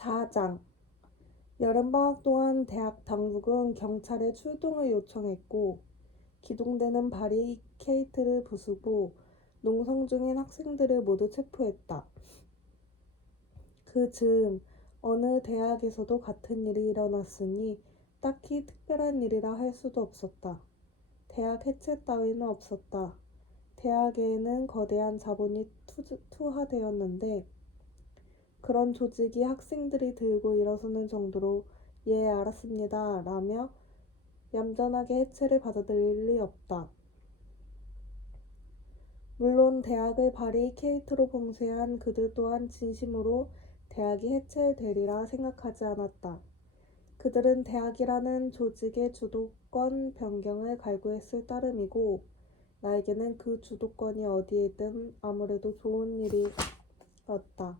4장. 여름방학 동안 대학 당국은 경찰에 출동을 요청했고 기동대는 바리케이트를 부수고 농성 중인 학생들을 모두 체포했다. 그 즈음 어느 대학에서도 같은 일이 일어났으니 딱히 특별한 일이라 할 수도 없었다. 대학 해체 따위는 없었다. 대학에는 거대한 자본이 투하되었는데 그런 조직이 학생들이 들고 일어서는 정도로 예 알았습니다 라며 얌전하게 해체를 받아들일 리 없다. 물론 대학을 바리케이트로 봉쇄한 그들 또한 진심으로 대학이 해체되리라 생각하지 않았다. 그들은 대학이라는 조직의 주도권 변경을 갈구했을 따름이고 나에게는 그 주도권이 어디에 있든 아무래도 좋은 일이었다.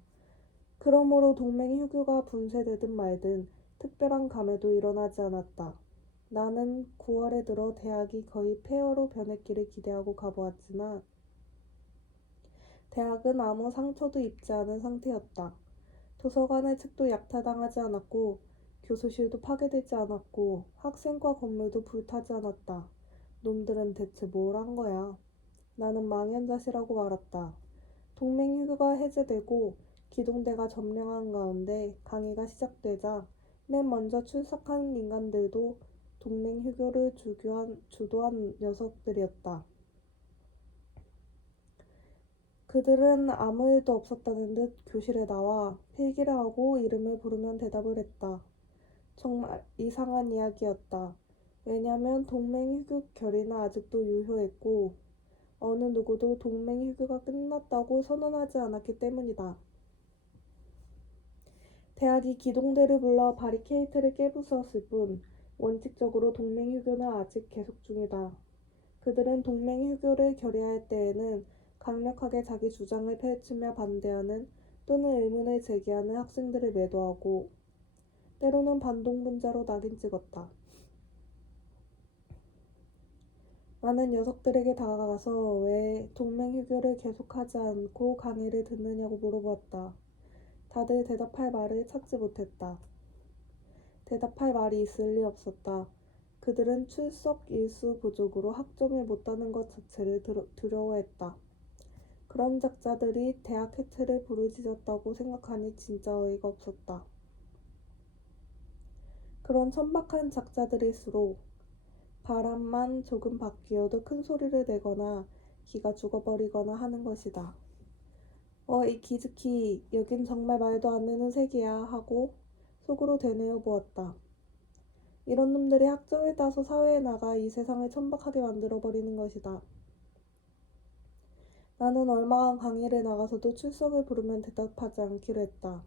그러므로 동맹휴교가 분쇄되든 말든 특별한 감회도 일어나지 않았다. 나는 9월에 들어 대학이 거의 폐허로 변했기를 기대하고 가보았지만 대학은 아무 상처도 입지 않은 상태였다. 도서관의 책도 약탈당하지 않았고 교수실도 파괴되지 않았고 학생과 건물도 불타지 않았다. 놈들은 대체 뭘 한 거야? 나는 망연자실하고 말았다. 동맹휴교가 해제되고 기동대가 점령한 가운데 강의가 시작되자 맨 먼저 출석한 인간들도 동맹휴교를 주도한 녀석들이었다. 그들은 아무 일도 없었다는 듯 교실에 나와 필기를 하고 이름을 부르면 대답을 했다. 정말 이상한 이야기였다. 왜냐면 동맹휴교 결의는 아직도 유효했고 어느 누구도 동맹휴교가 끝났다고 선언하지 않았기 때문이다. 대학이 기동대를 불러 바리케이트를 깨부수었을 뿐 원칙적으로 동맹휴교는 아직 계속 중이다. 그들은 동맹휴교를 결의할 때에는 강력하게 자기 주장을 펼치며 반대하는 또는 의문을 제기하는 학생들을 매도하고 때로는 반동분자로 낙인 찍었다. 나는 녀석들에게 다가가서 왜 동맹휴교를 계속하지 않고 강의를 듣느냐고 물어보았다. 다들 대답할 말을 찾지 못했다. 대답할 말이 있을 리 없었다. 그들은 출석 일수 부족으로 학점을 못 따는 것 자체를 두려워했다. 그런 작자들이 대학 해체를 부르짖었다고 생각하니 진짜 어이가 없었다. 그런 천박한 작자들일수록 바람만 조금 바뀌어도 큰 소리를 내거나 기가 죽어버리거나 하는 것이다. 이 기즈키, 여긴 정말 말도 안 되는 세계야 하고 속으로 되뇌어 보았다. 이런 놈들이 학점을 따서 사회에 나가 이 세상을 천박하게 만들어버리는 것이다. 나는 얼마간 강의를 나가서도 출석을 부르면 대답하지 않기로 했다.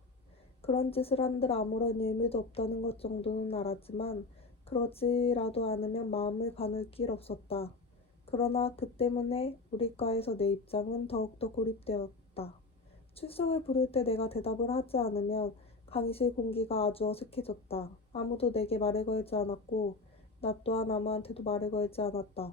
그런 짓을 한들 아무런 의미도 없다는 것 정도는 알았지만 그러지라도 않으면 마음을 가눌 길 없었다. 그러나 그 때문에 우리 과에서 내 입장은 더욱더 고립되었다. 출석을 부를 때 내가 대답을 하지 않으면 강의실 공기가 아주 어색해졌다. 아무도 내게 말을 걸지 않았고 나 또한 아무한테도 말을 걸지 않았다.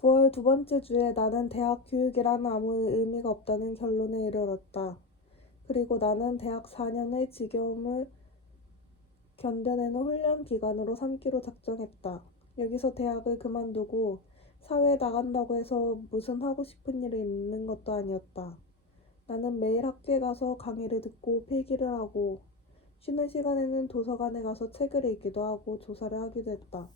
9월 두 번째 주에 나는 대학 교육이란 아무 의미가 없다는 결론에 이르렀다. 그리고 나는 대학 4년의 지겨움을 견뎌내는 훈련 기간으로 삼기로 작정했다. 여기서 대학을 그만두고 사회에 나간다고 해서 무슨 하고 싶은 일이 있는 것도 아니었다. 나는 매일 학교에 가서 강의를 듣고 필기를 하고 쉬는 시간에는 도서관에 가서 책을 읽기도 하고 조사를 하기도 했다.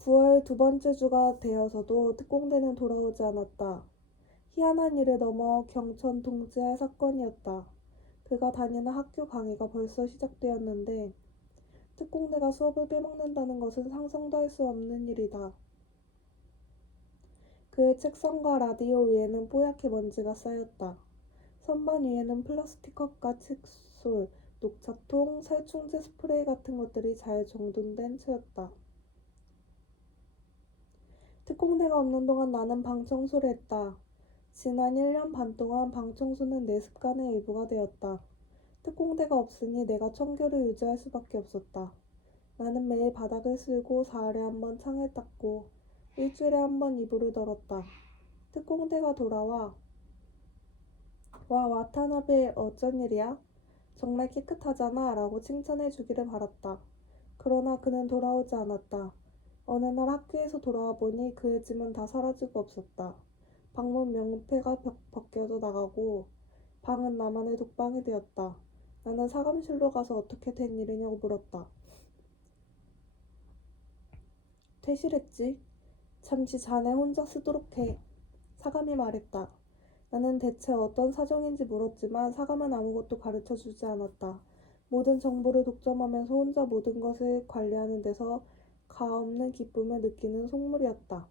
9월 두 번째 주가 되어서도 특공대는 돌아오지 않았다. 희한한 일을 넘어 경천 동지할 사건이었다. 그가 다니는 학교 강의가 벌써 시작되었는데 특공대가 수업을 빼먹는다는 것은 상상도 할 수 없는 일이다. 그의 책상과 라디오 위에는 뽀얗게 먼지가 쌓였다. 선반 위에는 플라스틱 컵과 칫솔, 녹차통, 살충제 스프레이 같은 것들이 잘 정돈된 채였다. 특공대가 없는 동안 나는 방 청소를 했다. 지난 1년 반 동안 방 청소는 내 습관의 일부가 되었다. 특공대가 없으니 내가 청결을 유지할 수밖에 없었다. 나는 매일 바닥을 쓸고 사흘에 한 번 창을 닦고 일주일에 한 번 이불을 덜었다. 특공대가 돌아와. 와, 와타나베 어쩐 일이야? 정말 깨끗하잖아 라고 칭찬해 주기를 바랐다. 그러나 그는 돌아오지 않았다. 어느 날 학교에서 돌아와 보니 그의 짐은 다 사라지고 없었다. 방문 명패가 벗겨져 나가고 방은 나만의 독방이 되었다. 나는 사감실로 가서 어떻게 된 일이냐고 물었다. 퇴실했지. 잠시 자네 혼자 쓰도록 해. 사감이 말했다. 나는 대체 어떤 사정인지 물었지만 사감은 아무것도 가르쳐 주지 않았다. 모든 정보를 독점하면서 혼자 모든 것을 관리하는 데서 가없는 기쁨을 느끼는 속물이었다.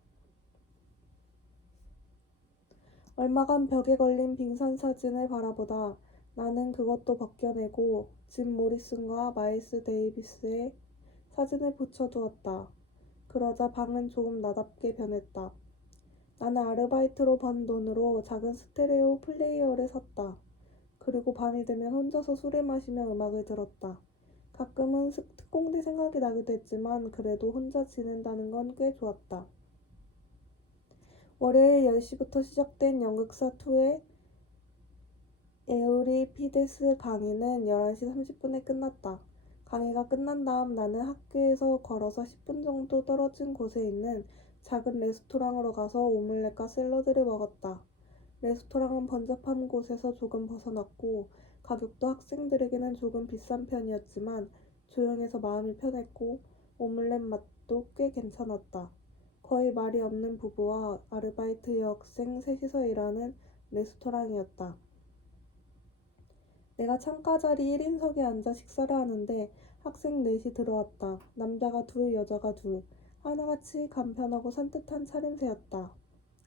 얼마간 벽에 걸린 빙산 사진을 바라보다 나는 그것도 벗겨내고 짐 모리슨과 마일스 데이비스의 사진을 붙여두었다. 그러자 방은 조금 나답게 변했다. 나는 아르바이트로 번 돈으로 작은 스테레오 플레이어를 샀다. 그리고 밤이 되면 혼자서 술을 마시며 음악을 들었다. 가끔은 특공대 생각이 나기도 했지만 그래도 혼자 지낸다는 건 꽤 좋았다. 월요일 10시부터 시작된 연극사 2의 에우리피데스 강의는 11시 30분에 끝났다. 강의가 끝난 다음 나는 학교에서 걸어서 10분 정도 떨어진 곳에 있는 작은 레스토랑으로 가서 오믈렛과 샐러드를 먹었다. 레스토랑은 번잡한 곳에서 조금 벗어났고 가격도 학생들에게는 조금 비싼 편이었지만 조용해서 마음이 편했고 오믈렛 맛도 꽤 괜찮았다. 거의 말이 없는 부부와 아르바이트 여학생 셋이서 일하는 레스토랑이었다. 내가 창가 자리 1인석에 앉아 식사를 하는데 학생 넷이 들어왔다. 남자가 둘, 여자가 둘. 하나같이 간편하고 산뜻한 차림새였다.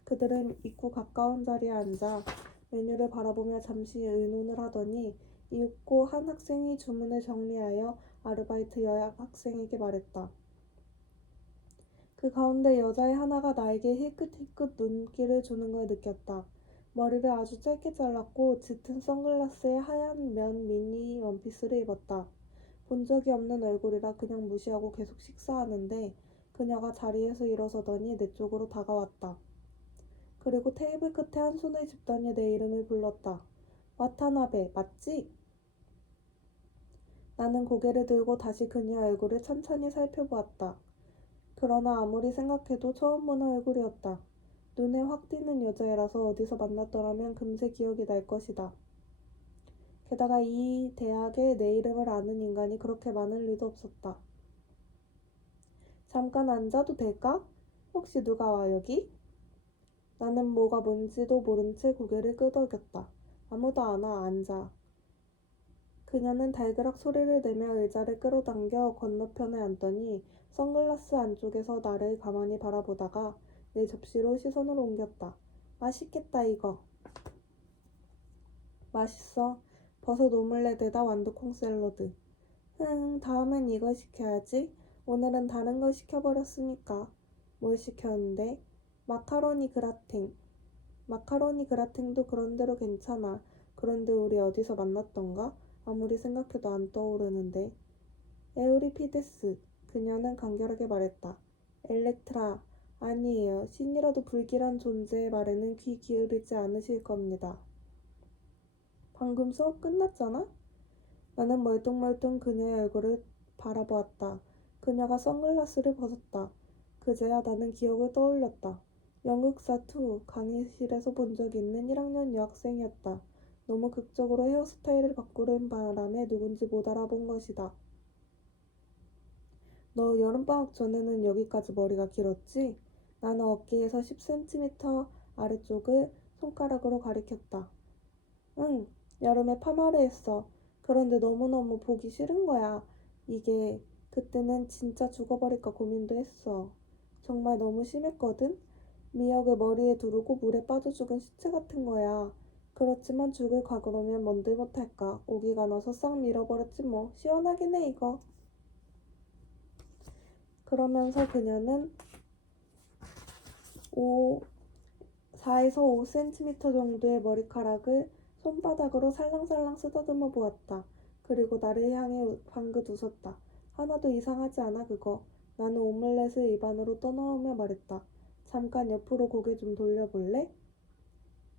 그들은 입구 가까운 자리에 앉아 메뉴를 바라보며 잠시 의논을 하더니 이윽고 한 학생이 주문을 정리하여 아르바이트 여학생에게 말했다. 그 가운데 여자의 하나가 나에게 힐끗힐끗 눈길을 주는 걸 느꼈다. 머리를 아주 짧게 잘랐고 짙은 선글라스에 하얀 면 미니 원피스를 입었다. 본 적이 없는 얼굴이라 그냥 무시하고 계속 식사하는데 그녀가 자리에서 일어서더니 내 쪽으로 다가왔다. 그리고 테이블 끝에 한 손을 짚더니 내 이름을 불렀다. 와타나베, 맞지? 나는 고개를 들고 다시 그녀 얼굴을 천천히 살펴보았다. 그러나 아무리 생각해도 처음 보는 얼굴이었다. 눈에 확 띄는 여자애라서 어디서 만났더라면 금세 기억이 날 것이다. 게다가 이 대학에 내 이름을 아는 인간이 그렇게 많을 리도 없었다. 잠깐 앉아도 될까? 혹시 누가 와 여기? 나는 뭐가 뭔지도 모른 채 고개를 끄덕였다. 아무도 안 와, 앉아. 그녀는 달그락 소리를 내며 의자를 끌어당겨 건너편에 앉더니 선글라스 안쪽에서 나를 가만히 바라보다가 내 접시로 시선을 옮겼다. 맛있겠다 이거. 맛있어. 버섯 오믈렛에다 완두콩 샐러드. 다음엔 이걸 시켜야지. 오늘은 다른 걸 시켜버렸으니까. 뭘 시켰는데? 마카로니 그라탱. 마카로니 그라탱도 그런대로 괜찮아. 그런데 우리 어디서 만났던가? 아무리 생각해도 안 떠오르는데. 에우리피데스. 그녀는 간결하게 말했다. 엘렉트라. 아니에요. 신이라도 불길한 존재의 말에는 귀 기울이지 않으실 겁니다. 방금 수업 끝났잖아? 나는 멀뚱멀뚱 그녀의 얼굴을 바라보았다. 그녀가 선글라스를 벗었다. 그제야 나는 기억을 떠올렸다. 연극사 2 강의실에서 본 적 있는 1학년 여학생이었다. 너무 극적으로 헤어스타일을 바꾸는 바람에 누군지 못 알아본 것이다. 너 여름방학 전에는 여기까지 머리가 길었지? 나는 어깨에서 10cm 아래쪽을 손가락으로 가리켰다. 응, 여름에 파마를 했어. 그런데 너무너무 보기 싫은 거야. 이게 그때는 진짜 죽어버릴까 고민도 했어. 정말 너무 심했거든? 미역을 머리에 두르고 물에 빠져 죽은 시체 같은 거야. 그렇지만 죽을 각오로면 뭔들 못할까. 오기가 나서 싹 밀어버렸지 뭐. 시원하긴 해 이거. 그러면서 그녀는 4에서 5cm 정도의 머리카락을 손바닥으로 살랑살랑 쓰다듬어 보았다. 그리고 나를 향해 방긋 웃었다. 하나도 이상하지 않아 그거. 나는 오믈렛을 입안으로 떠넣으며 말했다. 잠깐 옆으로 고개 좀 돌려볼래?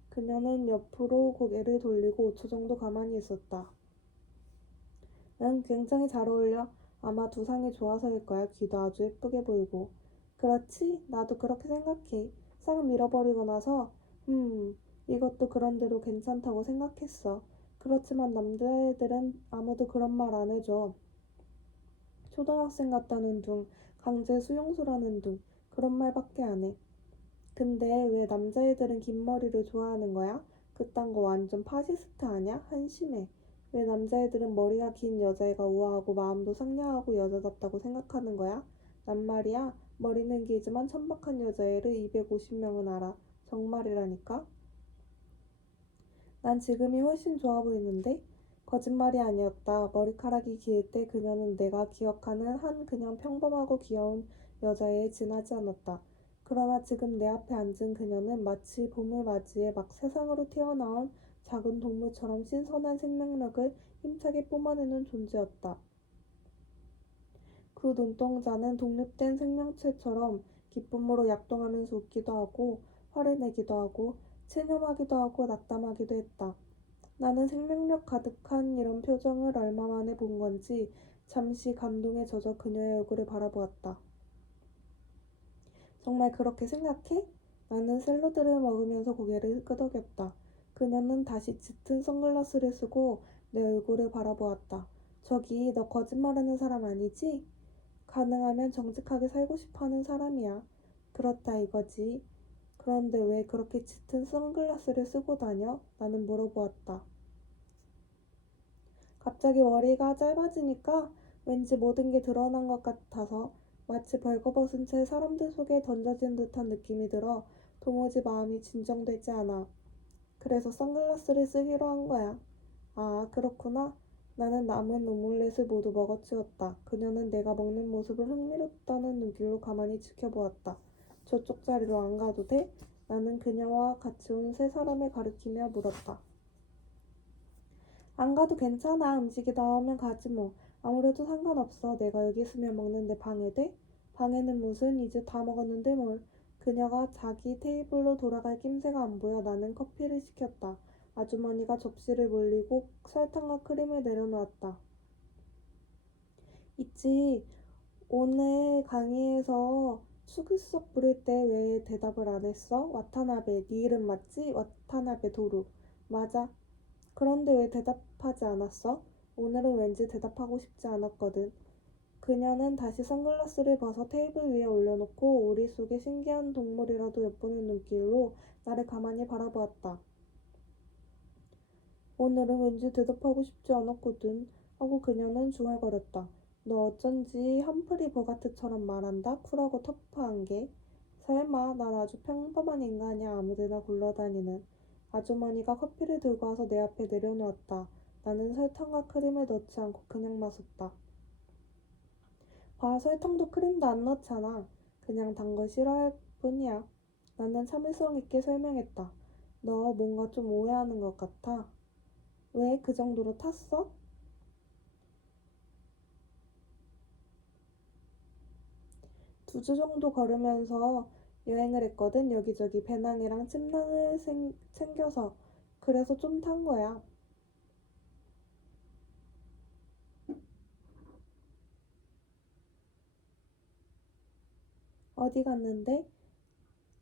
그녀는 옆으로 고개를 돌리고 5초 정도 가만히 있었다. 응, 굉장히 잘 어울려. 아마 두상이 좋아서일 거야. 귀도 아주 예쁘게 보이고. 그렇지? 나도 그렇게 생각해. 싹 밀어버리고 나서, 이것도 그런대로 괜찮다고 생각했어. 그렇지만 남자애들은 아무도 그런 말 안 해줘. 초등학생 같다는 둥, 강제 수용소라는 둥, 그런 말밖에 안 해. 근데 왜 남자애들은 긴 머리를 좋아하는 거야? 그딴 거 완전 파시스트 아냐? 한심해. 왜 남자애들은 머리가 긴 여자애가 우아하고 마음도 상냥하고 여자답다고 생각하는 거야? 난 말이야, 머리는 길지만 천박한 여자애를 250명은 알아. 정말이라니까? 난 지금이 훨씬 좋아 보이는데? 거짓말이 아니었다. 머리카락이 길 때 그녀는 내가 기억하는 한 그냥 평범하고 귀여운 여자애에 지나지 않았다. 그러나 지금 내 앞에 앉은 그녀는 마치 봄을 맞이해 막 세상으로 튀어나온 작은 동물처럼 신선한 생명력을 힘차게 뿜어내는 존재였다. 그 눈동자는 독립된 생명체처럼 기쁨으로 약동하면서 웃기도 하고 화를 내기도 하고 체념하기도 하고 낙담하기도 했다. 나는 생명력 가득한 이런 표정을 얼마 만에 본 건지 잠시 감동에 젖어 그녀의 얼굴을 바라보았다. 정말 그렇게 생각해? 나는 샐러드를 먹으면서 고개를 끄덕였다. 그녀는 다시 짙은 선글라스를 쓰고 내 얼굴을 바라보았다. 저기, 너 거짓말하는 사람 아니지? 가능하면 정직하게 살고 싶어 하는 사람이야. 그렇다 이거지. 그런데 왜 그렇게 짙은 선글라스를 쓰고 다녀? 나는 물어보았다. 갑자기 머리가 짧아지니까 왠지 모든 게 드러난 것 같아서 마치 벌거벗은 채 사람들 속에 던져진 듯한 느낌이 들어 도무지 마음이 진정되지 않아. 그래서 선글라스를 쓰기로 한 거야. 아, 그렇구나. 나는 남은 오믈렛을 모두 먹어치웠다. 그녀는 내가 먹는 모습을 흥미롭다는 눈길로 가만히 지켜보았다. 저쪽 자리로 안 가도 돼? 나는 그녀와 같이 온 세 사람을 가리키며 물었다. 안 가도 괜찮아. 음식이 나오면 가지 뭐. 아무래도 상관없어. 내가 여기 있으면 먹는데 방해돼? 방해는 무슨, 이제 다 먹었는데 뭘. 그녀가 자기 테이블로 돌아갈 낌새가 안 보여 나는 커피를 시켰다. 아주머니가 접시를 물리고 설탕과 크림을 내려놓았다. 있지. 오늘 강의에서 수기석 부를 때 왜 대답을 안 했어? 와타나베. 네 이름 맞지? 와타나베 도루. 맞아. 그런데 왜 대답하지 않았어? 오늘은 왠지 대답하고 싶지 않았거든. 그녀는 다시 선글라스를 벗어 테이블 위에 올려놓고 우리 속의 신기한 동물이라도 엿보는 눈길로 나를 가만히 바라보았다. 오늘은 왠지 대답하고 싶지 않았거든. 하고 그녀는 중얼거렸다. 너 어쩐지 함프리 보가트처럼 말한다? 쿨하고 터프한 게. 설마 난 아주 평범한 인간이야. 아무데나 굴러다니는. 아주머니가 커피를 들고 와서 내 앞에 내려놓았다. 나는 설탕과 크림을 넣지 않고 그냥 마셨다. 봐, 설탕도 크림도 안 넣잖아. 그냥 단 걸 싫어할 뿐이야. 나는 참을성 있게 설명했다. 너 뭔가 좀 오해하는 것 같아. 왜 그 정도로 탔어? 2주 정도 걸으면서 여행을 했거든. 여기저기 배낭이랑 침낭을 챙겨서. 그래서 좀 탄 거야. 어디 갔는데?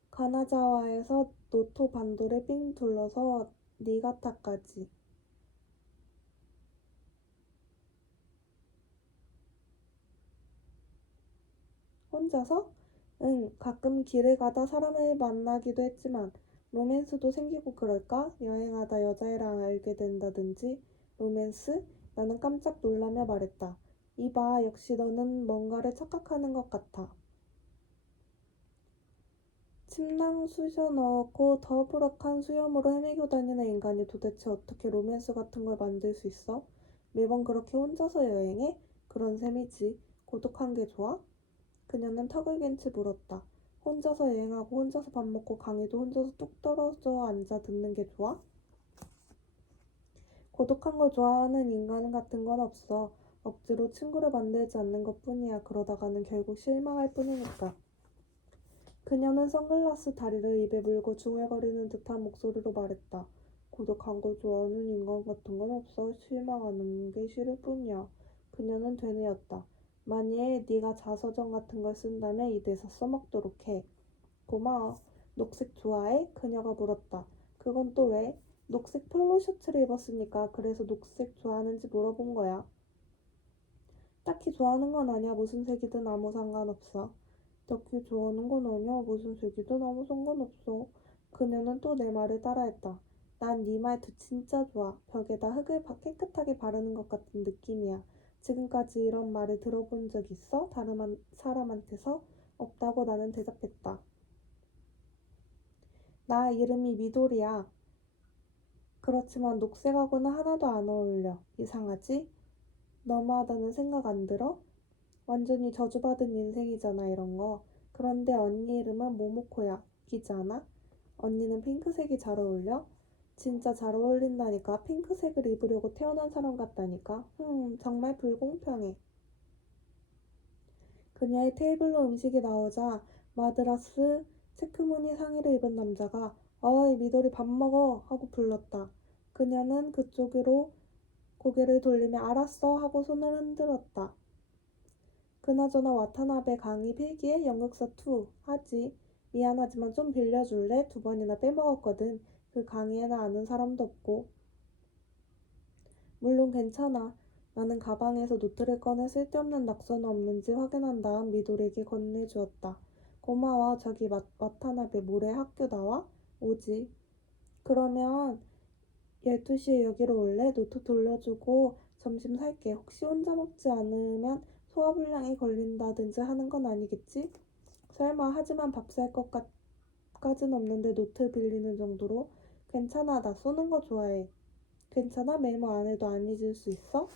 가나자와에서 노토 반도를 삥 둘러서 니가타까지. 혼자서? 응, 가끔 길을 가다 사람을 만나기도 했지만 로맨스도 생기고 그럴까? 여행하다 여자애랑 알게 된다든지. 로맨스? 나는 깜짝 놀라며 말했다. 이봐, 역시 너는 뭔가를 착각하는 것 같아. 침낭 쑤셔 넣고 더부룩한 수염으로 헤매고 다니는 인간이 도대체 어떻게 로맨스 같은 걸 만들 수 있어? 매번 그렇게 혼자서 여행해? 그런 셈이지. 고독한 게 좋아? 그녀는 턱을 괜치 물었다. 혼자서 여행하고 혼자서 밥 먹고 강의도 혼자서 뚝 떨어져 앉아 듣는 게 좋아? 고독한 걸 좋아하는 인간 같은 건 없어. 억지로 친구를 만들지 않는 것뿐이야. 그러다가는 결국 실망할 뿐이니까. 그녀는 선글라스 다리를 입에 물고 중얼거리는 듯한 목소리로 말했다. 고독한 걸 좋아하는 인간 같은 건 없어. 실망하는 게 싫을 뿐이야. 그녀는 되뇌었다. 만일 네가 자서전 같은 걸 쓴다면 이 대사 써먹도록 해. 고마워. 녹색 좋아해? 그녀가 물었다. 그건 또 왜? 녹색 폴로 셔츠를 입었으니까. 그래서 녹색 좋아하는지 물어본 거야. 딱히 좋아하는 건 아니야. 무슨 색이든 아무 상관없어. 딱히 좋아하는 건 아니야. 무슨 색이든 아무 상관없어. 그녀는 또 내 말을 따라했다. 난 네 말투 진짜 좋아. 벽에다 흙을 깨끗하게 바르는 것 같은 느낌이야. 지금까지 이런 말을 들어본 적 있어? 다른 사람한테서? 없다고 나는 대답했다. 나 이름이 미도리야. 그렇지만 녹색하고는 하나도 안 어울려. 이상하지? 너무하다는 생각 안 들어? 완전히 저주받은 인생이잖아, 이런 거. 그런데 언니 이름은 모모코야. 웃기지 않아? 언니는 핑크색이 잘 어울려? 진짜 잘 어울린다니까. 핑크색을 입으려고 태어난 사람 같다니까. 정말 불공평해. 그녀의 테이블로 음식이 나오자 마드라스 체크무늬 상의를 입은 남자가 어이 미도리 밥 먹어 하고 불렀다. 그녀는 그쪽으로 고개를 돌리며 알았어 하고 손을 흔들었다. 그나저나 와타나베 강의 필기에 연극사 2 하지. 미안하지만 좀 빌려줄래? 2번이나 빼먹었거든. 그 강의에는 아는 사람도 없고. 물론 괜찮아. 나는 가방에서 노트를 꺼내 쓸데없는 낙서는 없는지 확인한 다음 미도리에게 건네주었다. 고마워. 저기 와타나베 모레 학교 나와? 오지. 그러면 12시에 여기로 올래? 노트 돌려주고 점심 살게. 혹시 혼자 먹지 않으면 소화불량이 걸린다든지 하는 건 아니겠지? 설마 하지만 밥 살 것까진 없는데 노트 빌리는 정도로? 괜찮아. 나 쏘는 거 좋아해. 괜찮아? 메모 안 해도 안 잊을 수 있어?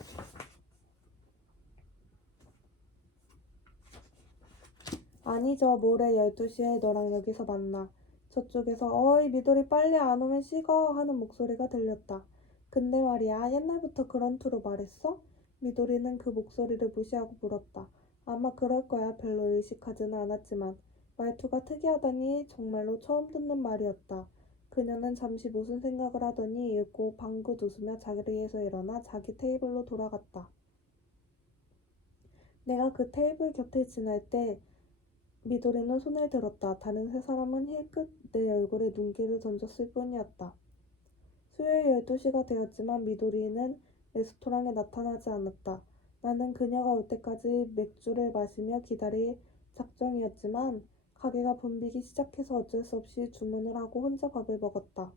아니죠. 모레 12시에 너랑 여기서 만나. 저쪽에서 어이 미도리 빨리 안 오면 식어 하는 목소리가 들렸다. 근데 말이야 옛날부터 그런 투로 말했어? 미도리는 그 목소리를 무시하고 물었다. 아마 그럴 거야. 별로 의식하지는 않았지만 말투가 특이하다니 정말로 처음 듣는 말이었다. 그녀는 잠시 무슨 생각을 하더니 읽고 방긋 웃으며 자리에서 일어나 자기 테이블로 돌아갔다. 내가 그 테이블 곁을 지날 때 미도리는 손을 들었다. 다른 세 사람은 힐끗 내 얼굴에 눈길을 던졌을 뿐이었다. 수요일 12시가 되었지만 미도리는 레스토랑에 나타나지 않았다. 나는 그녀가 올 때까지 맥주를 마시며 기다릴 작정이었지만 가게가 붐비기 시작해서 어쩔 수 없이 주문을 하고 혼자 밥을 먹었다.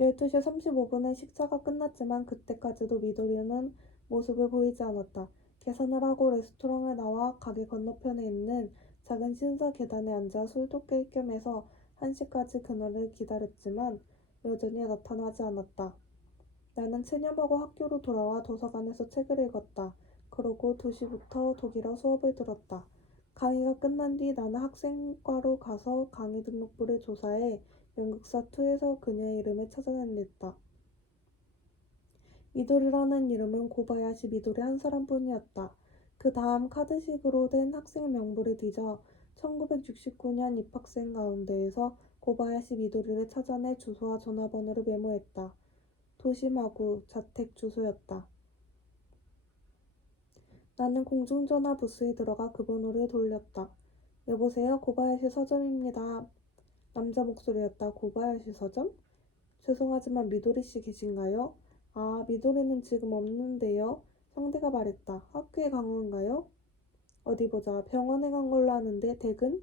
12시 35분에 식사가 끝났지만 그때까지도 미도리는 모습을 보이지 않았다. 계산을 하고 레스토랑을 나와 가게 건너편에 있는 작은 신사 계단에 앉아 술도 깰 겸해서 1시까지 그녀를 기다렸지만 여전히 나타나지 않았다. 나는 체념하고 학교로 돌아와 도서관에서 책을 읽었다. 그러고 2시부터 독일어 수업을 들었다. 강의가 끝난 뒤 나는 학생과로 가서 강의 등록부를 조사해 연극사 2에서 그녀의 이름을 찾아냈다. 미도리라는 이름은 고바야시 미도리 한 사람뿐이었다. 그 다음 카드식으로 된 학생 명부를 뒤져 1969년 입학생 가운데에서 고바야시 미도리를 찾아내 주소와 전화번호를 메모했다. 도시마구 자택 주소였다. 나는 공중전화 부스에 들어가 그 번호를 돌렸다. 여보세요? 고바야시 서점입니다. 남자 목소리였다. 고바야시 서점? 죄송하지만 미도리 씨 계신가요? 아, 미도리는 지금 없는데요. 상대가 말했다. 학교에 간 건가요? 어디 보자. 병원에 간 걸로 아는데 댁은?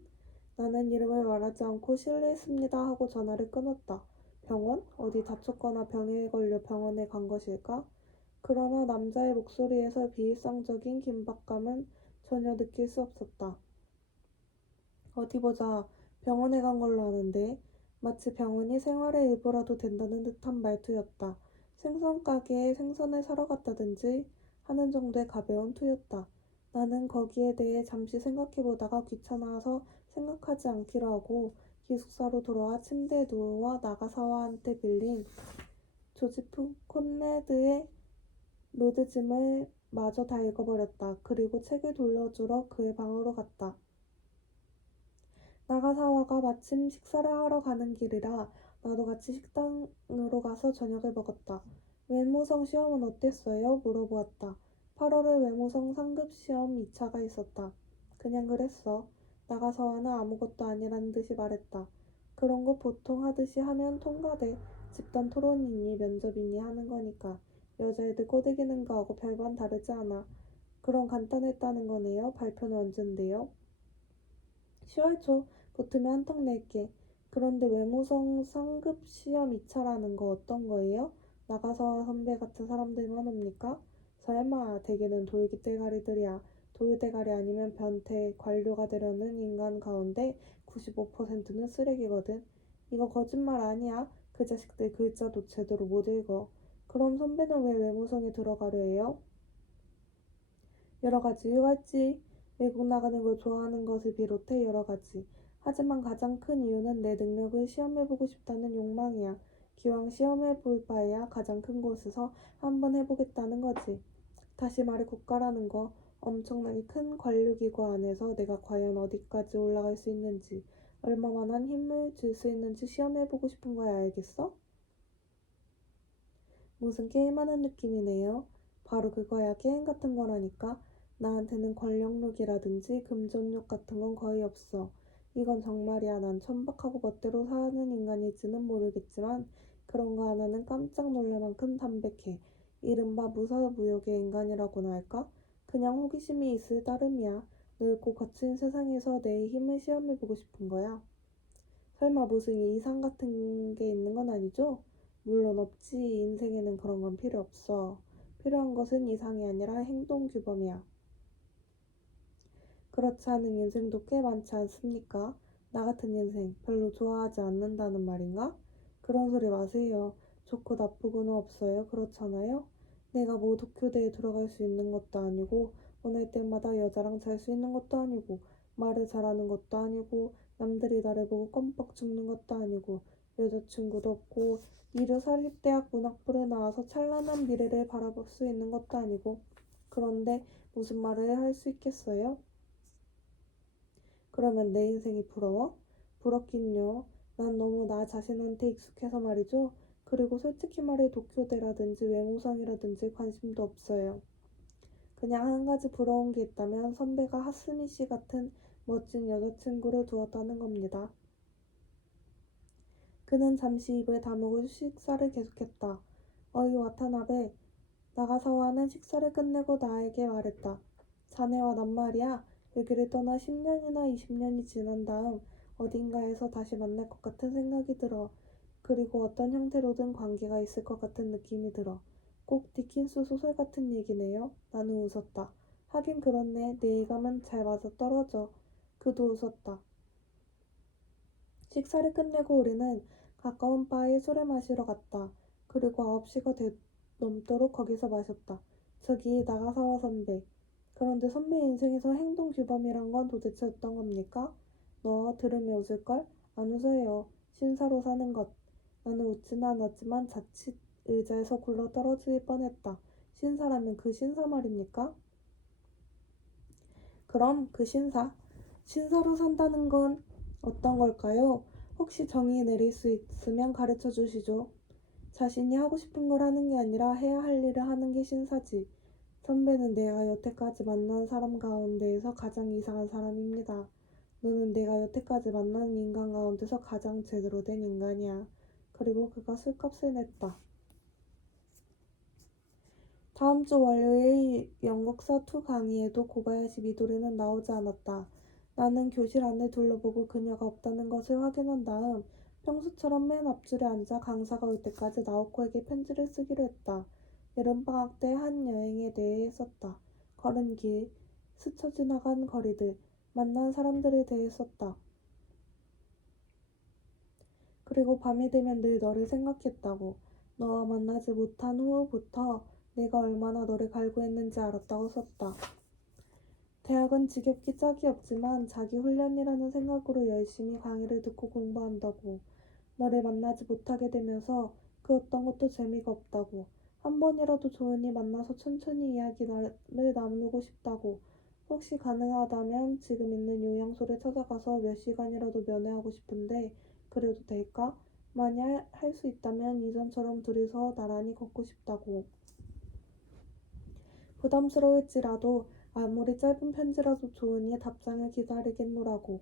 나는 이름을 말하지 않고 실례했습니다 하고 전화를 끊었다. 병원? 어디 다쳤거나 병에 걸려 병원에 간 것일까? 그러나 남자의 목소리에서 비일상적인 긴박감은 전혀 느낄 수 없었다. 어디 보자. 병원에 간 걸로 아는데 마치 병원이 생활의 일부라도 된다는 듯한 말투였다. 생선 가게에 생선을 사러 갔다든지 하는 정도의 가벼운 투였다. 나는 거기에 대해 잠시 생각해보다가 귀찮아서 생각하지 않기로 하고 기숙사로 돌아와 침대에 누워 나가사와한테 빌린 조지프 콘레드의 로드짐을 마저 다 읽어버렸다. 그리고 책을 돌려주러 그의 방으로 갔다. 나가사와가 마침 식사를 하러 가는 길이라 나도 같이 식당으로 가서 저녁을 먹었다. 외무성 시험은 어땠어요? 물어보았다. 8월에 외무성 상급 시험 2차가 있었다. 그냥 그랬어. 나가사와는 아무것도 아니라는 듯이 말했다. 그런 거 보통 하듯이 하면 통과돼. 집단 토론이니 면접이니 하는 거니까. 여자애들 꼬드기는 거하고 별반 다르지 않아. 그럼 간단했다는 거네요. 발표는 언젠데요? 10월 초. 붙으면 한턱 낼게. 그런데 외무성 상급 시험 2차라는 거 어떤 거예요? 나가서와 선배 같은 사람들만 옵니까? 설마 대개는 돌기대가리들이야. 돌대가리 아니면 변태, 관료가 되려는 인간 가운데 95%는 쓰레기거든. 이거 거짓말 아니야? 그 자식들 글자도 제대로 못 읽어. 그럼 선배는 왜 외무성에 들어가려 해요? 여러 가지 이유가 있지. 외국 나가는 걸 좋아하는 것을 비롯해 여러 가지. 하지만 가장 큰 이유는 내 능력을 시험해보고 싶다는 욕망이야. 기왕 시험해볼 바에야 가장 큰 곳에서 한번 해보겠다는 거지. 다시 말해 국가라는 거, 엄청나게 큰 관료기구 안에서 내가 과연 어디까지 올라갈 수 있는지, 얼마만한 힘을 줄 수 있는지 시험해보고 싶은 거야, 알겠어? 무슨 게임하는 느낌이네요. 바로 그거야. 게임 같은 거라니까. 나한테는 권력욕이라든지 금전욕 같은 건 거의 없어. 이건 정말이야. 난 천박하고 멋대로 사는 인간일지는 모르겠지만 그런 거 하나는 깜짝 놀랄 만큼 담백해. 이른바 무사무역의 인간이라고나 할까? 그냥 호기심이 있을 따름이야. 넓고 거친 세상에서 내 힘을 시험해보고 싶은 거야. 설마 무슨 이상 같은 게 있는 건 아니죠? 물론 없지. 인생에는 그런 건 필요 없어. 필요한 것은 이상이 아니라 행동 규범이야. 그렇지 않은 인생도 꽤 많지 않습니까? 나 같은 인생 별로 좋아하지 않는다는 말인가? 그런 소리 마세요. 좋고 나쁘고는 없어요. 그렇잖아요? 내가 뭐 도쿄대에 들어갈 수 있는 것도 아니고 원할 때마다 여자랑 잘 수 있는 것도 아니고 말을 잘하는 것도 아니고 남들이 나를 보고 껌뻑 죽는 것도 아니고 여자친구도 없고 이류 사립대학 문학부를 나와서 찬란한 미래를 바라볼 수 있는 것도 아니고 그런데 무슨 말을 할 수 있겠어요? 그러면 내 인생이 부러워? 부럽긴요. 난 너무 나 자신한테 익숙해서 말이죠. 그리고 솔직히 말해 도쿄대라든지 외모상이라든지 관심도 없어요. 그냥 한 가지 부러운 게 있다면 선배가 하스미 씨 같은 멋진 여자친구를 두었다는 겁니다. 그는 잠시 입을 다물고 식사를 계속했다. 어이 와타나베, 나가사와는 식사를 끝내고 나에게 말했다. 자네와 난 말이야. 여기를 떠나 10년이나 20년이 지난 다음 어딘가에서 다시 만날 것 같은 생각이 들어. 그리고 어떤 형태로든 관계가 있을 것 같은 느낌이 들어. 꼭 디킨스 소설 같은 얘기네요. 나는 웃었다. 하긴 그렇네. 내 예감은 잘 맞아떨어져. 그도 웃었다. 식사를 끝내고 우리는 가까운 바에 술을 마시러 갔다. 그리고 9시가 넘도록 거기서 마셨다. 저기 나가사와 선배. 그런데 선배 인생에서 행동 규범이란 건 도대체 어떤 겁니까? 너 들으면 웃을걸? 안 웃어요. 신사로 사는 것. 나는 웃지는 않았지만 자칫 의자에서 굴러 떨어질 뻔했다. 신사라면 그 신사 말입니까? 그럼 그 신사. 신사로 산다는 건 어떤 걸까요? 혹시 정의 내릴 수 있으면 가르쳐 주시죠. 자신이 하고 싶은 걸 하는 게 아니라 해야 할 일을 하는 게 신사지. 선배는 내가 여태까지 만난 사람 가운데에서 가장 이상한 사람입니다. 너는 내가 여태까지 만난 인간 가운데서 가장 제대로 된 인간이야. 그리고 그가 술값을 냈다. 다음 주 월요일 영국사 2 강의에도 고바야시 미도리는 나오지 않았다. 나는 교실 안을 둘러보고 그녀가 없다는 것을 확인한 다음 평소처럼 맨 앞줄에 앉아 강사가 올 때까지 나오코에게 편지를 쓰기로 했다. 여름방학 때 한 여행에 대해 썼다. 걸은 길, 스쳐 지나간 거리들, 만난 사람들에 대해 썼다. 그리고 밤이 되면 늘 너를 생각했다고. 너와 만나지 못한 후부터 내가 얼마나 너를 갈구했는지 알았다고 썼다. 대학은 지겹기 짝이 없지만 자기 훈련이라는 생각으로 열심히 강의를 듣고 공부한다고. 너를 만나지 못하게 되면서 그 어떤 것도 재미가 없다고. 한 번이라도 조은이 만나서 천천히 이야기를 나누고 싶다고. 혹시 가능하다면 지금 있는 요양소를 찾아가서 몇 시간이라도 면회하고 싶은데 그래도 될까? 만약 할 수 있다면 이전처럼 둘이서 나란히 걷고 싶다고. 부담스러울지라도 아무리 짧은 편지라도 좋으니 답장을 기다리겠노라고.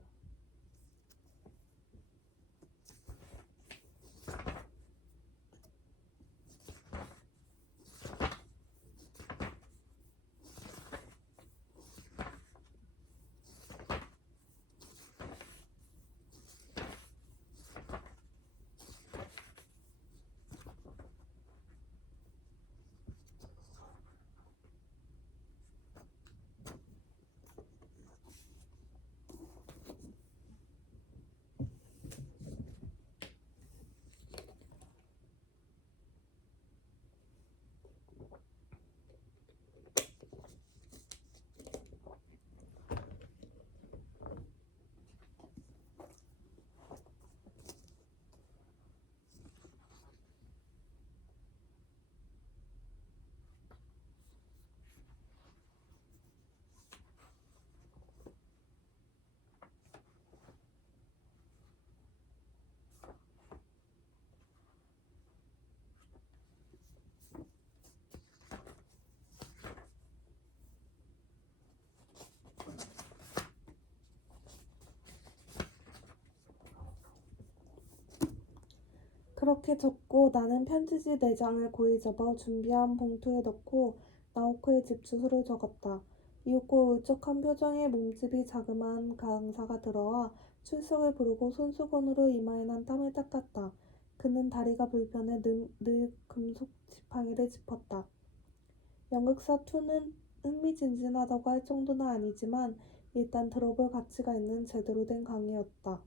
그렇게 적고 나는 편지지 4장을 고이 접어 준비한 봉투에 넣고 나오코의 집 주소를 적었다. 이윽고 울적한 표정의 몸집이 자그마한 강사가 들어와 출석을 부르고 손수건으로 이마에 난 땀을 닦았다. 그는 다리가 불편해 늘 금속 지팡이를 짚었다. 연극사 2는 흥미진진하다고 할 정도는 아니지만 일단 들어볼 가치가 있는 제대로 된 강의였다.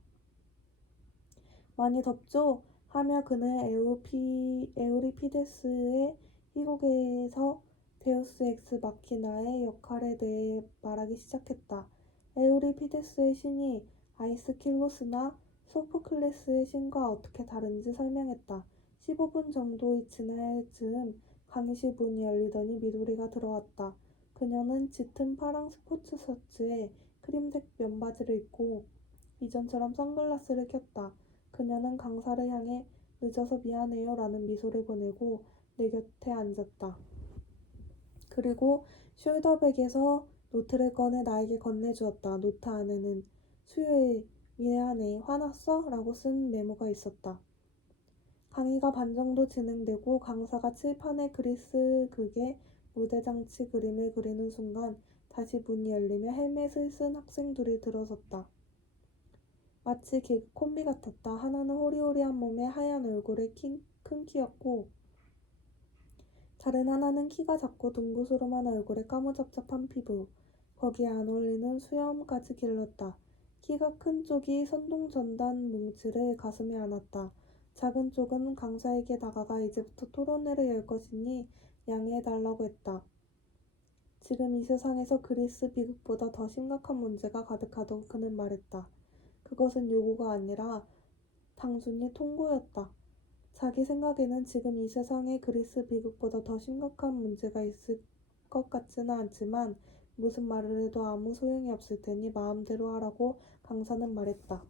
많이 덥죠? 하며 그는 에우리피데스의 희곡에서 데우스 엑스 마키나의 역할에 대해 말하기 시작했다. 에우리피데스의 신이 아이스킬로스나 소포클레스의 신과 어떻게 다른지 설명했다. 15분 정도 지날 즈음 강의실 문이 열리더니 미도리가 들어왔다. 그녀는 짙은 파랑 스포츠 셔츠에 크림색 면바지를 입고 이전처럼 선글라스를 꼈다. 그녀는 강사를 향해 늦어서 미안해요 라는 미소를 보내고 내 곁에 앉았다. 그리고 숄더백에서 노트를 꺼내 나에게 건네주었다. 노트 안에는 수요일 미안해 화났어? 라고 쓴 메모가 있었다. 강의가 반 정도 진행되고 강사가 칠판에 그리스 극의 무대장치 그림을 그리는 순간 다시 문이 열리며 헬멧을 쓴 학생 둘이 들어섰다. 마치 개그 콤비 같았다. 하나는 호리호리한 몸에 하얀 얼굴에 큰 키였고 다른 하나는 키가 작고 둥그스름한 얼굴에 까무잡잡한 피부. 거기에 안 어울리는 수염까지 길렀다. 키가 큰 쪽이 선동전단 뭉치를 가슴에 안았다. 작은 쪽은 강사에게 다가가 이제부터 토론회를 열 것이니 양해해달라고 했다. 지금 이 세상에서 그리스 비극보다 더 심각한 문제가 가득하다고 그는 말했다. 그것은 요구가 아니라 단순히 통고였다. 자기 생각에는 지금 이 세상에 그리스 비극보다 더 심각한 문제가 있을 것 같지는 않지만 무슨 말을 해도 아무 소용이 없을 테니 마음대로 하라고 강사는 말했다.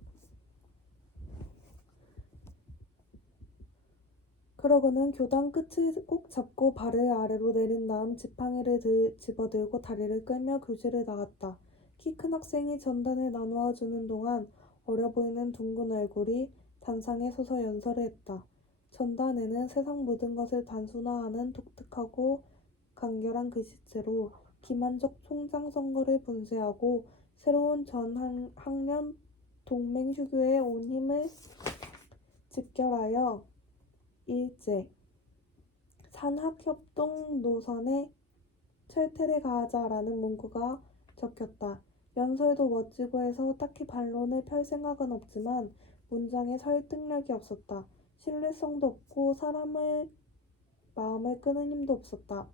그러고는 교당 끝을 꼭 잡고 발을 아래로 내린 다음 지팡이를 집어들고 다리를 끌며 교실을 나갔다. 키 큰 학생이 전단을 나누어 주는 동안 어려 보이는 둥근 얼굴이 단상에 서서 연설을 했다. 전단에는 세상 모든 것을 단순화하는 독특하고 간결한 글씨체로 김한적 총장 선거를 분쇄하고 새로운 전 학년 동맹 휴교에 온 힘을 집결하여 일제 산학협동 노선에 철퇴를 가하자라는 문구가 적혔다. 연설도 멋지고 해서 딱히 반론을 펼 생각은 없지만 문장에 설득력이 없었다. 신뢰성도 없고 사람의 마음을 끄는 힘도 없었다.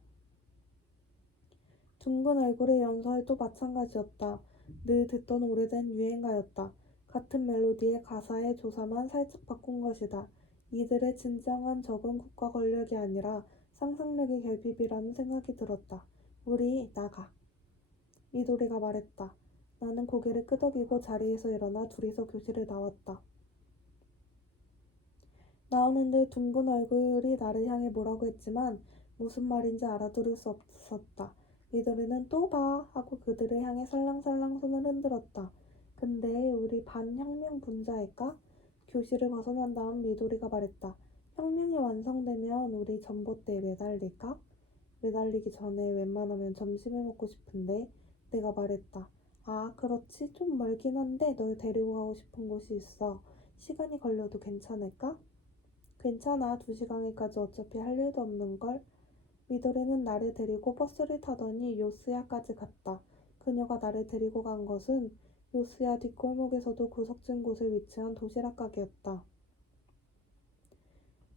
둥근 얼굴의 연설도 마찬가지였다. 늘 듣던 오래된 유행가였다. 같은 멜로디의 가사의 조사만 살짝 바꾼 것이다. 이들의 진정한 적은 국가 권력이 아니라 상상력의 결핍이라는 생각이 들었다. 우리 나가. 미도리가 말했다. 나는 고개를 끄덕이고 자리에서 일어나 둘이서 교실을 나왔다. 나오는데 둥근 얼굴이 나를 향해 뭐라고 했지만 무슨 말인지 알아들을 수 없었다. 미도리는 또 봐 하고 그들을 향해 살랑살랑 손을 흔들었다. 근데 우리 반 혁명 분자일까? 교실을 벗어난 다음 미도리가 말했다. 혁명이 완성되면 우리 전봇대에 매달릴까? 매달리기 전에 웬만하면 점심을 먹고 싶은데 내가 말했다. 아, 그렇지. 좀 멀긴 한데 널 데리고 가고 싶은 곳이 있어. 시간이 걸려도 괜찮을까? 괜찮아. 2시간까지 어차피 할 일도 없는걸. 미도리는 나를 데리고 버스를 타더니 요스야까지 갔다. 그녀가 나를 데리고 간 것은 요스야 뒷골목에서도 구석진 곳에 위치한 도시락 가게였다.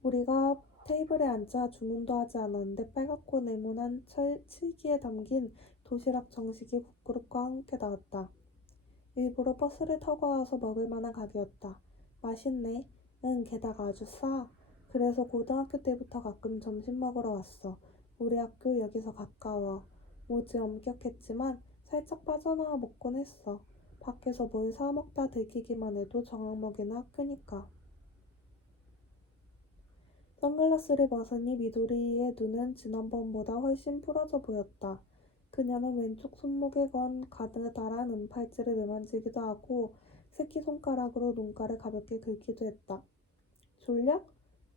우리가 테이블에 앉아 주문도 하지 않았는데 빨갛고 네모난 칠기에 담긴 도시락 정식이 국그릇과 함께 나왔다. 일부러 버스를 타고 와서 먹을 만한 가게였다. 맛있네. 응, 게다가 아주 싸. 그래서 고등학교 때부터 가끔 점심 먹으러 왔어. 우리 학교 여기서 가까워. 뭐지 엄격했지만 살짝 빠져나와 먹곤 했어. 밖에서 뭘 사 먹다 들키기만 해도 정학 먹이는 학교니까. 선글라스를 벗으니 미도리의 눈은 지난번보다 훨씬 풀어져 보였다. 그녀는 왼쪽 손목에 건 가느다란 은팔찌를 매만지기도 하고 새끼손가락으로 눈가를 가볍게 긁기도 했다. 졸려?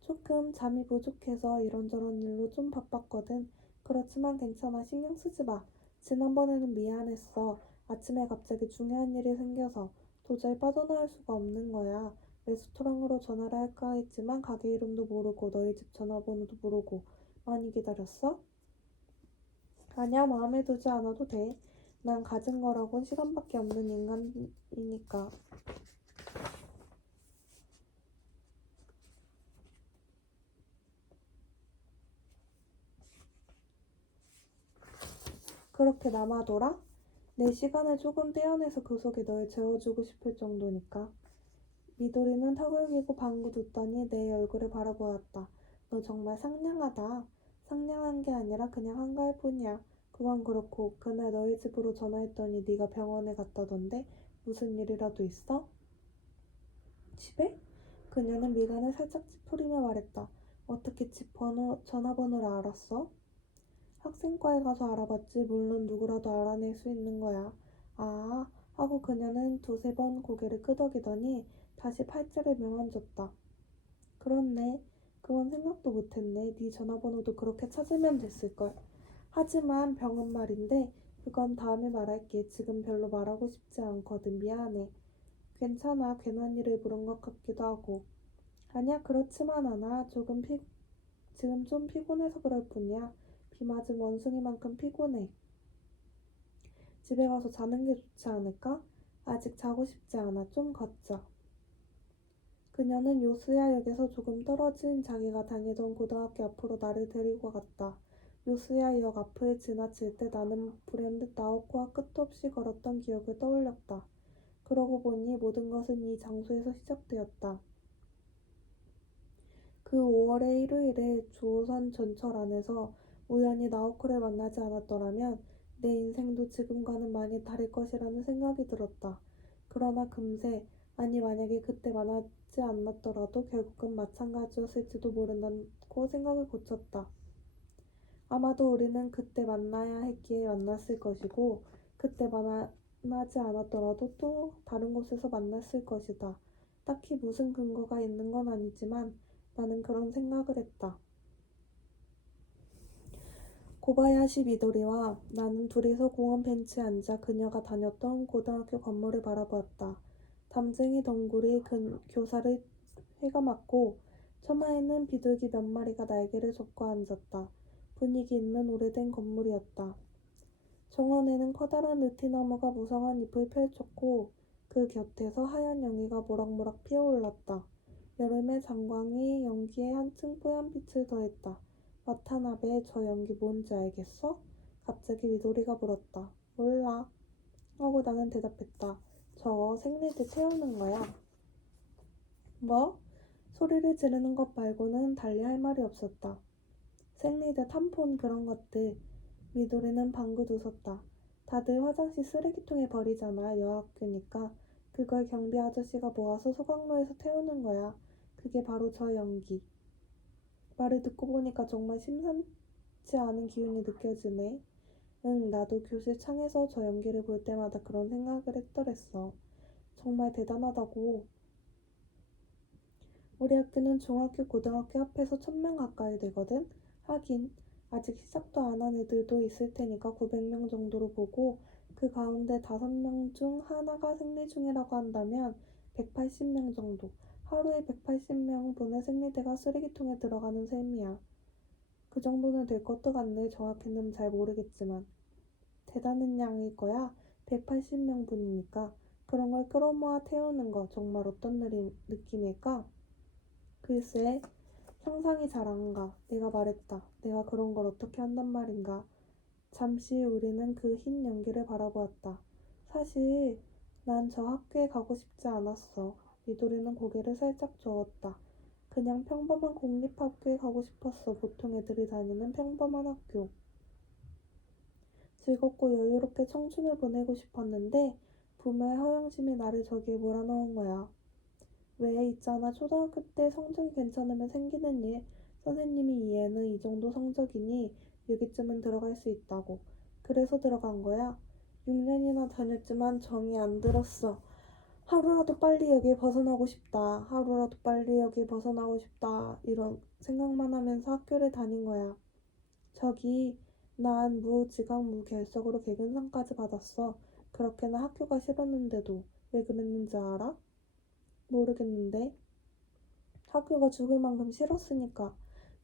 조금 잠이 부족해서 이런저런 일로 좀 바빴거든. 그렇지만 괜찮아. 신경 쓰지 마. 지난번에는 미안했어. 아침에 갑자기 중요한 일이 생겨서 도저히 빠져나올 수가 없는 거야. 레스토랑으로 전화를 할까 했지만 가게 이름도 모르고 너희 집 전화번호도 모르고 많이 기다렸어? 아니야, 마음에 두지 않아도 돼. 난 가진 거라곤 시간밖에 없는 인간이니까. 그렇게 남아돌아? 내 시간을 조금 떼어내서 그 속에 널 재워주고 싶을 정도니까. 미도리는 턱을 귀고 방긋 웃더니 내 얼굴을 바라보았다. 너 정말 상냥하다. 상냥한 게 아니라 그냥 한가할 뿐이야. 그건 그렇고 그날 너희 집으로 전화했더니 네가 병원에 갔다던데 무슨 일이라도 있어? 집에? 그녀는 미간을 살짝 찌푸리며 말했다. 어떻게 집 전화번호를 알았어? 학생과에 가서 알아봤지. 물론 누구라도 알아낼 수 있는 거야. 아, 하고 그녀는 2~3번 고개를 끄덕이더니 다시 팔찌를 매만졌다. 그렇네. 그건 생각도 못했네. 네 전화번호도 그렇게 찾으면 됐을걸. 하지만 병원 말인데 그건 다음에 말할게. 지금 별로 말하고 싶지 않거든. 미안해. 괜찮아. 괜한 일을 물은 것 같기도 하고. 아니야, 그렇지만 않아. 지금 좀 피곤해서 그럴 뿐이야. 비 맞은 원숭이만큼 피곤해. 집에 가서 자는 게 좋지 않을까? 아직 자고 싶지 않아. 좀 걷자. 그녀는 요스야역에서 조금 떨어진 자기가 다니던 고등학교 앞으로 나를 데리고 갔다. 요스야역 앞을 지나칠 때 나는 불현듯 나옥고와 끝도 없이 걸었던 기억을 떠올렸다. 그러고 보니 모든 것은 이 장소에서 시작되었다. 그 5월의 일요일에 조선 전철 안에서 우연히 나오코를 만나지 않았더라면 내 인생도 지금과는 많이 다를 것이라는 생각이 들었다. 그러나 금세, 아니 만약에 그때 만나지 않았더라도 결국은 마찬가지였을지도 모른다고 생각을 고쳤다. 아마도 우리는 그때 만나야 했기에 만났을 것이고 그때 만나지 않았더라도 또 다른 곳에서 만났을 것이다. 딱히 무슨 근거가 있는 건 아니지만 나는 그런 생각을 했다. 고바야시 미도리와 나는 둘이서 공원 벤치에 앉아 그녀가 다녔던 고등학교 건물을 바라보았다. 담쟁이 덩굴이 교사를 휘감았고 처마에는 비둘기 몇 마리가 날개를 접고 앉았다. 분위기 있는 오래된 건물이었다. 정원에는 커다란 느티나무가 무성한 잎을 펼쳤고 그 곁에서 하얀 영희가 모락모락 피어올랐다. 여름의 장광이 연기에 한층 뽀얀 빛을 더했다. 와타나베, 저 연기 뭔지 알겠어? 갑자기 미도리가 물었다. 몰라. 하고 나는 대답했다. 저거 생리대 채우는 거야. 뭐? 소리를 지르는 것 말고는 달리 할 말이 없었다. 생리대, 탐폰 그런 것들. 미도리는 방긋 웃었다. 다들 화장실 쓰레기통에 버리잖아. 여학교니까. 그걸 경비 아저씨가 모아서 소각로에서 태우는 거야. 그게 바로 저 연기. 말을 듣고 보니까 정말 심상치 않은 기운이 느껴지네. 응, 나도 교실 창에서 저 연기를 볼 때마다 그런 생각을 했더랬어. 정말 대단하다고. 우리 학교는 중학교, 고등학교 합해서 1,000명 가까이 되거든. 하긴 아직 시작도 안 한 애들도 있을 테니까 900명 정도로 보고 그 가운데 5명 중 하나가 생리 중이라고 한다면 180명 정도. 하루에 180명분의 생리대가 쓰레기통에 들어가는 셈이야. 그 정도는 될 것도 같네. 정확히는 잘 모르겠지만. 대단한 양일 거야. 180명분이니까. 그런 걸 끌어모아 태우는 거 정말 어떤 느낌일까? 글쎄, 상상이 잘 안 가. 내가 말했다. 내가 그런 걸 어떻게 한단 말인가. 잠시 우리는 그 흰 연기를 바라보았다. 사실 난 저 학교에 가고 싶지 않았어. 미도리는 고개를 살짝 저었다. 그냥 평범한 공립학교에 가고 싶었어. 보통 애들이 다니는 평범한 학교. 즐겁고 여유롭게 청춘을 보내고 싶었는데 부모의 허영심이 나를 저기에 몰아넣은 거야. 왜 있잖아 초등학교 때 성적이 괜찮으면 생기는 일. 선생님이 이 애는 이 정도 성적이니 여기쯤은 들어갈 수 있다고. 그래서 들어간 거야. 6년이나 다녔지만 정이 안 들었어. 하루라도 빨리 여길 벗어나고 싶다. 하루라도 빨리 여길 벗어나고 싶다. 이런 생각만 하면서 학교를 다닌 거야. 저기 난 무지각 무결석으로 개근상까지 받았어. 그렇게나 학교가 싫었는데도. 왜 그랬는지 알아? 모르겠는데. 학교가 죽을 만큼 싫었으니까.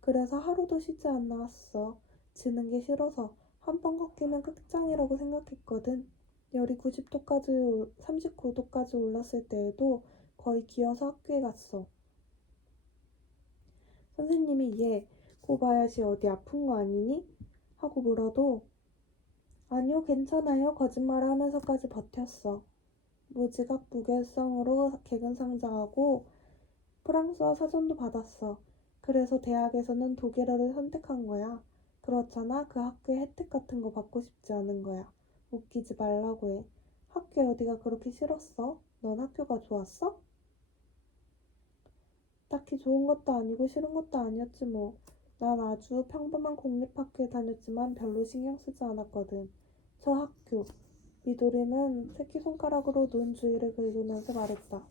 그래서 하루도 쉬지 않았어. 지는 게 싫어서. 한 번 꺾이면 끝장이라고 생각했거든. 열이 90도까지, 39도까지 올랐을 때에도 거의 기어서 학교에 갔어. 선생님이 얘, 고바야시 어디 아픈 거 아니니? 하고 물어도 아니요, 괜찮아요. 거짓말을 하면서까지 버텼어. 무지각 무결성으로 개근상정하고 프랑스어 사전도 받았어. 그래서 대학에서는 독일어를 선택한 거야. 그렇잖아. 그 학교에 혜택 같은 거 받고 싶지 않은 거야. 웃기지 말라고 해. 학교 어디가 그렇게 싫었어? 넌 학교가 좋았어? 딱히 좋은 것도 아니고 싫은 것도 아니었지 뭐. 난 아주 평범한 공립학교에 다녔지만 별로 신경 쓰지 않았거든. 저 학교. 미도리는 새끼손가락으로 눈 주위를 긁으면서 말했다.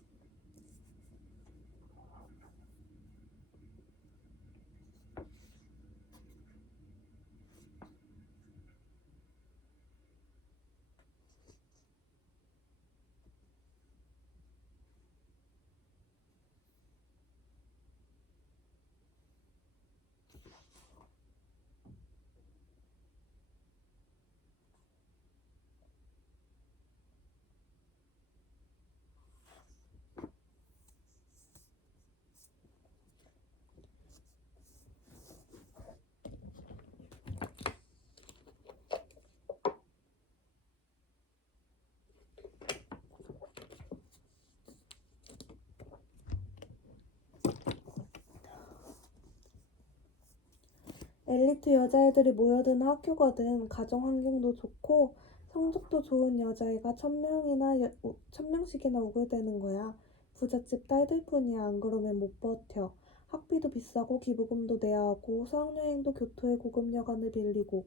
엘리트 여자애들이 모여드는 학교거든. 가정 환경도 좋고 성적도 좋은 여자애가 1,000명씩이나 우글대는 거야. 부잣집 딸들뿐이야. 안 그러면 못 버텨. 학비도 비싸고 기부금도 내야 하고 수학여행도 교토의 고급 여관을 빌리고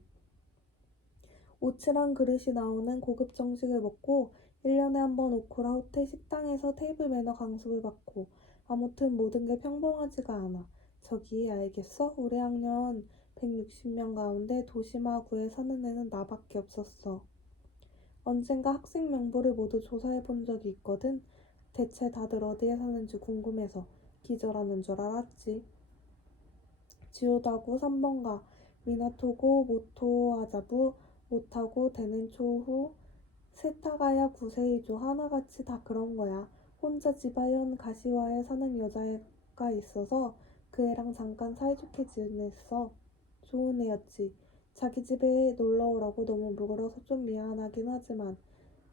오칠한 그릇이 나오는 고급 정식을 먹고 1년에 한 번 오쿠라 호텔 식당에서 테이블 매너 강습을 받고 아무튼 모든 게 평범하지가 않아. 저기 알겠어? 우리 학년 160명 가운데 도시마구에 사는 애는 나밖에 없었어. 언젠가 학생 명부를 모두 조사해 본 적이 있거든. 대체 다들 어디에 사는지 궁금해서 기절하는 줄 알았지. 지오다구 3번가, 미나토고 모토아자부, 못하고 데넨초후, 세타가야 구세이조 하나같이 다 그런 거야. 혼자 지바현 가시와에 사는 여자애가 있어서 그 애랑 잠깐 사이좋게 지냈어. 좋은 애였지. 자기 집에 놀러 오라고 너무 무거워서 좀 미안하긴 하지만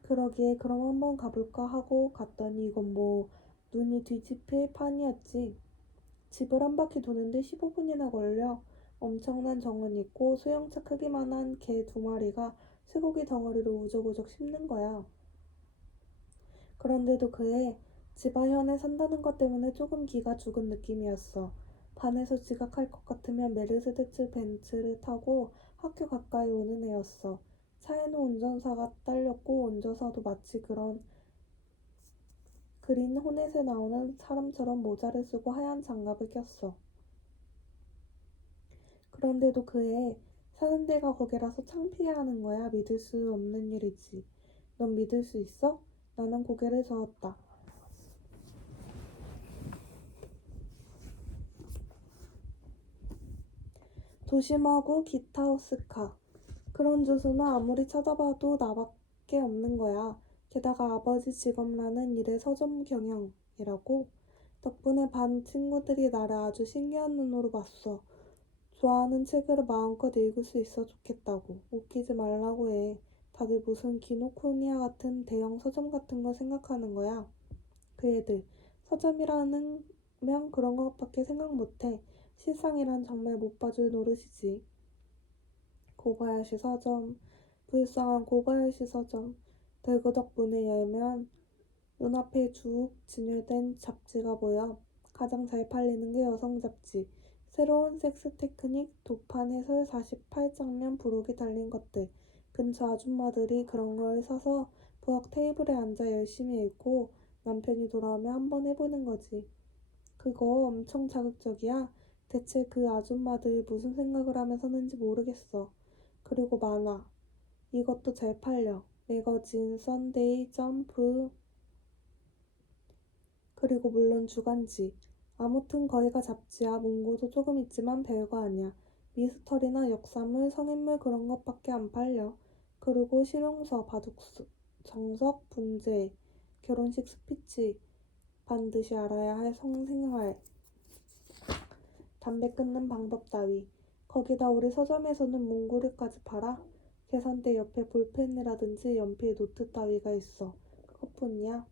그러기에 그럼 한번 가볼까 하고 갔더니 이건 뭐 눈이 뒤집힐 판이었지. 집을 한 바퀴 도는데 15분이나 걸려. 엄청난 정원이 있고 수영차 크기만한 개 2마리가 쇠고기 덩어리를 우적우적 씹는 거야. 그런데도 그애 지바현에 산다는 것 때문에 조금 기가 죽은 느낌이었어. 반에서 지각할 것 같으면 메르세데스 벤츠를 타고 학교 가까이 오는 애였어. 차에는 운전사가 딸렸고 운전사도 마치 그린 호넷에 나오는 사람처럼 모자를 쓰고 하얀 장갑을 꼈어. 그런데도 그애 사는 데가 거기라서 창피해하는 거야. 믿을 수 없는 일이지. 넌 믿을 수 있어? 나는 고개를 저었다. 도시마구 기타오스카. 그런 주소는 아무리 찾아봐도 나밖에 없는 거야. 게다가 아버지 직업란은 일의 서점 경영이라고. 덕분에 반 친구들이 나를 아주 신기한 눈으로 봤어. 좋아하는 책을 마음껏 읽을 수 있어 좋겠다고. 웃기지 말라고 해. 다들 무슨 기노코니아 같은 대형 서점 같은 걸 생각하는 거야. 그 애들 서점이라는 면 그런 것밖에 생각 못해. 실상이란 정말 못 봐줄 노릇이지. 고바야시 서점, 불쌍한 고바야시 서점. 대그 덕분에 열면 눈앞에 쭉 진열된 잡지가 보여. 가장 잘 팔리는 게 여성 잡지. 새로운 섹스 테크닉, 도판 해설 48장면 부록이 달린 것들. 근처 아줌마들이 그런 걸 사서 부엌 테이블에 앉아 열심히 읽고 남편이 돌아오면 한번 해보는 거지. 그거 엄청 자극적이야. 대체 그 아줌마들 무슨 생각을 하며 사는지 모르겠어. 그리고 만화. 이것도 잘 팔려. 매거진, 썬데이, 점프, 그리고 물론 주간지. 아무튼 거기가 잡지야. 문구도 조금 있지만 별거 아니야. 미스터리나 역사물, 성인물 그런 것밖에 안 팔려. 그리고 실용서, 바둑수, 정석, 분재, 결혼식 스피치, 반드시 알아야 할 성생활, 담배 끊는 방법 따위. 거기다 우리 서점에서는 문구류까지 팔아. 계산대 옆에 볼펜이라든지 연필, 노트 따위가 있어. 그것뿐이야.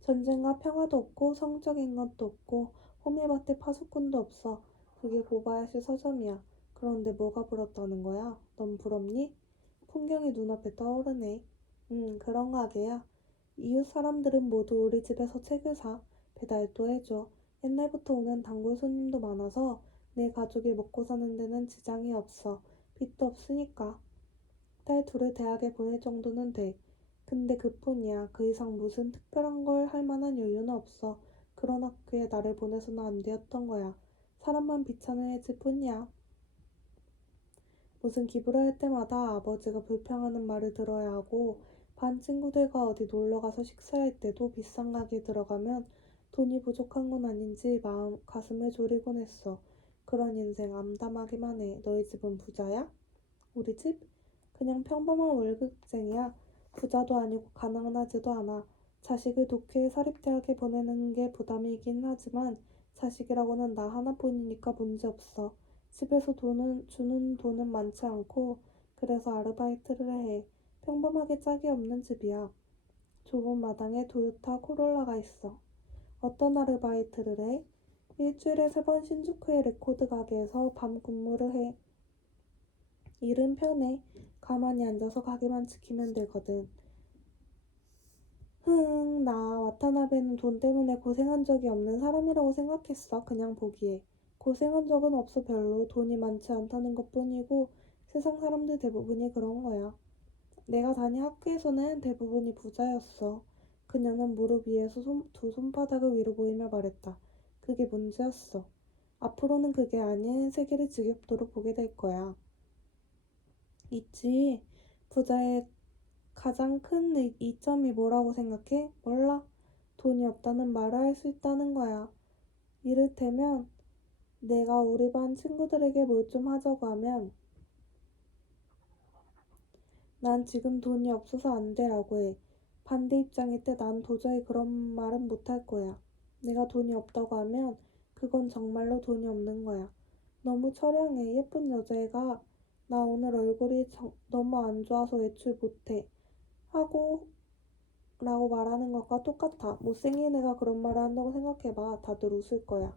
전쟁과 평화도 없고 성적인 것도 없고 호밀밭에 파수꾼도 없어. 그게 고바야시 서점이야. 그런데 뭐가 부럽다는 거야? 넌 부럽니? 풍경이 눈앞에 떠오르네. 그런 가게야. 이웃 사람들은 모두 우리 집에서 책을 사. 배달도 해줘. 옛날부터 오는 단골 손님도 많아서 내 가족이 먹고 사는 데는 지장이 없어. 빚도 없으니까. 딸 둘을 대학에 보낼 정도는 돼. 근데 그뿐이야. 그 이상 무슨 특별한 걸 할 만한 여유는 없어. 그런 학교에 나를 보내서는 안 되었던 거야. 사람만 비참해질 뿐이야. 무슨 기부를 할 때마다 아버지가 불평하는 말을 들어야 하고 반 친구들과 어디 놀러가서 식사할 때도 비싼 가게 들어가면 돈이 부족한 건 아닌지 가슴을 졸이곤 했어. 그런 인생 암담하기만 해. 너희 집은 부자야? 우리 집? 그냥 평범한 월급쟁이야. 부자도 아니고 가난하지도 않아. 자식을 도쿄의 사립대학에 보내는 게 부담이긴 하지만 자식이라고는 나 하나뿐이니까 문제없어. 집에서 주는 돈은 많지 않고 그래서 아르바이트를 해. 평범하게 짝이 없는 집이야. 좁은 마당에 도요타 코롤라가 있어. 어떤 아르바이트를 해? 일주일에 3번 신주쿠의 레코드 가게에서 밤 근무를 해. 일은 편해. 가만히 앉아서 가게만 지키면 되거든. 나 와타나베는 돈 때문에 고생한 적이 없는 사람이라고 생각했어. 그냥 보기에. 고생한 적은 없어 별로. 돈이 많지 않다는 것뿐이고 세상 사람들 대부분이 그런 거야. 내가 다닌 학교에서는 대부분이 부자였어. 그녀는 무릎 위에서 두 손바닥을 위로 보이며 말했다. 그게 문제였어. 앞으로는 그게 아닌 세계를 지겹도록 보게 될 거야. 있지. 부자의 가장 큰 이점이 뭐라고 생각해? 몰라. 돈이 없다는 말을 할 수 있다는 거야. 이를테면 내가 우리 반 친구들에게 뭘 좀 하자고 하면 난 지금 돈이 없어서 안 돼라고 해. 반대 입장일 때 난 도저히 그런 말은 못 할 거야. 내가 돈이 없다고 하면 그건 정말로 돈이 없는 거야. 너무 처량해. 예쁜 여자애가 나 오늘 얼굴이 너무 안 좋아서 외출 못해. 하고 라고 말하는 것과 똑같아. 못생긴 애가 그런 말을 한다고 생각해봐. 다들 웃을 거야.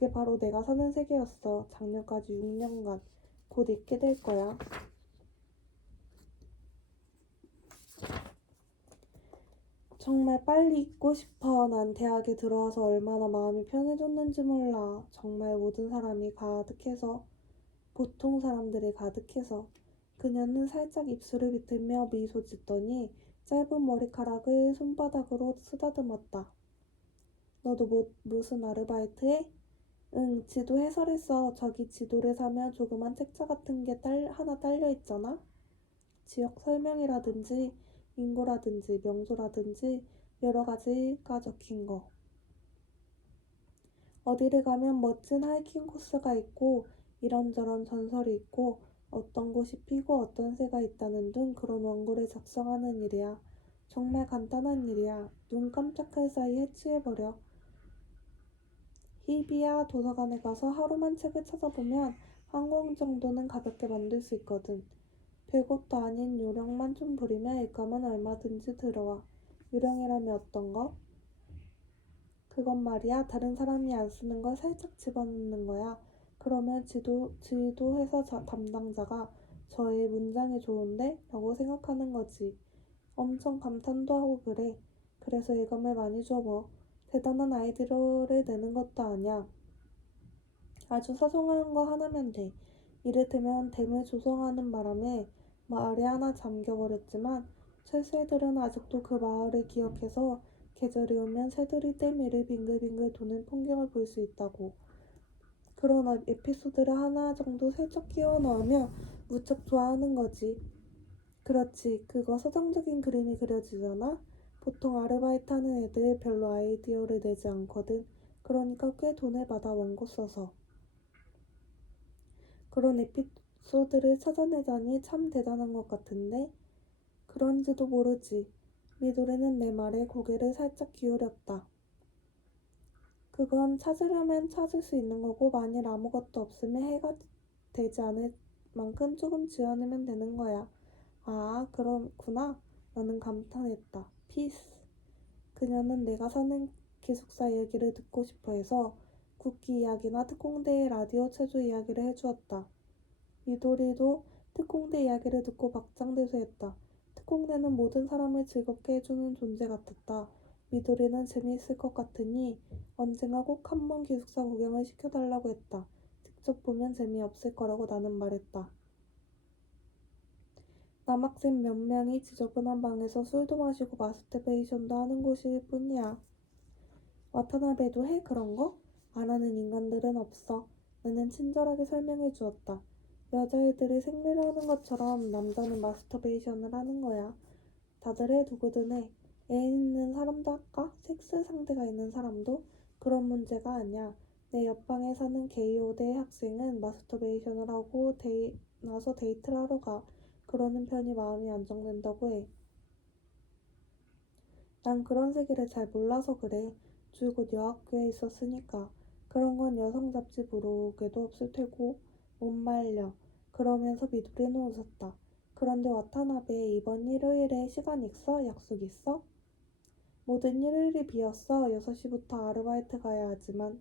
그게 바로 내가 사는 세계였어. 작년까지 6년간. 곧 있게 될 거야. 정말 빨리 잊고 싶어. 난 대학에 들어와서 얼마나 마음이 편해졌는지 몰라. 정말 모든 사람이 가득해서, 보통 사람들이 가득해서. 그녀는 살짝 입술을 비틀며 미소 짓더니 짧은 머리카락을 손바닥으로 쓰다듬었다. 너도 무슨 아르바이트 해? 응, 지도 해설했어. 저기 지도를 사면 조그만 책자 같은 게 하나 딸려 있잖아. 지역 설명이라든지 인구라든지 명소라든지 여러 가지가 적힌 거. 어디를 가면 멋진 하이킹 코스가 있고 이런저런 전설이 있고 어떤 곳이 피고 어떤 새가 있다는 등 그런 원고를 작성하는 일이야. 정말 간단한 일이야. 눈 깜짝할 사이 해치해버려. 희비야, 도서관에 가서 하루만 책을 찾아보면 한 권 정도는 가볍게 만들 수 있거든. 별것도 아닌 요령만 좀 부리면 일감은 얼마든지 들어와. 요령이라면 어떤 거? 그건 말이야, 다른 사람이 안 쓰는 걸 살짝 집어넣는 거야. 그러면 지도 회사 담당자가 저의 문장이 좋은데? 라고 생각하는 거지. 엄청 감탄도 하고 그래. 그래서 일감을 많이 줘 뭐. 대단한 아이디어를 내는 것도 아니야. 아주 사소한 거 하나면 돼. 이를테면 댐을 조성하는 바람에 마을이 하나 잠겨버렸지만 철새들은 아직도 그 마을을 기억해서 계절이 오면 새들이 댐 위를 빙글빙글 도는 풍경을 볼 수 있다고. 그런 에피소드를 하나 정도 슬쩍 끼워 넣으면 무척 좋아하는 거지. 그렇지. 그거 서정적인 그림이 그려지잖아? 보통 아르바이트 하는 애들 별로 아이디어를 내지 않거든. 그러니까 꽤 돈을 받아 원고 써서. 그런 에피소드를 찾아내다니 참 대단한 것 같은데? 그런지도 모르지. 미도리는 내 말에 고개를 살짝 기울였다. 그건 찾으려면 찾을 수 있는 거고 만일 아무것도 없으면 해가 되지 않을 만큼 조금 지어내면 되는 거야. 아, 그렇구나. 나는 감탄했다. 피스. 그녀는 내가 사는 기숙사 얘기를 듣고 싶어 해서 국기 이야기나 특공대의 라디오 체조 이야기를 해주었다. 미도리도 특공대 이야기를 듣고 박장대소했다. 특공대는 모든 사람을 즐겁게 해주는 존재 같았다. 미도리는 재미있을 것 같으니 언젠가 꼭 한번 기숙사 구경을 시켜달라고 했다. 직접 보면 재미없을 거라고 나는 말했다. 남학생 몇 명이 지저분한 방에서 술도 마시고 마스터베이션도 하는 곳일 뿐이야. 와타나베도 해 그런 거? 안 하는 인간들은 없어. 나는 친절하게 설명해 주었다. 여자애들이 생리를 하는 것처럼 남자는 마스터베이션을 하는 거야. 다들 해 누구든 해. 애인 있는 사람도 할까? 섹스 상대가 있는 사람도? 그런 문제가 아니야. 내 옆방에 사는 게이오대 학생은 마스터베이션을 하고 나서 데이트를 하러 가. 그러는 편이 마음이 안정된다고 해. 난 그런 세계를 잘 몰라서 그래. 줄곧 여학교에 있었으니까. 그런 건 여성 잡지 부록에도 없을 테고. 못 말려. 그러면서 미도리는 웃었다. 그런데 와타나베 이번 일요일에 시간 있어? 약속 있어? 모든 일요일이 비었어. 6시부터 아르바이트 가야 하지만.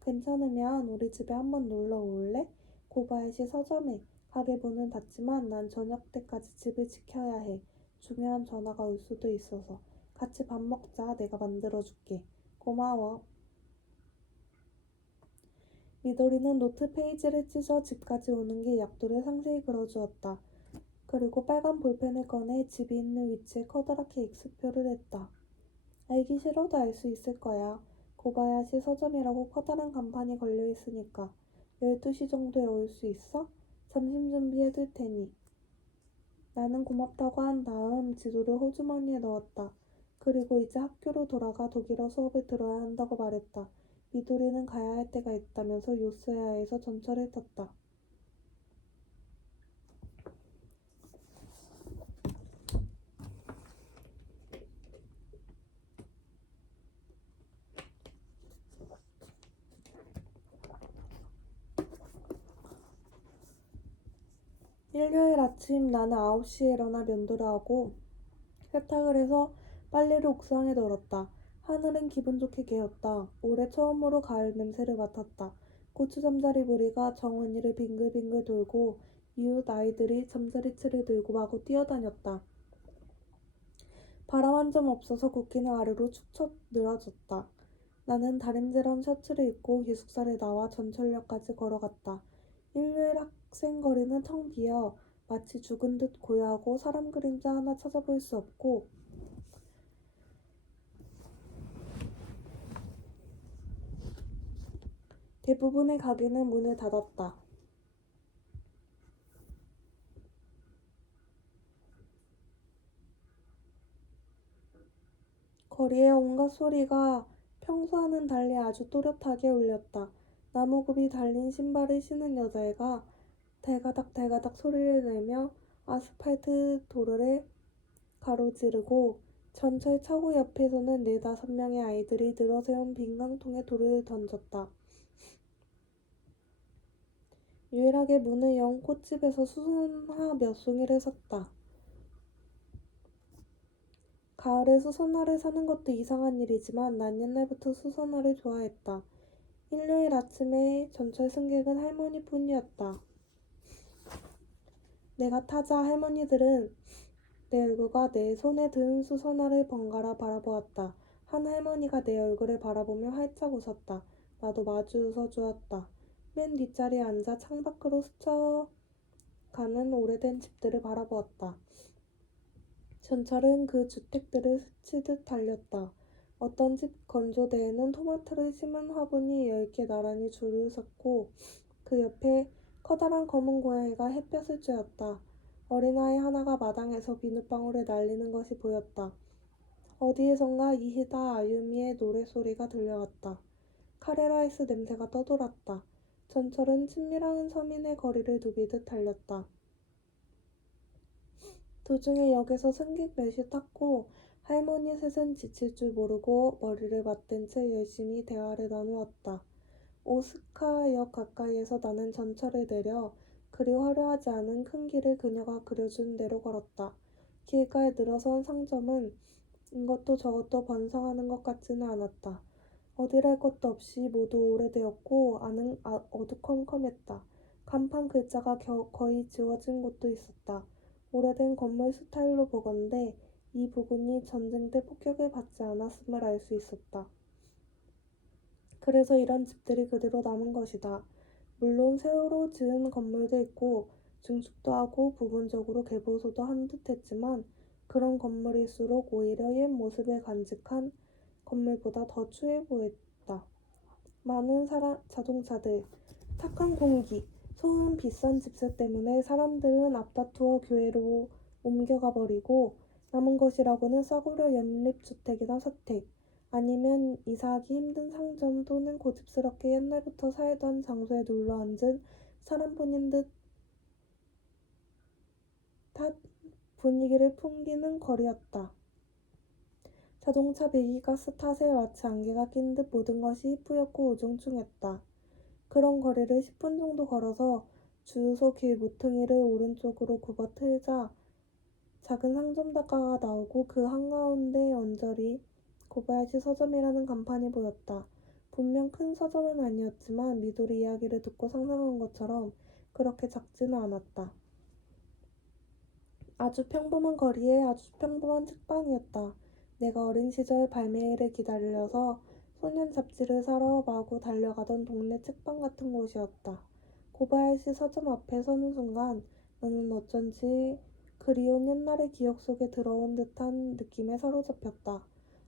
괜찮으면 우리 집에 한번 놀러 올래? 고바야시 서점에. 가게 문은 닫지만 난 저녁 때까지 집을 지켜야 해. 중요한 전화가 올 수도 있어서. 같이 밥 먹자. 내가 만들어줄게. 고마워. 미도리는 노트 페이지를 찢어 집까지 오는 길 약도를 상세히 그려주었다. 그리고 빨간 볼펜을 꺼내 집이 있는 위치에 커다랗게 X표를 했다. 알기 싫어도 알 수 있을 거야. 고바야시 서점이라고 커다란 간판이 걸려 있으니까. 12시 정도에 올 수 있어? 점심 준비해둘 테니. 나는 고맙다고 한 다음 지도를 호주머니에 넣었다. 그리고 이제 학교로 돌아가 독일어 수업을 들어야 한다고 말했다. 미도리는 가야 할 때가 있다면서 요스야에서 전철을 탔다. 일요일 아침 나는 9시에 일어나 면도를 하고 세탁을 해서 빨래를 옥상에 널었다. 하늘은 기분 좋게 개었다. 올해 처음으로 가을 냄새를 맡았다. 고추 잠자리 무리가 정원이를 빙글빙글 돌고 이웃 아이들이 잠자리채를 들고 마구 뛰어다녔다. 바람 한 점 없어서 국기는 아래로 축 늘어졌다. 나는 다림질한 셔츠를 입고 기숙사를 나와 전철역까지 걸어갔다. 일요일 학생 거리는 텅 비어 마치 죽은 듯 고요하고 사람 그림자 하나 찾아볼 수 없고 대부분의 가게는 문을 닫았다. 거리의 온갖 소리가 평소와는 달리 아주 또렷하게 울렸다. 나무굽이 달린 신발을 신은 여자애가 달가닥 소리를 내며 아스팔트 도로를 가로지르고 전철 차고 옆에서는 4~5명의 아이들이 늘어세운 빈 강통에 돌을 던졌다. 유일하게 문을 연 꽃집에서 수선화 몇 송이를 샀다. 가을에 수선화를 사는 것도 이상한 일이지만 난 옛날부터 수선화를 좋아했다. 일요일 아침에 전철 승객은 할머니뿐이었다. 내가 타자 할머니들은 내 얼굴과 내 손에 든 수선화를 번갈아 바라보았다. 한 할머니가 내 얼굴을 바라보며 활짝 웃었다. 나도 마주 웃어주었다. 맨 뒷자리에 앉아 창밖으로 스쳐가는 오래된 집들을 바라보았다. 전철은 그 주택들을 스치듯 달렸다. 어떤 집 건조대에는 토마토를 심은 화분이 10개 나란히 줄을 섰고 그 옆에 커다란 검은 고양이가 햇볕을 쬐었다. 어린아이 하나가 마당에서 비눗방울을 날리는 것이 보였다. 어디에선가 이히다 아유미의 노랫소리가 들려왔다. 카레라이스 냄새가 떠돌았다. 전철은 친밀한 서민의 거리를 누비듯 달렸다. 도중에 역에서 승객 몇이 탔고 할머니 셋은 지칠 줄 모르고 머리를 맞댄 채 열심히 대화를 나누었다. 오스카역 가까이에서 나는 전철을 내려 그리 화려하지 않은 큰 길을 그녀가 그려준 대로 걸었다. 길가에 늘어선 상점은 이것도 저것도 번성하는 것 같지는 않았다. 어디랄 것도 없이 모두 오래되었고 안은 어두컴컴했다. 간판 글자가 거의 지워진 곳도 있었다. 오래된 건물 스타일로 보건대 이 부근이 전쟁 때 폭격을 받지 않았음을 알 수 있었다. 그래서 이런 집들이 그대로 남은 것이다. 물론 새로 지은 건물도 있고 증축도 하고 부분적으로 개보수도 한 듯 했지만 그런 건물일수록 오히려 옛 모습을 간직한 건물보다 더 추해 보였다. 많은 자동차들, 탁한 공기, 소음, 비싼 집세 때문에 사람들은 앞다투어 교회로 옮겨가 버리고 남은 것이라고는 싸구려 연립주택이나 서택, 아니면 이사하기 힘든 상점 또는 고집스럽게 옛날부터 살던 장소에 눌러앉은 사람뿐인 듯한 분위기를 풍기는 거리였다. 자동차 배기가스 탓에 마치 안개가 낀 듯 모든 것이 뿌옇고 우중충했다. 그런 거리를 10분 정도 걸어서 주유소 길 모퉁이를 오른쪽으로 굽어 틀자 작은 상점 닷가가 나오고 그 한가운데 언저리 고바야시 서점이라는 간판이 보였다. 분명 큰 서점은 아니었지만 미도리 이야기를 듣고 상상한 것처럼 그렇게 작지는 않았다. 아주 평범한 거리에 아주 평범한 책방이었다. 내가 어린 시절 발매일을 기다려서 소년 잡지를 사러 마구 달려가던 동네 책방 같은 곳이었다. 고바야시 서점 앞에 서는 순간 나는 어쩐지 그리운 옛날의 기억 속에 들어온 듯한 느낌에 사로잡혔다.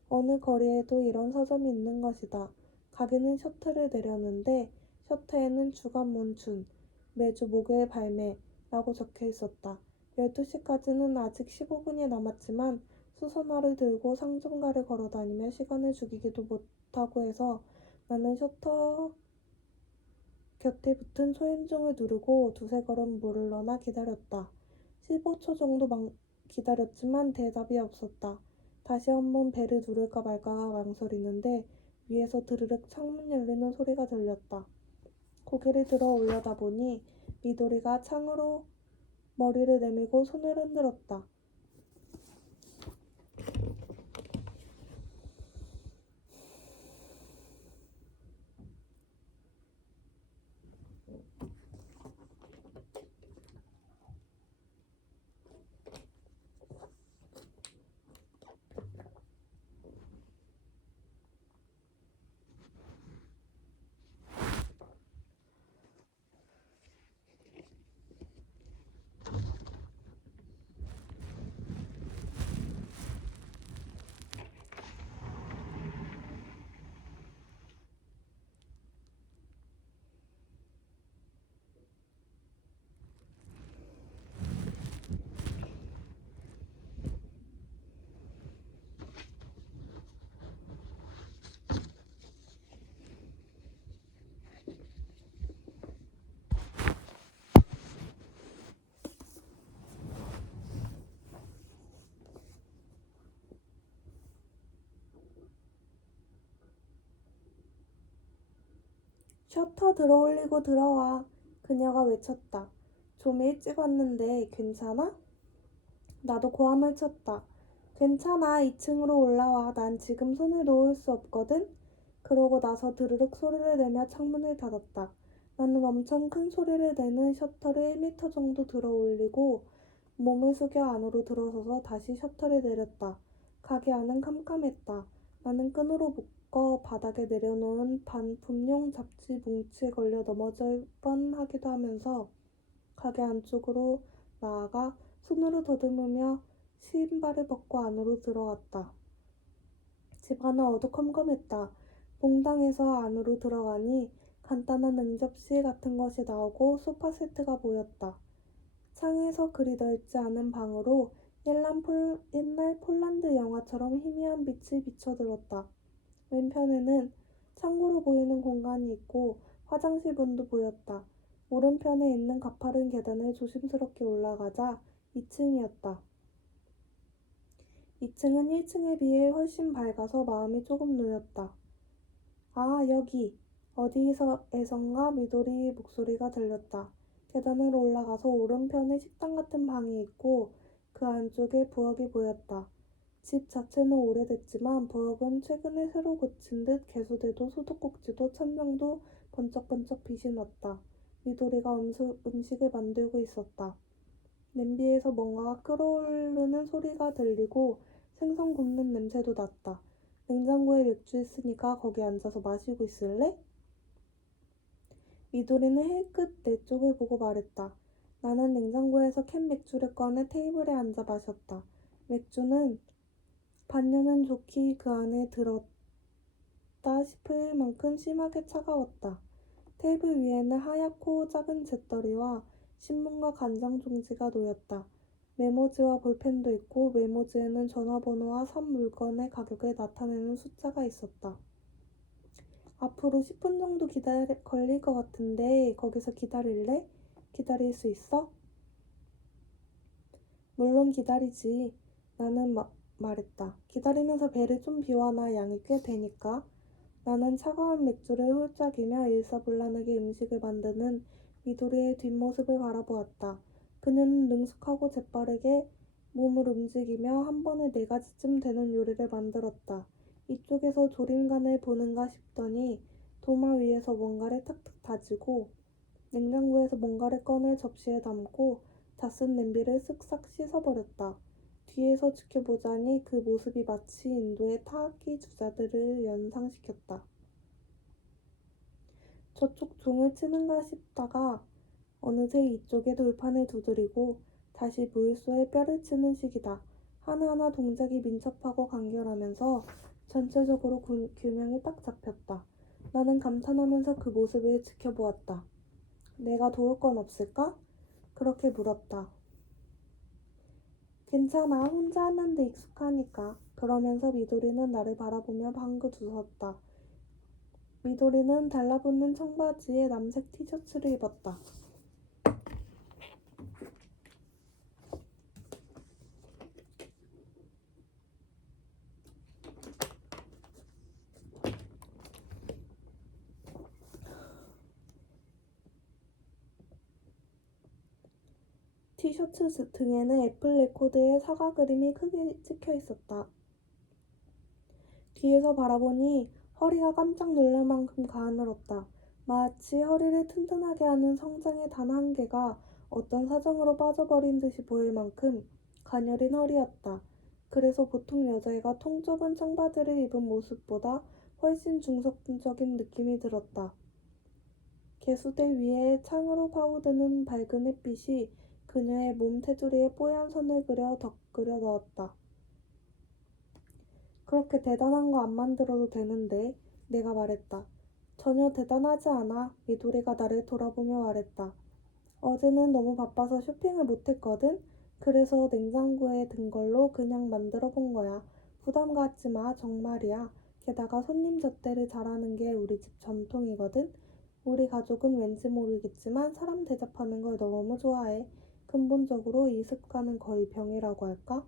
어느 거리에도 이런 서점이 있는 것이다. 가게는 셔터를 내렸는데 셔터에는 주간 몬춘, 매주 목요일 발매라고 적혀 있었다. 12시까지는 아직 15분이 남았지만 수선화를 들고 상점가를 걸어다니며 시간을 죽이기도 못하고 해서 나는 셔터 곁에 붙은 초인종을 누르고 두세 걸음 물러나 기다렸다. 15초 정도 기다렸지만 대답이 없었다. 다시 한번 벨을 누를까 말까가 망설이는데 위에서 드르륵 창문 열리는 소리가 들렸다. 고개를 들어 올려다보니 미도리가 창으로 머리를 내밀고 손을 흔들었다. 셔터 들어올리고 들어와. 그녀가 외쳤다. 좀 일찍 왔는데 괜찮아? 나도 고함을 쳤다. 괜찮아. 2층으로 올라와. 난 지금 손을 놓을 수 없거든. 그러고 나서 드르륵 소리를 내며 창문을 닫았다. 나는 엄청 큰 소리를 내는 셔터를 1미터 정도 들어 올리고 몸을 숙여 안으로 들어서서 다시 셔터를 내렸다. 가게 안은 캄캄했다. 나는 끈으로 묶어 바닥에 내려놓은 반품용 잡지 뭉치에 걸려 넘어질 뻔하기도 하면서 가게 안쪽으로 나아가 손으로 더듬으며 신발을 벗고 안으로 들어갔다. 집 안은 어두컴컴했다. 봉당에서 안으로 들어가니 간단한 응접실 같은 것이 나오고 소파 세트가 보였다. 창에서 그리 넓지 않은 방으로 옛날 폴란드 영화처럼 희미한 빛이 비쳐들었다. 왼편에는 창고로 보이는 공간이 있고 화장실 문도 보였다. 오른편에 있는 가파른 계단을 조심스럽게 올라가자 2층이었다. 2층은 1층에 비해 훨씬 밝아서 마음이 조금 놓였다. 아, 여기! 어디에선가 미도리 목소리가 들렸다. 계단으로 올라가서 오른편에 식당 같은 방이 있고 그 안쪽에 부엌이 보였다. 집 자체는 오래됐지만 부엌은 최근에 새로 고친 듯 개수대도 소독꼭지도 천장도 번쩍번쩍 빛이 났다. 미도리가 음식을 만들고 있었다. 냄비에서 뭔가가 끓어오르는 소리가 들리고 생선 굽는 냄새도 났다. 냉장고에 맥주 있으니까 거기 앉아서 마시고 있을래? 미도리는 힐끗 내 쪽을 보고 말했다. 나는 냉장고에서 캔 맥주를 꺼내 테이블에 앉아 마셨다. 맥주는 반년은 좋게 그 안에 들었다 싶을 만큼 심하게 차가웠다. 테이블 위에는 하얗고 작은 잿더리와 신문과 간장 종지가 놓였다. 메모지와 볼펜도 있고 메모지에는 전화번호와 산 물건의 가격을 나타내는 숫자가 있었다. 앞으로 10분 정도 걸릴 것 같은데 거기서 기다릴래? 기다릴 수 있어? 물론 기다리지. 나는 말했다. 기다리면서 배를 좀 비워놔. 양이 꽤 되니까. 나는 차가운 맥주를 홀짝이며 일사불란하게 음식을 만드는 미도리의 뒷모습을 바라보았다. 그녀는 능숙하고 재빠르게 몸을 움직이며 한 번에 4가지쯤 되는 요리를 만들었다. 이쪽에서 조림간을 보는가 싶더니 도마 위에서 뭔가를 탁탁 다지고 냉장고에서 뭔가를 꺼내 접시에 담고 다 쓴 냄비를 쓱싹 씻어버렸다. 뒤에서 지켜보자니 그 모습이 마치 인도의 타악기 주자들을 연상시켰다. 저쪽 종을 치는가 싶다가 어느새 이쪽에 돌판을 두드리고 다시 무일소에 뼈를 치는 식이다. 하나하나 동작이 민첩하고 간결하면서 전체적으로 균형이 딱 잡혔다. 나는 감탄하면서 그 모습을 지켜보았다. 내가 도울 건 없을까? 그렇게 물었다. 괜찮아. 혼자 하는데 익숙하니까. 그러면서 미도리는 나를 바라보며 방긋 웃었다. 미도리는 달라붙는 청바지에 남색 티셔츠를 입었다. 티셔츠 등에는 애플 레코드의 사과 그림이 크게 찍혀 있었다. 뒤에서 바라보니 허리가 깜짝 놀랄 만큼 가늘었다. 마치 허리를 튼튼하게 하는 성장의 단 한 개가 어떤 사정으로 빠져버린 듯이 보일 만큼 가녀린 허리였다. 그래서 보통 여자애가 통 좁은 청바지를 입은 모습보다 훨씬 중성적인 느낌이 들었다. 개수대 위에 창으로 파고드는 밝은 햇빛이 그녀의 몸 테두리에 뽀얀 선을 그려 덧그려 넣었다. 그렇게 대단한 거 안 만들어도 되는데, 내가 말했다. 전혀 대단하지 않아. 미도리가 나를 돌아보며 말했다. 어제는 너무 바빠서 쇼핑을 못했거든? 그래서 냉장고에 든 걸로 그냥 만들어 본 거야. 부담 갖지 마, 정말이야. 게다가 손님 접대를 잘하는 게 우리 집 전통이거든? 우리 가족은 왠지 모르겠지만 사람 대접하는 걸 너무 좋아해. 근본적으로 이 습관은 거의 병이라고 할까?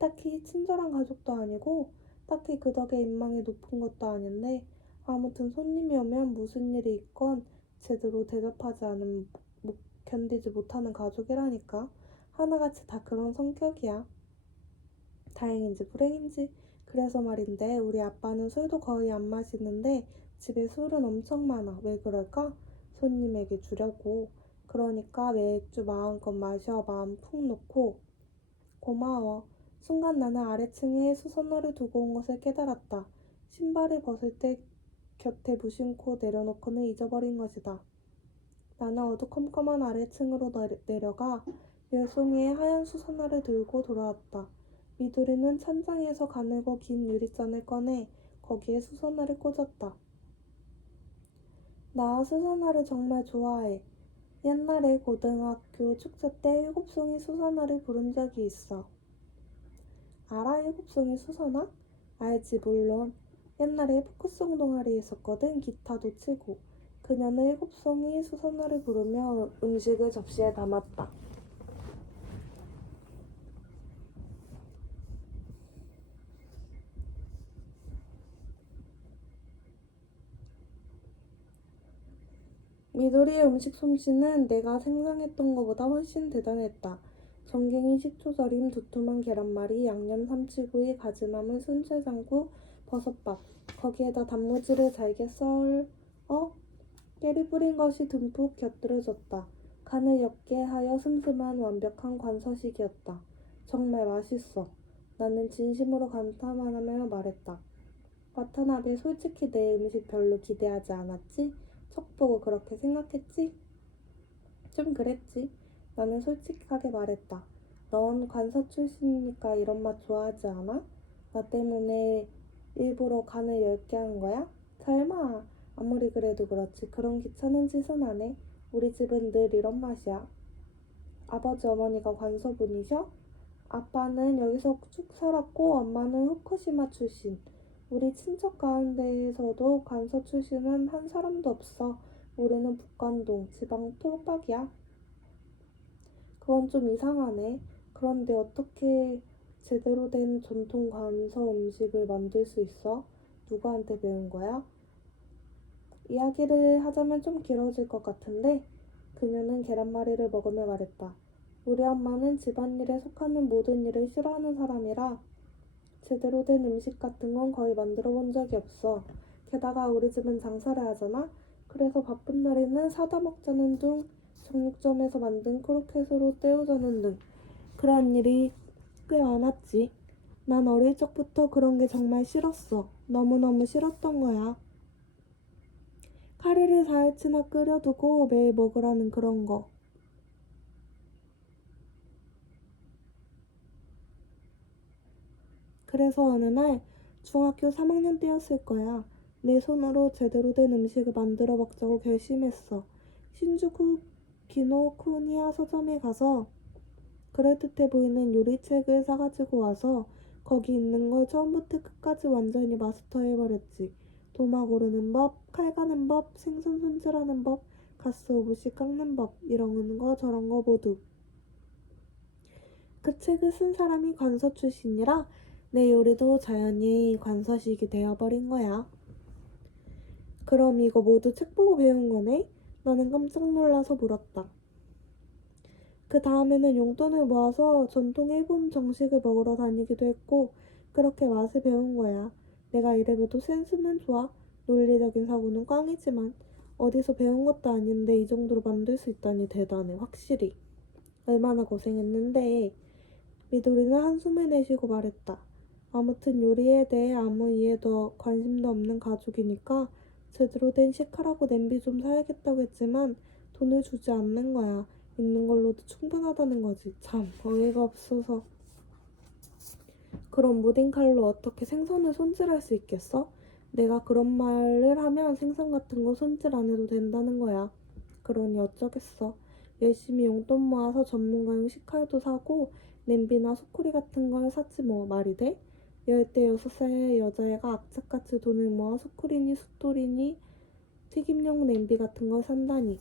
딱히 친절한 가족도 아니고 딱히 그 덕에 인망이 높은 것도 아닌데 아무튼 손님이 오면 무슨 일이 있건 제대로 대접하지 않으면 견디지 못하는 가족이라니까. 하나같이 다 그런 성격이야. 다행인지 불행인지. 그래서 말인데 우리 아빠는 술도 거의 안 마시는데 집에 술은 엄청 많아. 왜 그럴까? 손님에게 주려고. 그러니까 맥주 마음껏 마셔. 마음 푹 놓고. 고마워. 순간 나는 아래층에 수선화를 두고 온 것을 깨달았다. 신발을 벗을 때 곁에 무심코 내려놓고는 잊어버린 것이다. 나는 어두컴컴한 아래층으로 내려가 10송이의 하얀 수선화를 들고 돌아왔다. 미도리는 찬장에서 가늘고 긴 유리잔을 꺼내 거기에 수선화를 꽂았다. 나 수선화를 정말 좋아해. 옛날에 고등학교 축제 때 7송이 수선화를 부른 적이 있어. 알아? 7송이 수선화? 알지 물론. 옛날에 포크송 동아리에 있었거든. 기타도 치고. 그녀는 7송이 수선화를 부르며 음식을 접시에 담았다. 미도리의 음식 솜씨는 내가 상상했던 것보다 훨씬 대단했다. 정갱이 식초 절임, 두툼한 계란말이, 양념 삼치구이, 가지나물, 순채장국, 버섯밥. 거기에다 단무지를 잘게 썰어 깨를 뿌린 것이 듬뿍 곁들여졌다. 간을 옅게 하여 슴슴한 완벽한 관서식이었다. 정말 맛있어. 나는 진심으로 감탄하며 말했다. 와타나베 솔직히 내 음식 별로 기대하지 않았지? 척 보고 그렇게 생각했지? 좀 그랬지. 나는 솔직하게 말했다. 넌 관서 출신이니까 이런 맛 좋아하지 않아? 나 때문에 일부러 간을 얇게 한 거야? 설마. 아무리 그래도 그렇지. 그런 귀찮은 짓은 안 해. 우리 집은 늘 이런 맛이야. 아버지 어머니가 관서분이셔? 아빠는 여기서 쭉 살았고 엄마는 후쿠시마 출신. 우리 친척 가운데에서도 관서 출신은 한 사람도 없어. 우리는 북관동, 지방 토박이야. 그건 좀 이상하네. 그런데 어떻게 제대로 된 전통 관서 음식을 만들 수 있어? 누구한테 배운 거야? 이야기를 하자면 좀 길어질 것 같은데 그녀는 계란말이를 먹으며 말했다. 우리 엄마는 집안일에 속하는 모든 일을 싫어하는 사람이라 제대로 된 음식 같은 건 거의 만들어 본 적이 없어. 게다가 우리 집은 장사를 하잖아? 그래서 바쁜 날에는 사다 먹자는 둥, 정육점에서 만든 크로켓으로 때우자는 등 그런 일이 꽤 많았지. 난 어릴 적부터 그런 게 정말 싫었어. 너무너무 싫었던 거야. 카레를 4일치나 끓여두고 매일 먹으라는 그런 거. 그래서 어느 날 중학교 3학년 때였을 거야. 내 손으로 제대로 된 음식을 만들어 먹자고 결심했어. 신주쿠 기노쿠니야 서점에 가서 그럴듯해 보이는 요리책을 사가지고 와서 거기 있는 걸 처음부터 끝까지 완전히 마스터해버렸지. 도마 고르는 법, 칼 가는 법, 생선 손질하는 법, 가스오브시 깎는 법, 이런 거 저런 거 모두. 그 책을 쓴 사람이 관서 출신이라 내 요리도 자연히 관서식이 되어버린 거야. 그럼 이거 모두 책 보고 배운 거네? 나는 깜짝 놀라서 물었다. 그 다음에는 용돈을 모아서 전통 일본 정식을 먹으러 다니기도 했고 그렇게 맛을 배운 거야. 내가 이래봬도 센스는 좋아. 논리적인 사고는 꽝이지만 어디서 배운 것도 아닌데 이 정도로 만들 수 있다니 대단해. 확실히. 얼마나 고생했는데. 미도리는 한숨을 내쉬고 말했다. 아무튼 요리에 대해 아무 이해도 관심도 없는 가족이니까 제대로 된 식칼하고 냄비 좀 사야겠다고 했지만 돈을 주지 않는 거야. 있는 걸로도 충분하다는 거지. 참 어이가 없어서. 그럼 무딘 칼로 어떻게 생선을 손질할 수 있겠어? 내가 그런 말을 하면 생선 같은 거 손질 안 해도 된다는 거야. 그러니 어쩌겠어. 열심히 용돈 모아서 전문가용 식칼도 사고 냄비나 소쿠리 같은 걸 샀지 뭐. 말이 돼? 16살 여자애가 악착같이 돈을 모아 소쿠리니 숫돌이니 튀김용 냄비 같은 걸 산다니.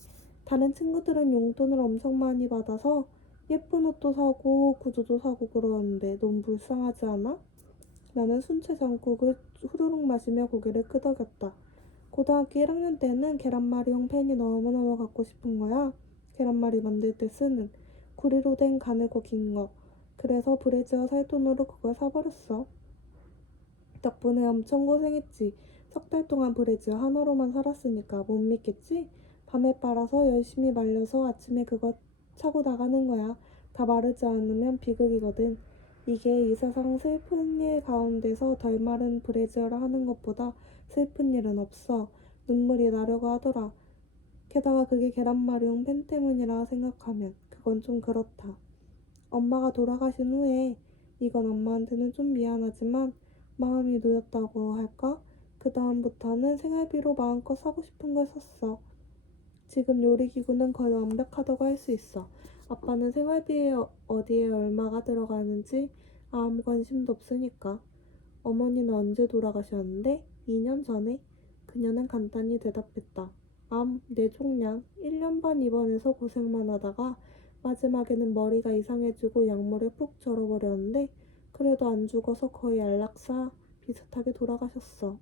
다른 친구들은 용돈을 엄청 많이 받아서 예쁜 옷도 사고 구두도 사고 그러는데 너무 불쌍하지 않아? 나는 순채 장국을 후루룩 마시며 고개를 끄덕였다. 고등학교 1학년 때는 계란말이용 펜이 너무너무 갖고 싶은 거야. 계란말이 만들 때 쓰는 구리로 된 가늘고 긴 거. 그래서 브래지어 살 돈으로 그걸 사버렸어. 덕분에 엄청 고생했지. 3달 동안 브래지어 하나로만 살았으니까 못 믿겠지? 밤에 빨아서 열심히 말려서 아침에 그거 차고 나가는 거야. 다 마르지 않으면 비극이거든. 이게 이 세상 슬픈 일 가운데서 덜 마른 브래지어를 하는 것보다 슬픈 일은 없어. 눈물이 나려고 하더라. 게다가 그게 계란말이용 팬 때문이라 생각하면 그건 좀 그렇다. 엄마가 돌아가신 후에 이건 엄마한테는 좀 미안하지만 마음이 놓였다고 할까? 그 다음부터는 생활비로 마음껏 사고 싶은 걸 샀어. 지금 요리기구는 거의 완벽하다고 할 수 있어. 아빠는 생활비에 어디에 얼마가 들어가는지 아무 관심도 없으니까. 어머니는 언제 돌아가셨는데? 2년 전에? 그녀는 간단히 대답했다. 뇌종양. 1년 반 입원해서 고생만 하다가 마지막에는 머리가 이상해지고 약물에 푹 절어버렸는데 그래도 안 죽어서 거의 안락사 비슷하게 돌아가셨어.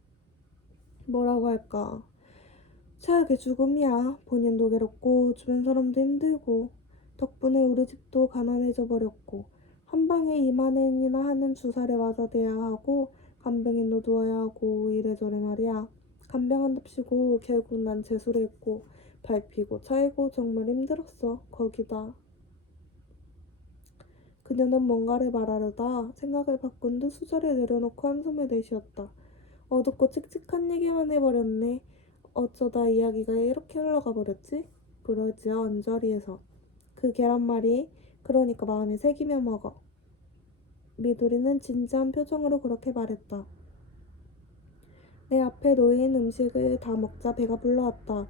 뭐라고 할까? 최악의 죽음이야. 본인도 괴롭고 주변 사람도 힘들고 덕분에 우리 집도 가난해져 버렸고 한 방에 2만 엔이나 하는 주사를 맞아대야 하고 간병인도 누워야 하고 이래저래 말이야. 간병한답시고 결국 난 재수를 했고 밟히고 차이고 정말 힘들었어. 거기다 그녀는 뭔가를 말하려다 생각을 바꾼 듯 수저를 내려놓고 한숨을 내쉬었다. 어둡고 칙칙한 얘기만 해버렸네. 어쩌다 이야기가 이렇게 흘러가 버렸지? 그러지요, 언저리에서. 그 계란말이, 그러니까 마음에 새기며 먹어. 미도리는 진지한 표정으로 그렇게 말했다. 내 앞에 놓인 음식을 다 먹자 배가 불러왔다.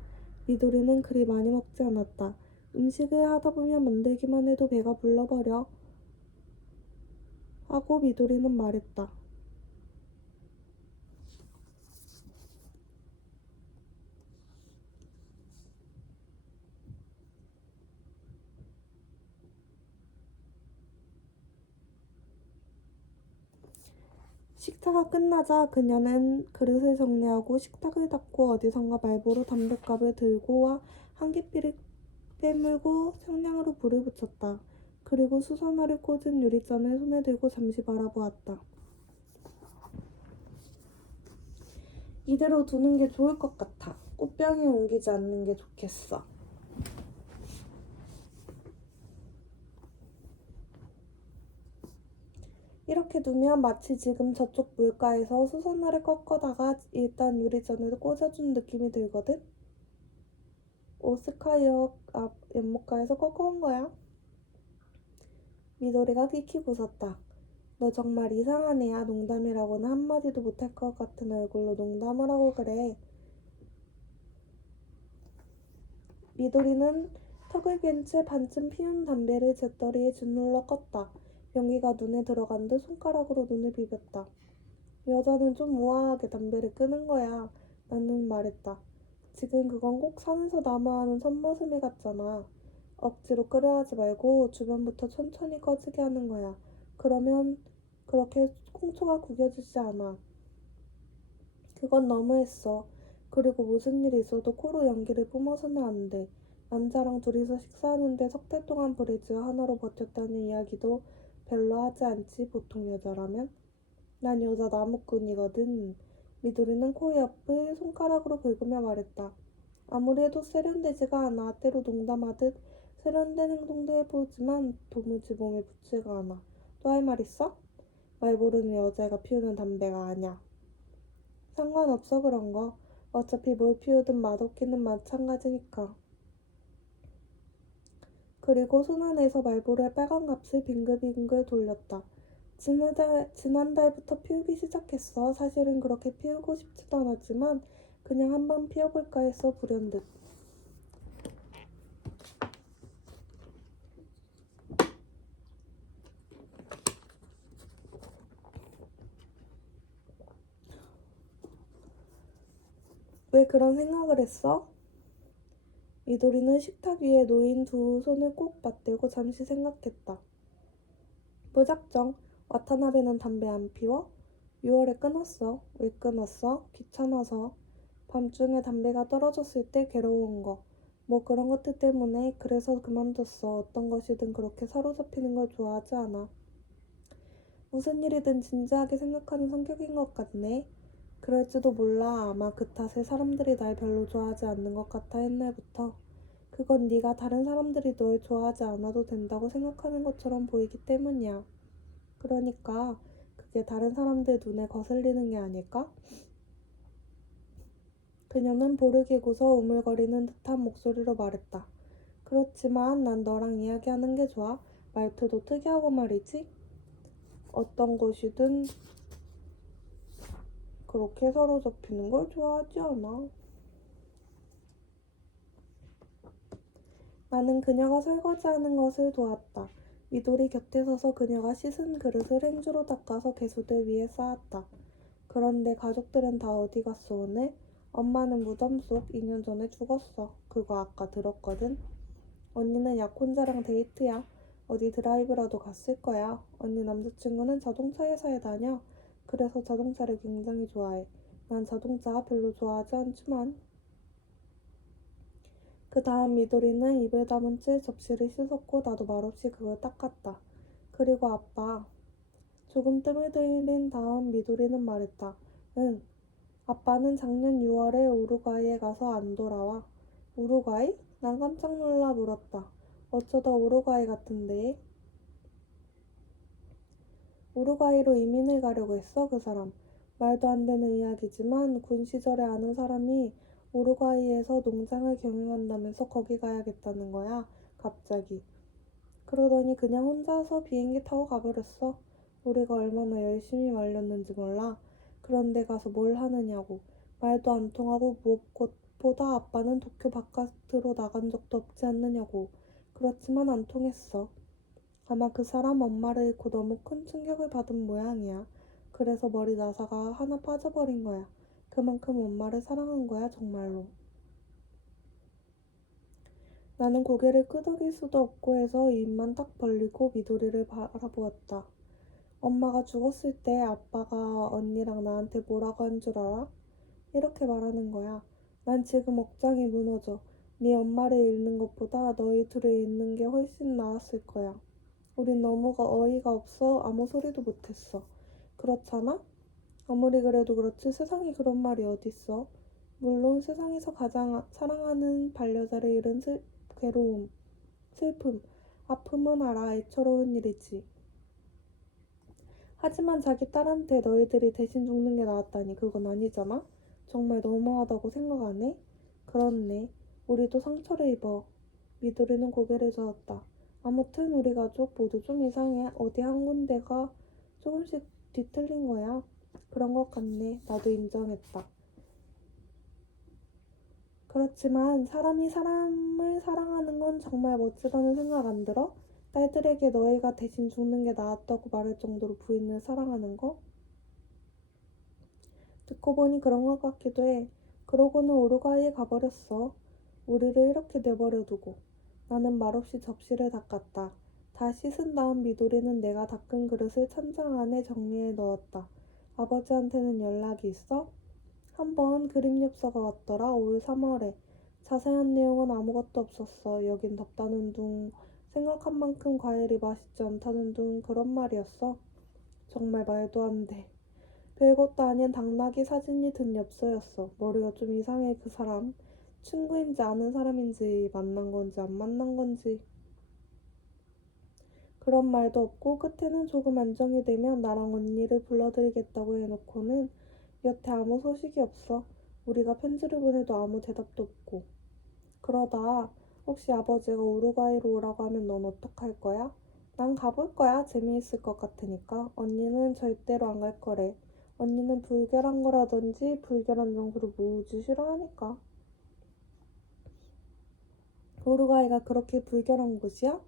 미도리는 그리 많이 먹지 않았다. 음식을 하다 보면 만들기만 해도 배가 불러버려. 하고 미도리는 말했다. 식사가 끝나자 그녀는 그릇을 정리하고 식탁을 닦고 어디선가 말보로 담뱃갑을 들고 와 한깃비를 빼물고 상냥으로 불을 붙였다. 그리고 수선화를 꽂은 유리잔을 손에 들고 잠시 바라보았다. 이대로 두는 게 좋을 것 같아. 꽃병에 옮기지 않는 게 좋겠어. 이렇게 두면 마치 지금 저쪽 물가에서 수선화를 꺾어다가 일단 유리잔을 꽂아준 느낌이 들거든? 오스카이역 앞 연못가에서 꺾어온 거야. 미도리가 키키고 웃었다. 너 정말 이상한 애야. 농담이라고는 한마디도 못할 것 같은 얼굴로 농담을 하고 그래. 미도리는 턱을 괸 채 반쯤 피운 담배를 재떨이에 짓눌러 껐다. 연기가 눈에 들어간 듯 손가락으로 눈을 비볐다. 여자는 좀 우아하게 담배를 끄는 거야. 나는 말했다. 지금 그건 꼭 산에서 나무하는 선머슴이 같잖아. 억지로 끄려 하지 말고 주변부터 천천히 꺼지게 하는 거야. 그러면 그렇게 콩초가 구겨지지 않아. 그건 너무했어. 그리고 무슨 일이 있어도 코로 연기를 뿜어서는 안 돼. 남자랑 둘이서 식사하는데 3달 동안 브래지어 하나로 버텼다는 이야기도 별로 하지 않지, 보통 여자라면. 난 여자 나무꾼이거든. 미도리는 코 옆을 손가락으로 긁으며 말했다. 아무리 해도 세련되지가 않아. 때로 농담하듯 세련된 행동도 해보지만 도무지 몸에 붙지가 않아. 또 할 말 있어? 말 모르는 여자애가 피우는 담배가 아냐. 상관없어 그런 거. 어차피 뭘 피우든 맛없기는 마찬가지니까. 그리고 손 안에서 말보루의 빨간 값을 빙글빙글 돌렸다. 지난달부터 피우기 시작했어. 사실은 그렇게 피우고 싶지도 않았지만 그냥 한번 피워볼까 했어. 불현듯. 왜 그런 생각을 했어? 미도리는 식탁 위에 놓인 두 손을 꼭 맞대고 잠시 생각했다. 무작정 와타나베는 담배 안 피워? 6월에 끊었어. 왜 끊었어? 귀찮아서. 밤중에 담배가 떨어졌을 때 괴로운 거. 뭐 그런 것들 때문에 그래서 그만뒀어. 어떤 것이든 그렇게 사로잡히는 걸 좋아하지 않아. 무슨 일이든 진지하게 생각하는 성격인 것 같네. 그럴지도 몰라. 아마 그 탓에 사람들이 날 별로 좋아하지 않는 것 같아 옛날부터. 그건 네가 다른 사람들이 널 좋아하지 않아도 된다고 생각하는 것처럼 보이기 때문이야. 그러니까 그게 다른 사람들 눈에 거슬리는 게 아닐까? 그녀는 보르게 고서 우물거리는 듯한 목소리로 말했다. 그렇지만 난 너랑 이야기하는 게 좋아. 말투도 특이하고 말이지. 어떤 것이든 그렇게 사로잡히는 걸 좋아하지 않아. 나는 그녀가 설거지하는 것을 도왔다. 미돌이 곁에 서서 그녀가 씻은 그릇을 행주로 닦아서 개수대 위에 쌓았다. 그런데 가족들은 다 어디 갔어 오늘? 엄마는 무덤 속 2년 전에 죽었어. 그거 아까 들었거든. 언니는 약혼자랑 데이트야. 어디 드라이브라도 갔을 거야. 언니 남자친구는 자동차 회사에 다녀. 그래서 자동차를 굉장히 좋아해. 난 자동차 별로 좋아하지 않지만. 그 다음 미도리는 입을 다문 채 접시를 씻었고 나도 말없이 그걸 닦았다. 그리고 아빠. 조금 뜸을 들인 다음 미도리는 말했다. 응. 아빠는 작년 6월에 우루과이에 가서 안 돌아와. 우루과이? 난 깜짝 놀라 물었다. 어쩌다 우루과이 같은데? 우루과이로 이민을 가려고 했어, 그 사람. 말도 안 되는 이야기지만 군 시절에 아는 사람이 우루과이에서 농장을 경영한다면서 거기 가야겠다는 거야, 갑자기. 그러더니 그냥 혼자서 비행기 타고 가버렸어. 우리가 얼마나 열심히 말렸는지 몰라. 그런데 가서 뭘 하느냐고. 말도 안 통하고 무엇보다 아빠는 도쿄 바깥으로 나간 적도 없지 않느냐고. 그렇지만 안 통했어. 아마 그 사람 엄마를 잃고 너무 큰 충격을 받은 모양이야. 그래서 머리 나사가 하나 빠져버린 거야. 그만큼 엄마를 사랑한 거야, 정말로. 나는 고개를 끄덕일 수도 없고 해서 입만 딱 벌리고 미도리를 바라보았다. 엄마가 죽었을 때 아빠가 언니랑 나한테 뭐라고 한 줄 알아? 이렇게 말하는 거야. 난 지금 억장이 무너져. 네 엄마를 잃는 것보다 너희 둘을 잃는 게 훨씬 나았을 거야. 우린 너무 어이가 없어 아무 소리도 못했어. 그렇잖아? 아무리 그래도 그렇지 세상에 그런 말이 어딨어. 물론 세상에서 가장 사랑하는 반려자를 잃은 괴로움, 슬픔, 아픔은 알아. 애처로운 일이지. 하지만 자기 딸한테 너희들이 대신 죽는 게 나았다니 그건 아니잖아? 정말 너무하다고 생각 안 해? 그렇네. 우리도 상처를 입어. 미도리는 고개를 저었다. 아무튼 우리 가족 모두 좀 이상해. 어디 한 군데가 조금씩 뒤틀린 거야. 그런 것 같네. 나도 인정했다. 그렇지만 사람이 사람을 사랑하는 건 정말 멋지다는 생각 안 들어? 딸들에게 너희가 대신 죽는 게 나았다고 말할 정도로 부인을 사랑하는 거? 듣고 보니 그런 것 같기도 해. 그러고는 우루과이에 가버렸어. 우리를 이렇게 내버려 두고. 나는 말없이 접시를 닦았다. 다 씻은 다음 미도리는 내가 닦은 그릇을 찬장 안에 정리해 넣었다. 아버지한테는 연락이 있어? 한번 그림 엽서가 왔더라. 올 3월에. 자세한 내용은 아무것도 없었어. 여긴 덥다는 둥, 생각한 만큼 과일이 맛있지 않다는 둥, 그런 말이었어. 정말 말도 안 돼. 별것도 아닌 당나귀 사진이 든 엽서였어. 머리가 좀 이상해, 그 사람. 친구인지 아는 사람인지 만난 건지 안 만난 건지. 그런 말도 없고 끝에는 조금 안정이 되면 나랑 언니를 불러드리겠다고 해놓고는 여태 아무 소식이 없어. 우리가 편지를 보내도 아무 대답도 없고. 그러다 혹시 아버지가 우루과이로 오라고 하면 넌 어떡할 거야? 난 가볼 거야. 재미있을 것 같으니까. 언니는 절대로 안 갈 거래. 언니는 불결한 거라든지 불결한 장소를 무지 싫어하니까. 우루과이가 그렇게 불결한 곳이야?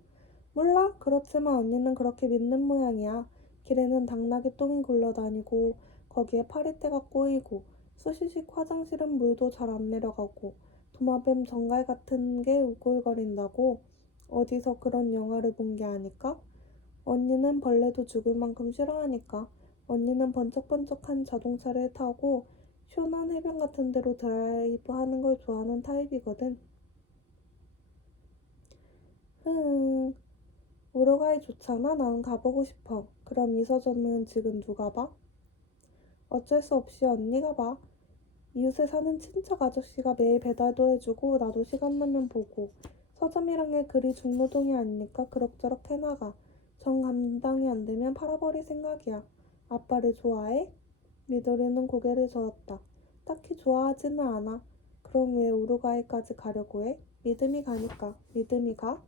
몰라. 그렇지만 언니는 그렇게 믿는 모양이야. 길에는 당나귀 똥이 굴러다니고 거기에 파리떼가 꼬이고 수시식 화장실은 물도 잘 안 내려가고 도마뱀 정갈 같은 게 우글거린다고. 어디서 그런 영화를 본 게 아닐까? 언니는 벌레도 죽을 만큼 싫어하니까. 언니는 번쩍번쩍한 자동차를 타고 시원한 해변 같은 데로 드라이브 하는 걸 좋아하는 타입이거든. 흥, 우루과이 좋잖아. 나는 가보고 싶어. 그럼 이서준은 지금 누가 봐? 어쩔 수 없이 언니가 봐. 이웃에 사는 친척 아저씨가 매일 배달도 해주고 나도 시간 나면 보고. 서점이란 게 그리 중노동이 아니니까 그럭저럭 해나가. 정 감당이 안 되면 팔아버릴 생각이야. 아빠를 좋아해? 미도리는 고개를 저었다. 딱히 좋아하지는 않아. 그럼 왜 우루과이까지 가려고 해? 믿음이 가니까. 믿음이 가?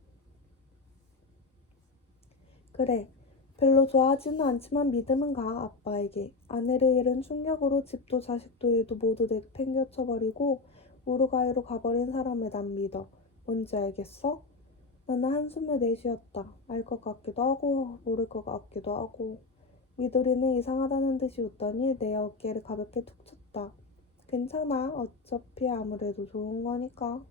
그래. 별로 좋아하지는 않지만 믿음은 가, 아빠에게. 아내를 잃은 충격으로 집도 자식도 일도 모두 내팽겨쳐버리고 우루과이로 가버린 사람을 난 믿어. 뭔지 알겠어? 나는 한숨을 내쉬었다. 알 것 같기도 하고 모를 것 같기도 하고. 미도리는 이상하다는 듯이 웃더니 내 어깨를 가볍게 툭 쳤다. 괜찮아. 어차피 아무래도 좋은 거니까.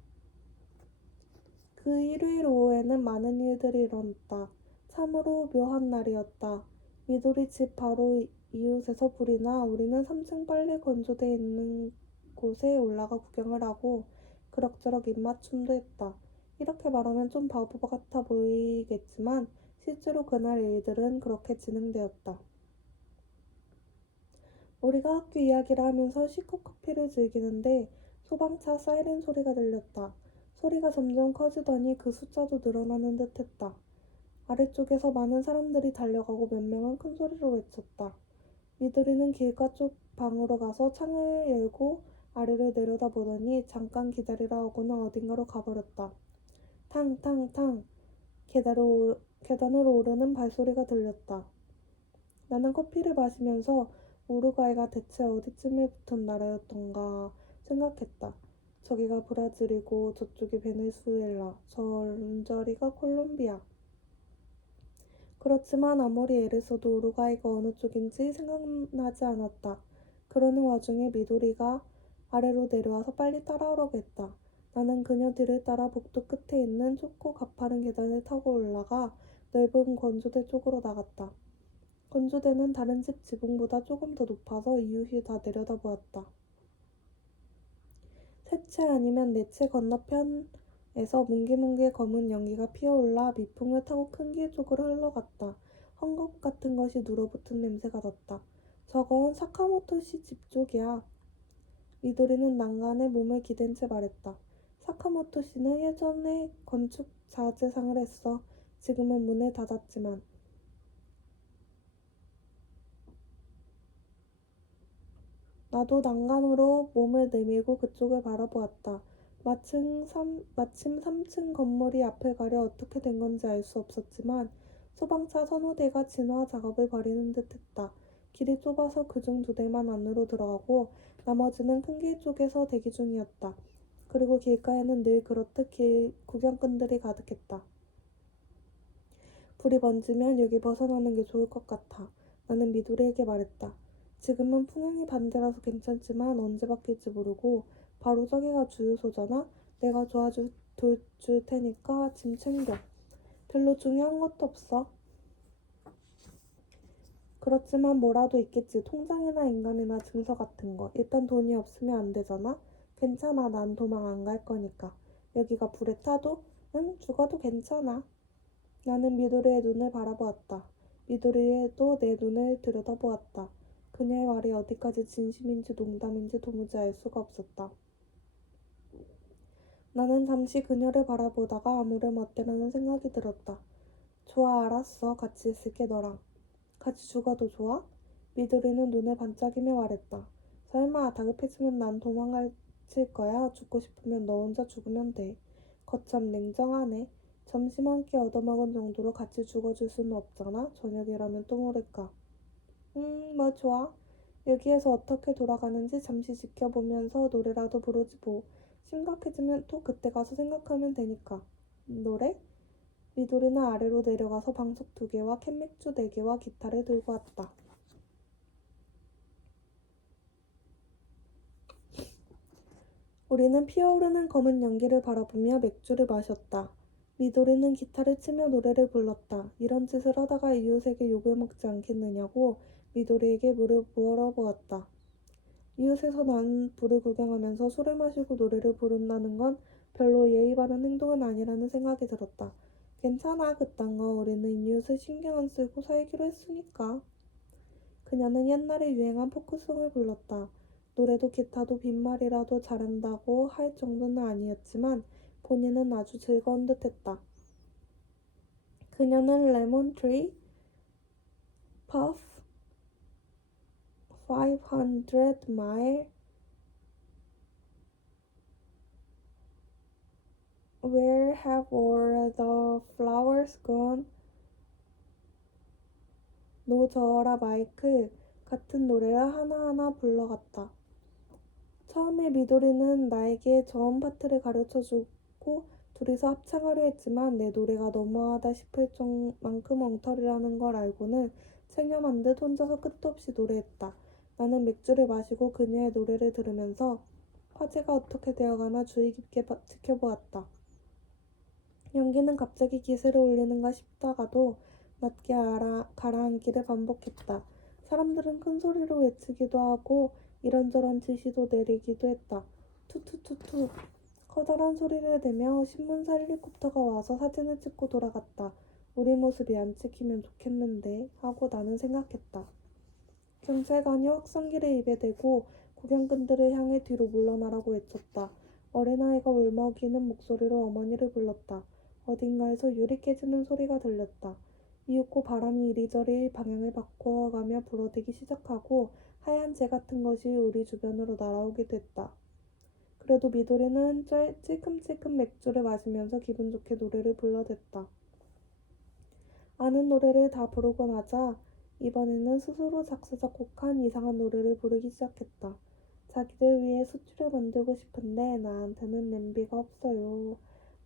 그 일요일 오후에는 많은 일들이 일어났다. 참으로 묘한 날이었다. 미도리 집 바로 이웃에서 불이 나 우리는 3층 빨래 건조대 있는 곳에 올라가 구경을 하고 그럭저럭 입맞춤도 했다. 이렇게 말하면 좀 바보 같아 보이겠지만 실제로 그날 일들은 그렇게 진행되었다. 우리가 학교 이야기를 하면서 시컵 커피를 즐기는데 소방차 사이렌 소리가 들렸다. 소리가 점점 커지더니 그 숫자도 늘어나는 듯했다. 아래쪽에서 많은 사람들이 달려가고 몇 명은 큰 소리로 외쳤다. 미도리는 길가 쪽 방으로 가서 창을 열고 아래를 내려다보더니 잠깐 기다리라 하고는 어딘가로 가버렸다. 탕탕탕 계단으로 오르는 발소리가 들렸다. 나는 커피를 마시면서 우루과이가 대체 어디쯤에 붙은 나라였던가 생각했다. 저기가 브라질이고 저쪽이 베네수엘라, 저저리가 콜롬비아. 그렇지만 아무리 애를 써도 우루과이가 어느 쪽인지 생각나지 않았다. 그러는 와중에 미도리가 아래로 내려와서 빨리 따라오라고 했다. 나는 그녀 뒤를 따라 복도 끝에 있는 좁고 가파른 계단을 타고 올라가 넓은 건조대 쪽으로 나갔다. 건조대는 다른 집 지붕보다 조금 더 높아서 이웃이 다 내려다보았다. 새 채 아니면 네 채 건너편에서 뭉게뭉게 검은 연기가 피어올라 미풍을 타고 큰 길 쪽으로 흘러갔다. 헝겊 같은 것이 눌어붙은 냄새가 났다. 저건 사카모토 씨 집 쪽이야. 미도리는 난간에 몸을 기댄 채 말했다. 사카모토 씨는 예전에 건축 자재상을 했어. 지금은 문을 닫았지만. 나도 난간으로 몸을 내밀고 그쪽을 바라보았다. 마침 3층 건물이 앞을 가려 어떻게 된 건지 알 수 없었지만 소방차 서너 대가 진화 작업을 벌이는 듯했다. 길이 좁아서 그중 두 대만 안으로 들어가고 나머지는 큰 길 쪽에서 대기 중이었다. 그리고 길가에는 늘 그렇듯 구경꾼들이 가득했다. 불이 번지면 여기 벗어나는 게 좋을 것 같아. 나는 미도리에게 말했다. 지금은 풍향이 반대라서 괜찮지만 언제 바뀔지 모르고 바로 저기가 주유소잖아. 내가 도와줄 테니까 짐 챙겨. 별로 중요한 것도 없어. 그렇지만 뭐라도 있겠지. 통장이나 인감이나 증서 같은 거. 일단 돈이 없으면 안 되잖아. 괜찮아. 난 도망 안 갈 거니까. 여기가 불에 타도? 응, 죽어도 괜찮아. 나는 미도리의 눈을 바라보았다. 미도리도 내 눈을 들여다보았다. 그녀의 말이 어디까지 진심인지 농담인지 도무지 알 수가 없었다. 나는 잠시 그녀를 바라보다가 아무렴 어때라는 생각이 들었다. 좋아, 알았어. 같이 있을게, 너랑. 같이 죽어도 좋아? 미도리는 눈을 반짝이며 말했다. 설마 다급해지면 난 도망칠 거야. 죽고 싶으면 너 혼자 죽으면 돼. 거참 냉정하네. 점심 한 끼 얻어먹은 정도로 같이 죽어줄 수는 없잖아. 저녁이라면 또 모를까. 뭐 좋아. 여기에서 어떻게 돌아가는지 잠시 지켜보면서 노래라도 부르지 뭐. 심각해지면 또 그때 가서 생각하면 되니까. 노래? 미도리는 아래로 내려가서 방석 2개와 캔맥주 4개와 기타를 들고 왔다. 우리는 피어오르는 검은 연기를 바라보며 맥주를 마셨다. 미도리는 기타를 치며 노래를 불렀다. 이런 짓을 하다가 이웃에게 욕을 먹지 않겠느냐고 미도리에게 물어보았다. 이웃에서 난 불을 구경하면서 술을 마시고 노래를 부른다는 건 별로 예의 바른 행동은 아니라는 생각이 들었다. 괜찮아, 그딴 거. 우리는 이웃을 신경 안 쓰고 살기로 했으니까. 그녀는 옛날에 유행한 포크송을 불렀다. 노래도 기타도 빈말이라도 잘한다고 할 정도는 아니었지만 본인은 아주 즐거운 듯했다. 그녀는 레몬트리, 퍼프, 500 mile, Where have all the flowers gone? 노 저어라 마이클 같은 노래를 하나하나 불러갔다. 처음에 미도리는 나에게 저음 파트를 가르쳐주고 둘이서 합창하려 했지만 내 노래가 너무하다 싶을 만큼 엉터리라는 걸 알고는 체념한 듯 혼자서 끝도 없이 노래했다. 나는 맥주를 마시고 그녀의 노래를 들으면서 화제가 어떻게 되어가나 주의 깊게 지켜보았다. 연기는 갑자기 기세를 올리는가 싶다가도 낮게 가라앉기를 반복했다. 사람들은 큰 소리로 외치기도 하고 이런저런 지시도 내리기도 했다. 투투투투. 커다란 소리를 내며 신문사 헬리콥터가 와서 사진을 찍고 돌아갔다. 우리 모습이 안 찍히면 좋겠는데 하고 나는 생각했다. 경찰관이 확성기를 입에 대고 구경꾼들을 향해 뒤로 물러나라고 외쳤다. 어린아이가 울먹이는 목소리로 어머니를 불렀다. 어딘가에서 유리 깨지는 소리가 들렸다. 이윽고 바람이 이리저리 방향을 바꿔가며 불어대기 시작하고 하얀 재 같은 것이 우리 주변으로 날아오기도 했다. 그래도 미도리는 찔끔찔끔 맥주를 마시면서 기분 좋게 노래를 불러댔다. 아는 노래를 다 부르고 나자 이번에는 스스로 작사 작곡한 이상한 노래를 부르기 시작했다. 자기를 위해 수트를 만들고 싶은데 나한테는 냄비가 없어요.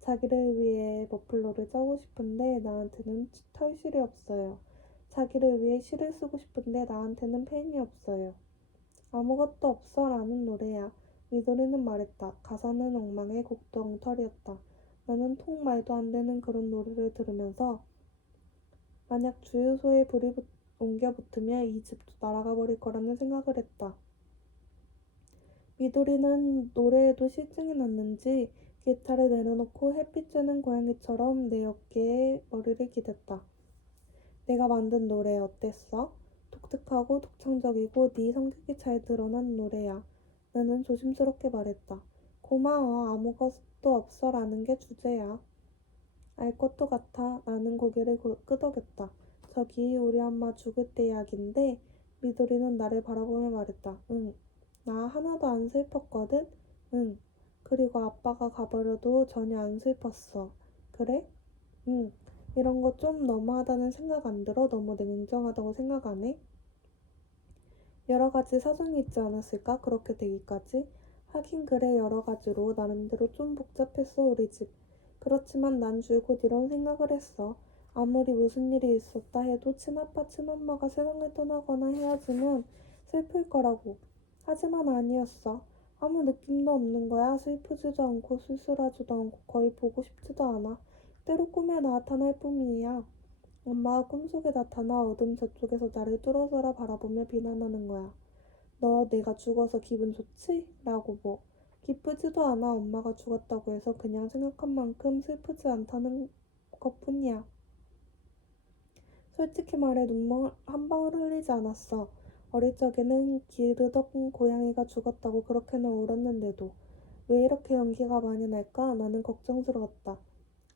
자기를 위해 머플러를 짜고 싶은데 나한테는 털실이 없어요. 자기를 위해 시를 쓰고 싶은데 나한테는 펜이 없어요. 아무것도 없어 라는 노래야. 미도리는 말했다. 가사는 엉망에 곡도 엉터리였다. 나는 통 말도 안 되는 그런 노래를 들으면서 만약 주유소에 불이 옮겨 붙으면 이 집도 날아가 버릴 거라는 생각을 했다. 미도리는 노래에도 실증이 났는지 기타를 내려놓고 햇빛 쬐는 고양이처럼 내 어깨에 머리를 기댔다. 내가 만든 노래 어땠어? 독특하고 독창적이고 네 성격이 잘 드러난 노래야. 나는 조심스럽게 말했다. 고마워. 아무것도 없어라는 게 주제야. 알 것도 같아. 나는 고개를 끄덕였다. 저기 우리 엄마 죽을 때 이야기인데 미도리는 나를 바라보며 말했다. 응. 나 하나도 안 슬펐거든? 응. 그리고 아빠가 가버려도 전혀 안 슬펐어. 그래? 응. 이런 거 좀 너무하다는 생각 안 들어? 너무 냉정하다고 생각 안 해? 여러 가지 사정이 있지 않았을까? 그렇게 되기까지? 하긴 그래 여러 가지로 나름대로 좀 복잡했어 우리 집. 그렇지만 난 줄곧 이런 생각을 했어. 아무리 무슨 일이 있었다 해도 친아빠 친엄마가 세상을 떠나거나 헤어지면 슬플 거라고. 하지만 아니었어. 아무 느낌도 없는 거야. 슬프지도 않고 쓸쓸하지도 않고 거의 보고 싶지도 않아. 때로 꿈에 나타날 뿐이야. 엄마가 꿈속에 나타나 어둠 저쪽에서 나를 뚫어져라 바라보며 비난하는 거야. 너 내가 죽어서 기분 좋지? 라고 뭐. 기쁘지도 않아. 엄마가 죽었다고 해서 그냥 생각한 만큼 슬프지 않다는 것뿐이야. 솔직히 말해 눈물 한 방울 흘리지 않았어. 어릴 적에는 기르던 고양이가 죽었다고 그렇게나 울었는데도. 왜 이렇게 연기가 많이 날까? 나는 걱정스러웠다.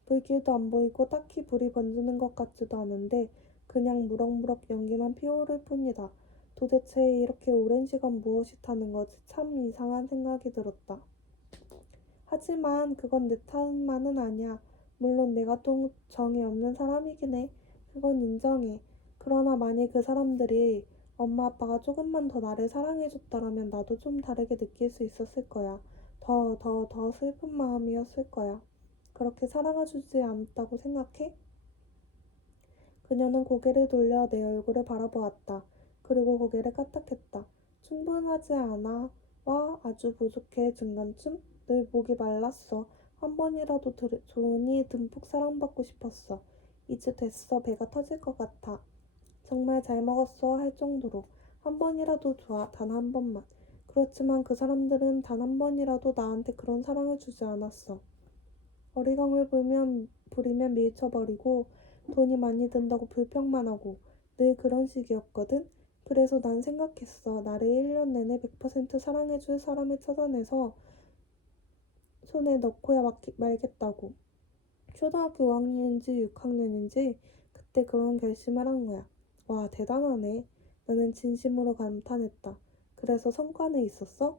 불길도 안 보이고 딱히 불이 번지는 것 같지도 않은데 그냥 무럭무럭 연기만 피어오를 뿐이다. 도대체 이렇게 오랜 시간 무엇이 타는 거지? 참 이상한 생각이 들었다. 하지만 그건 내 탓만은 아니야. 물론 내가 좀 정이 없는 사람이긴 해. 그건 인정해. 그러나 만일 그 사람들이 엄마 아빠가 조금만 더 나를 사랑해줬다라면 나도 좀 다르게 느낄 수 있었을 거야. 더 슬픈 마음이었을 거야. 그렇게 사랑해주지 않았다고 생각해? 그녀는 고개를 돌려 내 얼굴을 바라보았다. 그리고 고개를 까딱했다. 충분하지 않아. 와, 아주 부족해. 중간쯤? 늘 목이 말랐어. 한 번이라도 좋으니 듬뿍 사랑받고 싶었어. 이제 됐어. 배가 터질 것 같아. 정말 잘 먹었어 할 정도로. 한 번이라도 좋아. 단 한 번만. 그렇지만 그 사람들은 단 한 번이라도 나한테 그런 사랑을 주지 않았어. 어리광을 부리면 밀쳐버리고 돈이 많이 든다고 불평만 하고 늘 그런 식이었거든. 그래서 난 생각했어. 나를 1년 내내 100% 사랑해줄 사람을 찾아내서 손에 넣고야 말겠다고. 초등학교 5학년인지 6학년인지 그때 그런 결심을 한 거야. 와, 대단하네. 나는 진심으로 감탄했다. 그래서 성과는 있었어?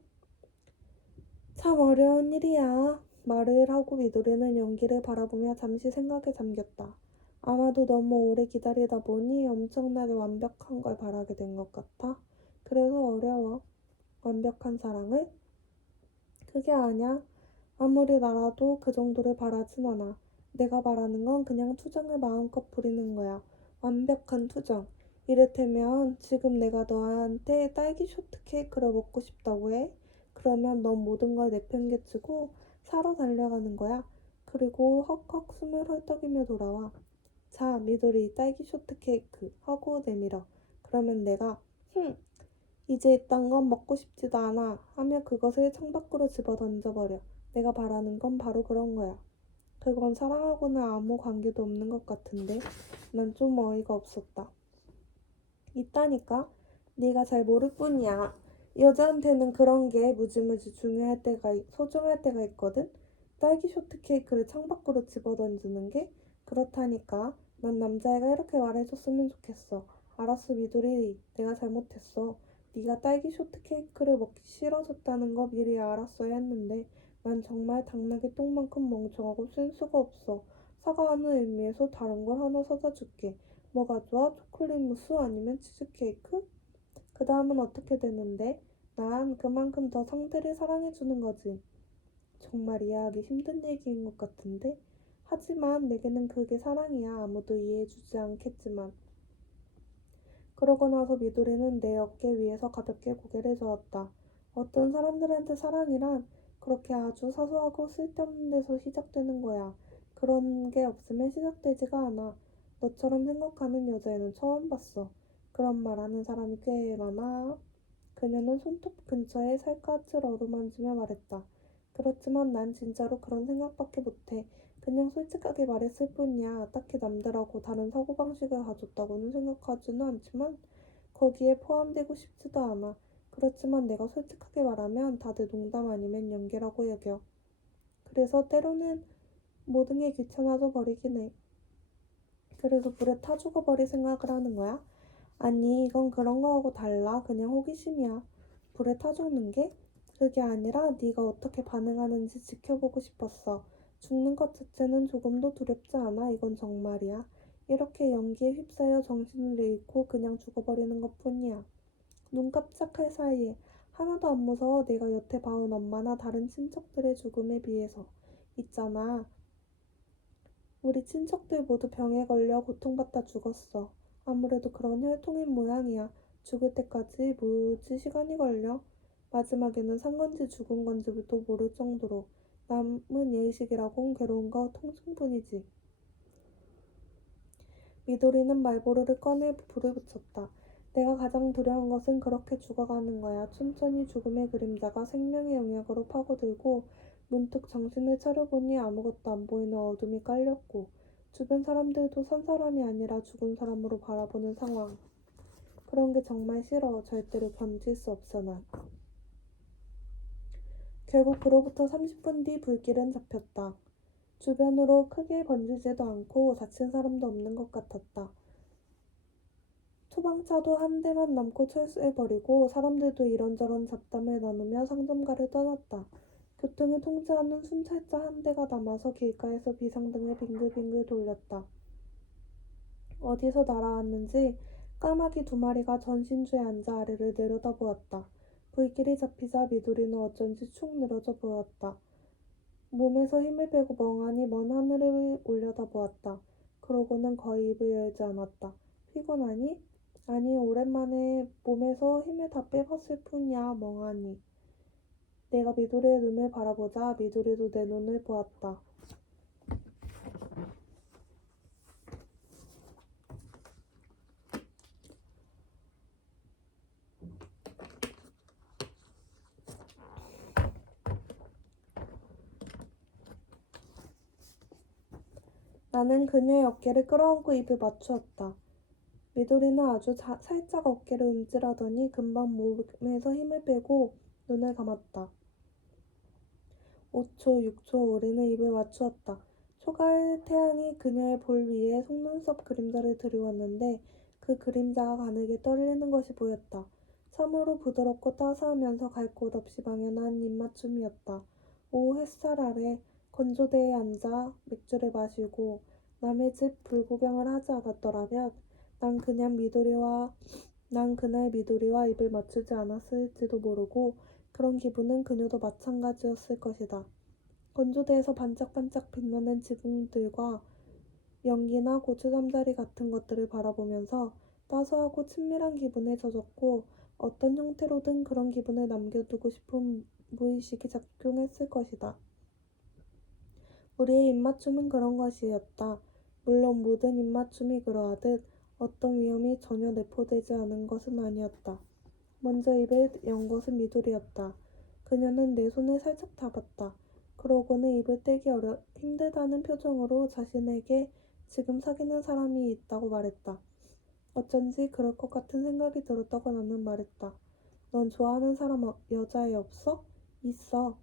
참 어려운 일이야. 말을 하고 미도리는 연기를 바라보며 잠시 생각에 잠겼다. 아마도 너무 오래 기다리다 보니 엄청나게 완벽한 걸 바라게 된 것 같아. 그래서 어려워. 완벽한 사랑을? 그게 아냐. 아무리 나라도 그 정도를 바라진 않아. 내가 바라는 건 그냥 투정을 마음껏 부리는 거야. 완벽한 투정. 이를테면 지금 내가 너한테 딸기 쇼트케이크를 먹고 싶다고 해. 그러면 넌 모든 걸 내팽개치고 사러 달려가는 거야. 그리고 헉헉 숨을 헐떡이며 돌아와. 자, 미도리 딸기 쇼트케이크 하고 내밀어. 그러면 내가 이제 이딴 건 먹고 싶지도 않아 하며 그것을 창밖으로 집어 던져버려. 내가 바라는 건 바로 그런 거야. 그건 사랑하고는 아무 관계도 없는 것 같은데 난 좀 어이가 없었다. 있다니까? 네가 잘 모를 뿐이야. 여자한테는 그런 게 무지무지 소중할 때가 있거든? 딸기 쇼트케이크를 창밖으로 집어 던지는 게? 그렇다니까. 난 남자애가 이렇게 말해줬으면 좋겠어. 알았어, 미도리. 내가 잘못했어. 네가 딸기 쇼트케이크를 먹기 싫어졌다는 거 미리 알았어야 했는데 난 정말 당나귀 똥만큼 멍청하고 센스가 없어. 사과하는 의미에서 다른 걸 하나 사다 줄게. 뭐가 좋아? 초콜릿 무스 아니면 치즈케이크? 그 다음은 어떻게 되는데? 난 그만큼 더 상대를 사랑해주는 거지. 정말 이해하기 힘든 얘기인 것 같은데? 하지만 내게는 그게 사랑이야. 아무도 이해해주지 않겠지만. 그러고 나서 미도리는 내 어깨 위에서 가볍게 고개를 저었다. 어떤 사람들한테 사랑이란 그렇게 아주 사소하고 쓸데없는 데서 시작되는 거야. 그런 게 없으면 시작되지가 않아. 너처럼 생각하는 여자애는 처음 봤어. 그런 말 하는 사람이 꽤 많아. 그녀는 손톱 근처에 살갗을 어루만지며 말했다. 그렇지만 난 진짜로 그런 생각밖에 못해. 그냥 솔직하게 말했을 뿐이야. 딱히 남들하고 다른 사고방식을 가졌다고는 생각하지는 않지만 거기에 포함되고 싶지도 않아. 그렇지만 내가 솔직하게 말하면 다들 농담 아니면 연기라고 여겨. 그래서 때로는 모든 게 귀찮아져 버리긴 해. 그래서 불에 타 죽어버릴 생각을 하는 거야? 아니, 이건 그런 거하고 달라. 그냥 호기심이야. 불에 타 죽는 게? 그게 아니라 네가 어떻게 반응하는지 지켜보고 싶었어. 죽는 것 자체는 조금도 두렵지 않아. 이건 정말이야. 이렇게 연기에 휩싸여 정신을 잃고 그냥 죽어버리는 것뿐이야. 눈 깜짝할 사이에 하나도 안 무서워. 내가 여태 봐온 엄마나 다른 친척들의 죽음에 비해서. 있잖아. 우리 친척들 모두 병에 걸려 고통받다 죽었어. 아무래도 그런 혈통인 모양이야. 죽을 때까지 무지 시간이 걸려. 마지막에는 산 건지 죽은 건지도 모를 정도로. 남은 예의식이라곤 괴로움과 통증뿐이지. 미도리는 말보루를 꺼내 불을 붙였다. 내가 가장 두려운 것은 그렇게 죽어가는 거야. 천천히 죽음의 그림자가 생명의 영역으로 파고들고 문득 정신을 차려보니 아무것도 안 보이는 어둠이 깔렸고 주변 사람들도 산 사람이 아니라 죽은 사람으로 바라보는 상황. 그런 게 정말 싫어. 절대로 견딜 수 없어 난. 결국 그로부터 30분 뒤 불길은 잡혔다. 주변으로 크게 번지지도 않고 다친 사람도 없는 것 같았다. 소방차도 한 대만 남고 철수해버리고 사람들도 이런저런 잡담을 나누며 상점가를 떠났다. 교통을 통제하는 순찰차 한 대가 남아서 길가에서 비상등을 빙글빙글 돌렸다. 어디서 날아왔는지 까마귀 2마리가 전신주에 앉아 아래를 내려다보았다. 불길이 잡히자 미도리는 어쩐지 축 늘어져 보였다. 몸에서 힘을 빼고 멍하니 먼 하늘을 올려다보았다. 그러고는 거의 입을 열지 않았다. 피곤하니? 아니, 오랜만에 몸에서 힘을 다 빼봤을 뿐이야. 멍하니. 내가 미도리의 눈을 바라보자 미도리도 내 눈을 보았다. 나는 그녀의 어깨를 끌어안고 입을 맞추었다. 미도리는 아주 살짝 어깨를 움찔하더니 금방 몸에서 힘을 빼고 눈을 감았다. 5초, 6초 우리는 입을 맞추었다. 초가을 태양이 그녀의 볼 위에 속눈썹 그림자를 드리웠는데 그 그림자가 가늘게 떨리는 것이 보였다. 참으로 부드럽고 따스하면서 갈 곳 없이 망연한 입맞춤이었다. 오후 햇살 아래 건조대에 앉아 맥주를 마시고 남의 집 불구경을 하지 않았더라면 난 그날 미도리와 입을 맞추지 않았을지도 모르고 그런 기분은 그녀도 마찬가지였을 것이다. 건조대에서 반짝반짝 빛나는 지붕들과 연기나 고추잠자리 같은 것들을 바라보면서 따스하고 친밀한 기분에 젖었고 어떤 형태로든 그런 기분을 남겨두고 싶은 무의식이 작용했을 것이다. 우리의 입맞춤은 그런 것이었다. 물론 모든 입맞춤이 그러하듯 어떤 위험이 전혀 내포되지 않은 것은 아니었다. 먼저 입을 연 것은 미도리였다. 그녀는 내 손을 살짝 잡았다. 그러고는 입을 떼기 힘들다는 표정으로 자신에게 지금 사귀는 사람이 있다고 말했다. 어쩐지 그럴 것 같은 생각이 들었다고 나는 말했다. 넌 좋아하는 사람 여자애 없어? 있어.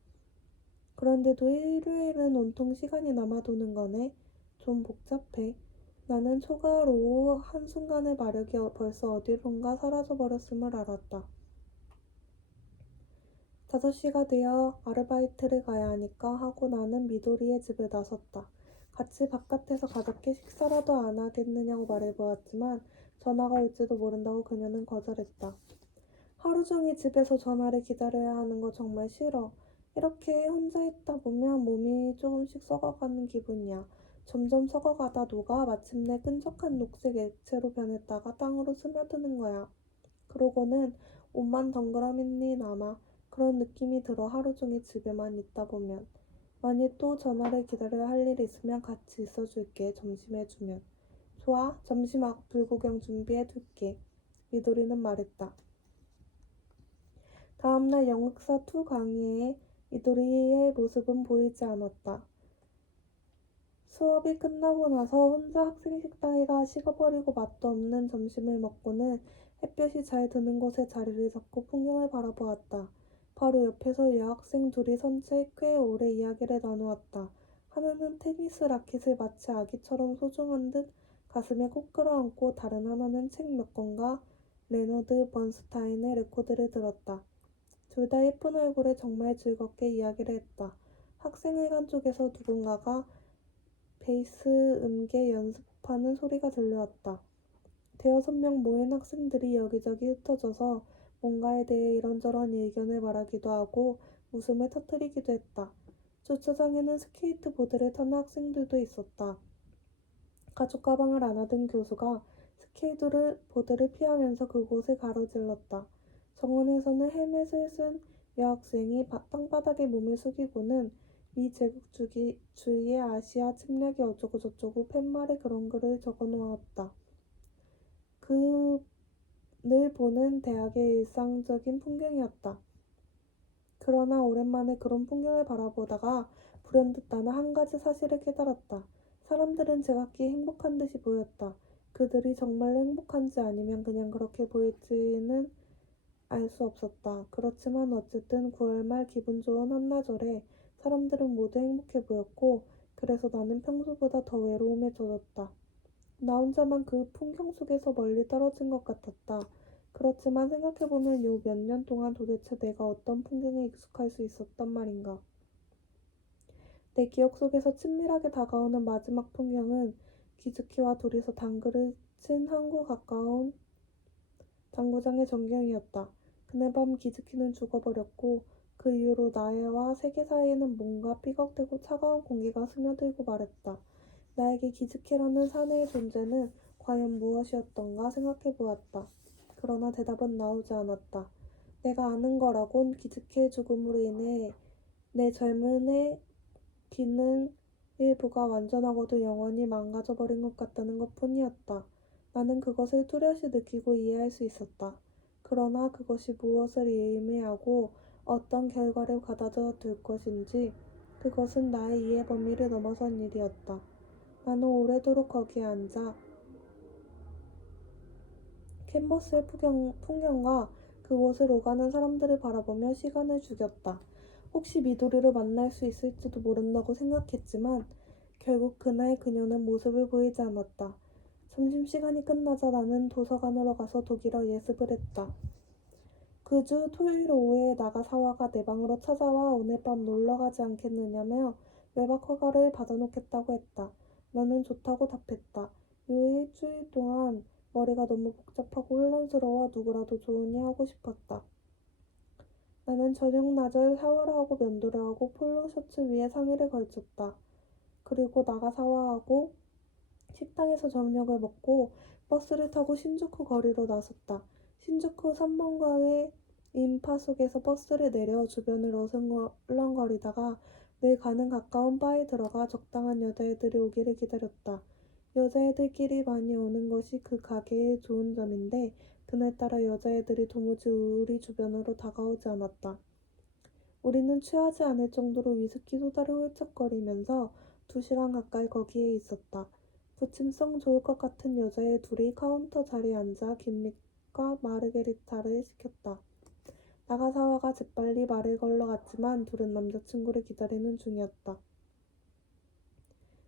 그런데도 일요일은 온통 시간이 남아도는 거네. 좀 복잡해. 나는 초가을 오후 한순간의 마력이 벌써 어디론가 사라져버렸음을 알았다. 5시가 되어 아르바이트를 가야 하니까 하고 나는 미도리의 집을 나섰다. 같이 바깥에서 가볍게 식사라도 안 하겠느냐고 말해보았지만 전화가 올지도 모른다고 그녀는 거절했다. 하루 종일 집에서 전화를 기다려야 하는 거 정말 싫어. 이렇게 혼자 있다 보면 몸이 조금씩 썩어가는 기분이야. 점점 썩어가다 녹아 마침내 끈적한 녹색 액체로 변했다가 땅으로 스며드는 거야. 그러고는 옷만 덩그러니 남아. 그런 느낌이 들어 하루 종일 집에만 있다 보면. 만일 또 전화를 기다려야 할 일이 있으면 같이 있어줄게. 점심에 주면. 좋아. 점심 불구경 준비해둘게. 미도리는 말했다. 다음날 영역사 2 강의에 미도리의 모습은 보이지 않았다. 수업이 끝나고 나서 혼자 학생 식당에 가 식어버리고 맛도 없는 점심을 먹고는 햇볕이 잘 드는 곳에 자리를 잡고 풍경을 바라보았다. 바로 옆에서 여학생 둘이 선 채 꽤 오래 이야기를 나누었다. 하나는 테니스 라켓을 마치 아기처럼 소중한 듯 가슴에 꼭 끌어안고 다른 하나는 책 몇 권과 레너드 번스타인의 레코드를 들었다. 둘 다 예쁜 얼굴에 정말 즐겁게 이야기를 했다. 학생회관 쪽에서 누군가가 베이스 음계 연습하는 소리가 들려왔다. 5~6명 모인 학생들이 여기저기 흩어져서 뭔가에 대해 이런저런 의견을 말하기도 하고 웃음을 터뜨리기도 했다. 주차장에는 스케이트보드를 타는 학생들도 있었다. 가죽 가방을 안 하던 교수가 스케이트보드를 피하면서 그곳을 가로질렀다. 정원에서는 헬멧을 쓴 여학생이 땅바닥에 몸을 숙이고는 미제국주의의 아시아 침략이 어쩌고저쩌고 팻말에 그런 글을 적어놓았다. 그 늘 보는 대학의 일상적인 풍경이었다. 그러나 오랜만에 그런 풍경을 바라보다가 불현듯 나는 한 가지 사실을 깨달았다. 사람들은 제각기 행복한 듯이 보였다. 그들이 정말로 행복한지 아니면 그냥 그렇게 보일지는 알 수 없었다. 그렇지만 어쨌든 9월 말 기분 좋은 한나절에 사람들은 모두 행복해 보였고 그래서 나는 평소보다 더 외로움에 젖었다. 나 혼자만 그 풍경 속에서 멀리 떨어진 것 같았다. 그렇지만 생각해보면 요 몇 년 동안 도대체 내가 어떤 풍경에 익숙할 수 있었단 말인가. 내 기억 속에서 친밀하게 다가오는 마지막 풍경은 기즈키와 둘이서 당구를 친 항구 가까운 당구장의 전경이었다. 그날 밤 기즈키는 죽어버렸고 그 이후로 나와 세계 사이에는 뭔가 삐걱대고 차가운 공기가 스며들고 말했다. 나에게 기즈키라는 사내의 존재는 과연 무엇이었던가 생각해보았다. 그러나 대답은 나오지 않았다. 내가 아는 거라곤 기즈키의 죽음으로 인해 내 젊은의 기능 일부가 완전하고도 영원히 망가져버린 것 같다는 것뿐이었다. 나는 그것을 뚜렷이 느끼고 이해할 수 있었다. 그러나 그것이 무엇을 의미하고 어떤 결과를 가져다 둘 것인지 그것은 나의 이해 범위를 넘어선 일이었다. 나는 오래도록 거기에 앉아 캔버스의 풍경과 그곳을 오가는 사람들을 바라보며 시간을 죽였다. 혹시 미도리를 만날 수 있을지도 모른다고 생각했지만 결국 그날 그녀는 모습을 보이지 않았다. 점심시간이 끝나자 나는 도서관으로 가서 독일어 예습을 했다. 그 주 토요일 오후에 나가사와가 내 방으로 찾아와 오늘 밤 놀러 가지 않겠느냐며 외박 허가를 받아놓겠다고 했다. 나는 좋다고 답했다. 요 일주일 동안 머리가 너무 복잡하고 혼란스러워 누구라도 조언이 하고 싶었다. 나는 저녁 낮에 샤워를 하고 면도를 하고 폴로 셔츠 위에 상의를 걸쳤다. 그리고 나가사와하고 식당에서 저녁을 먹고 버스를 타고 신주쿠 거리로 나섰다. 신주쿠 3번가의 인파 속에서 버스를 내려 주변을 어슬렁거리다가 늘 가는 가까운 바에 들어가 적당한 여자애들이 오기를 기다렸다. 여자애들끼리 많이 오는 것이 그 가게의 좋은 점인데 그날따라 여자애들이 도무지 우리 주변으로 다가오지 않았다. 우리는 취하지 않을 정도로 위스키 소다를 훌쩍거리면서 2시간 가까이 거기에 있었다. 부침성 좋을 것 같은 여자애 둘이 카운터 자리에 앉아 김립과 마르게리타를 시켰다. 나가사와가 재빨리 말을 걸러 갔지만 둘은 남자친구를 기다리는 중이었다.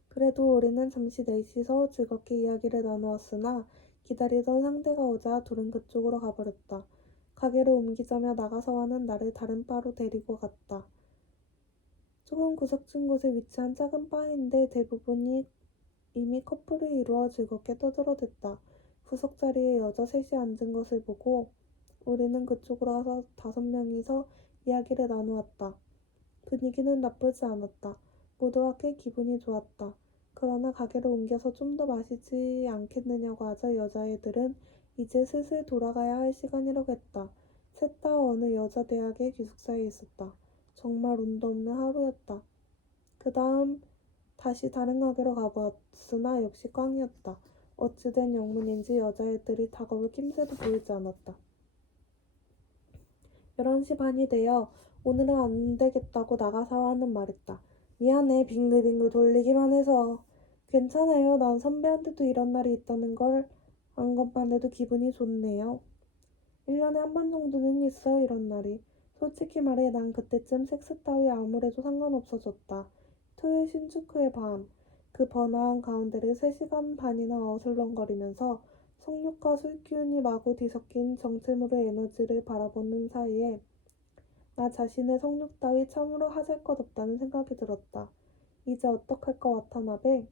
그래도 우리는 잠시 넷이서 즐겁게 이야기를 나누었으나 기다리던 상대가 오자 둘은 그쪽으로 가버렸다. 가게를 옮기자며 나가사와는 나를 다른 바로 데리고 갔다. 조금 구석진 곳에 위치한 작은 바인데 대부분이 이미 커플을 이루어 즐겁게 떠들어댔다. 구석자리에 여자 셋이 앉은 것을 보고 우리는 그쪽으로 가서 5명이서 이야기를 나누었다. 분위기는 나쁘지 않았다. 모두가 꽤 기분이 좋았다. 그러나 가게를 옮겨서 좀 더 마시지 않겠느냐고 하자 여자애들은 이제 슬슬 돌아가야 할 시간이라고 했다. 셋 다 어느 여자 대학의 기숙사에 있었다. 정말 운도 없는 하루였다. 그 다음 다시 다른 가게로 가보았으나 역시 꽝이었다. 어찌된 영문인지 여자애들이 다가올 낌새도 보이지 않았다. 11시 반이 되어 오늘은 안 되겠다고 나가사와는 말했다. 미안해, 빙글빙글 돌리기만 해서. 괜찮아요. 난 선배한테도 이런 날이 있다는 걸 안 것만 해도 기분이 좋네요. 1년에 한 번 정도는 있어, 이런 날이. 솔직히 말해 난 그때쯤 섹스 따위 아무래도 상관없어졌다. 토요일 신주쿠의 밤. 그 번화한 가운데를 3시간 반이나 어슬렁거리면서 성욕과 술기운이 마구 뒤섞인 정체모를 에너지를 바라보는 사이에 나 자신의 성욕 따위 참으로 하잘것 없다는 생각이 들었다. 이제 어떡할 것 같아 나베?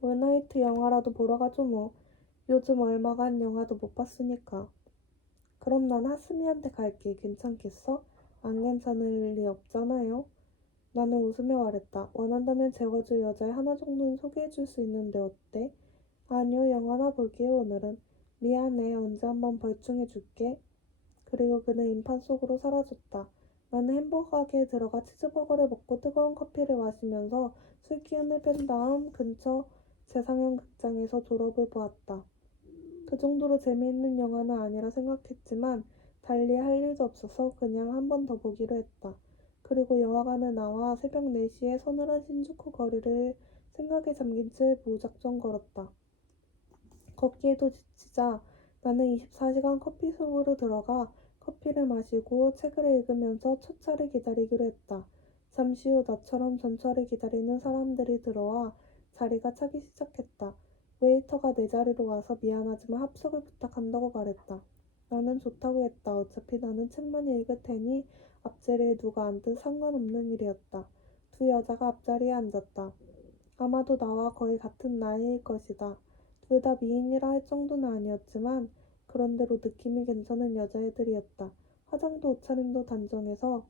월나이트 영화라도 보러 가죠 뭐. 요즘 얼마간 영화도 못 봤으니까. 그럼 난 하스미한테 갈게. 괜찮겠어? 안 괜찮을 리 없잖아요. 나는 웃으며 말했다. 원한다면 재워줄 여자애 하나 정도는 소개해줄 수 있는데 어때? 아니요, 영화나 볼게요, 오늘은. 미안해, 언제 한번 벌충해줄게. 그리고 그는 인판 속으로 사라졌다. 나는 햄버거 가게에 들어가 치즈버거를 먹고 뜨거운 커피를 마시면서 술 기운을 뺀 다음 근처 재상영 극장에서 졸업을 보았다. 그 정도로 재미있는 영화는 아니라 생각했지만 달리 할 일도 없어서 그냥 한 번 더 보기로 했다. 그리고 영화관을 나와 새벽 4시에 서늘한 신주쿠 거리를 생각에 잠긴 채 무작정 걸었다. 걷기에도 지치자 나는 24시간 커피숍으로 들어가 커피를 마시고 책을 읽으면서 첫 차를 기다리기로 했다. 잠시 후 나처럼 전철을 기다리는 사람들이 들어와 자리가 차기 시작했다. 웨이터가 내 자리로 와서 미안하지만 합석을 부탁한다고 말했다. 나는 좋다고 했다. 어차피 나는 책만 읽을 테니 앞자리에 누가 앉든 상관없는 일이었다. 두 여자가 앞자리에 앉았다. 아마도 나와 거의 같은 나이일 것이다. 둘 다 미인이라 할 정도는 아니었지만 그런대로 느낌이 괜찮은 여자애들이었다. 화장도 옷차림도 단정해서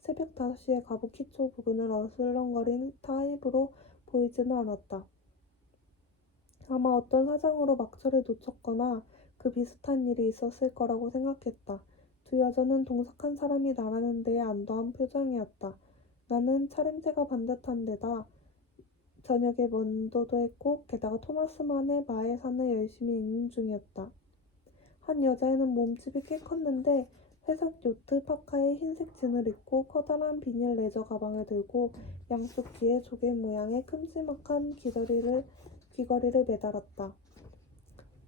새벽 5시에 가부키초 부근을 어슬렁거린 타입으로 보이지는 않았다. 아마 어떤 사정으로 막차를 놓쳤거나 그 비슷한 일이 있었을 거라고 생각했다. 두 여자는 동석한 사람이 나라는 데에 안도한 표정이었다. 나는 차림새가 반듯한 데다 저녁에 면도도 했고 게다가 토마스만의 마의 산을 열심히 읽는 중이었다. 한 여자애는 몸집이 꽤 컸는데 회색 요트 파카에 흰색 진을 입고 커다란 비닐 레저 가방을 들고 양쪽 귀에 조개 모양의 큼지막한 귀걸이를 매달았다.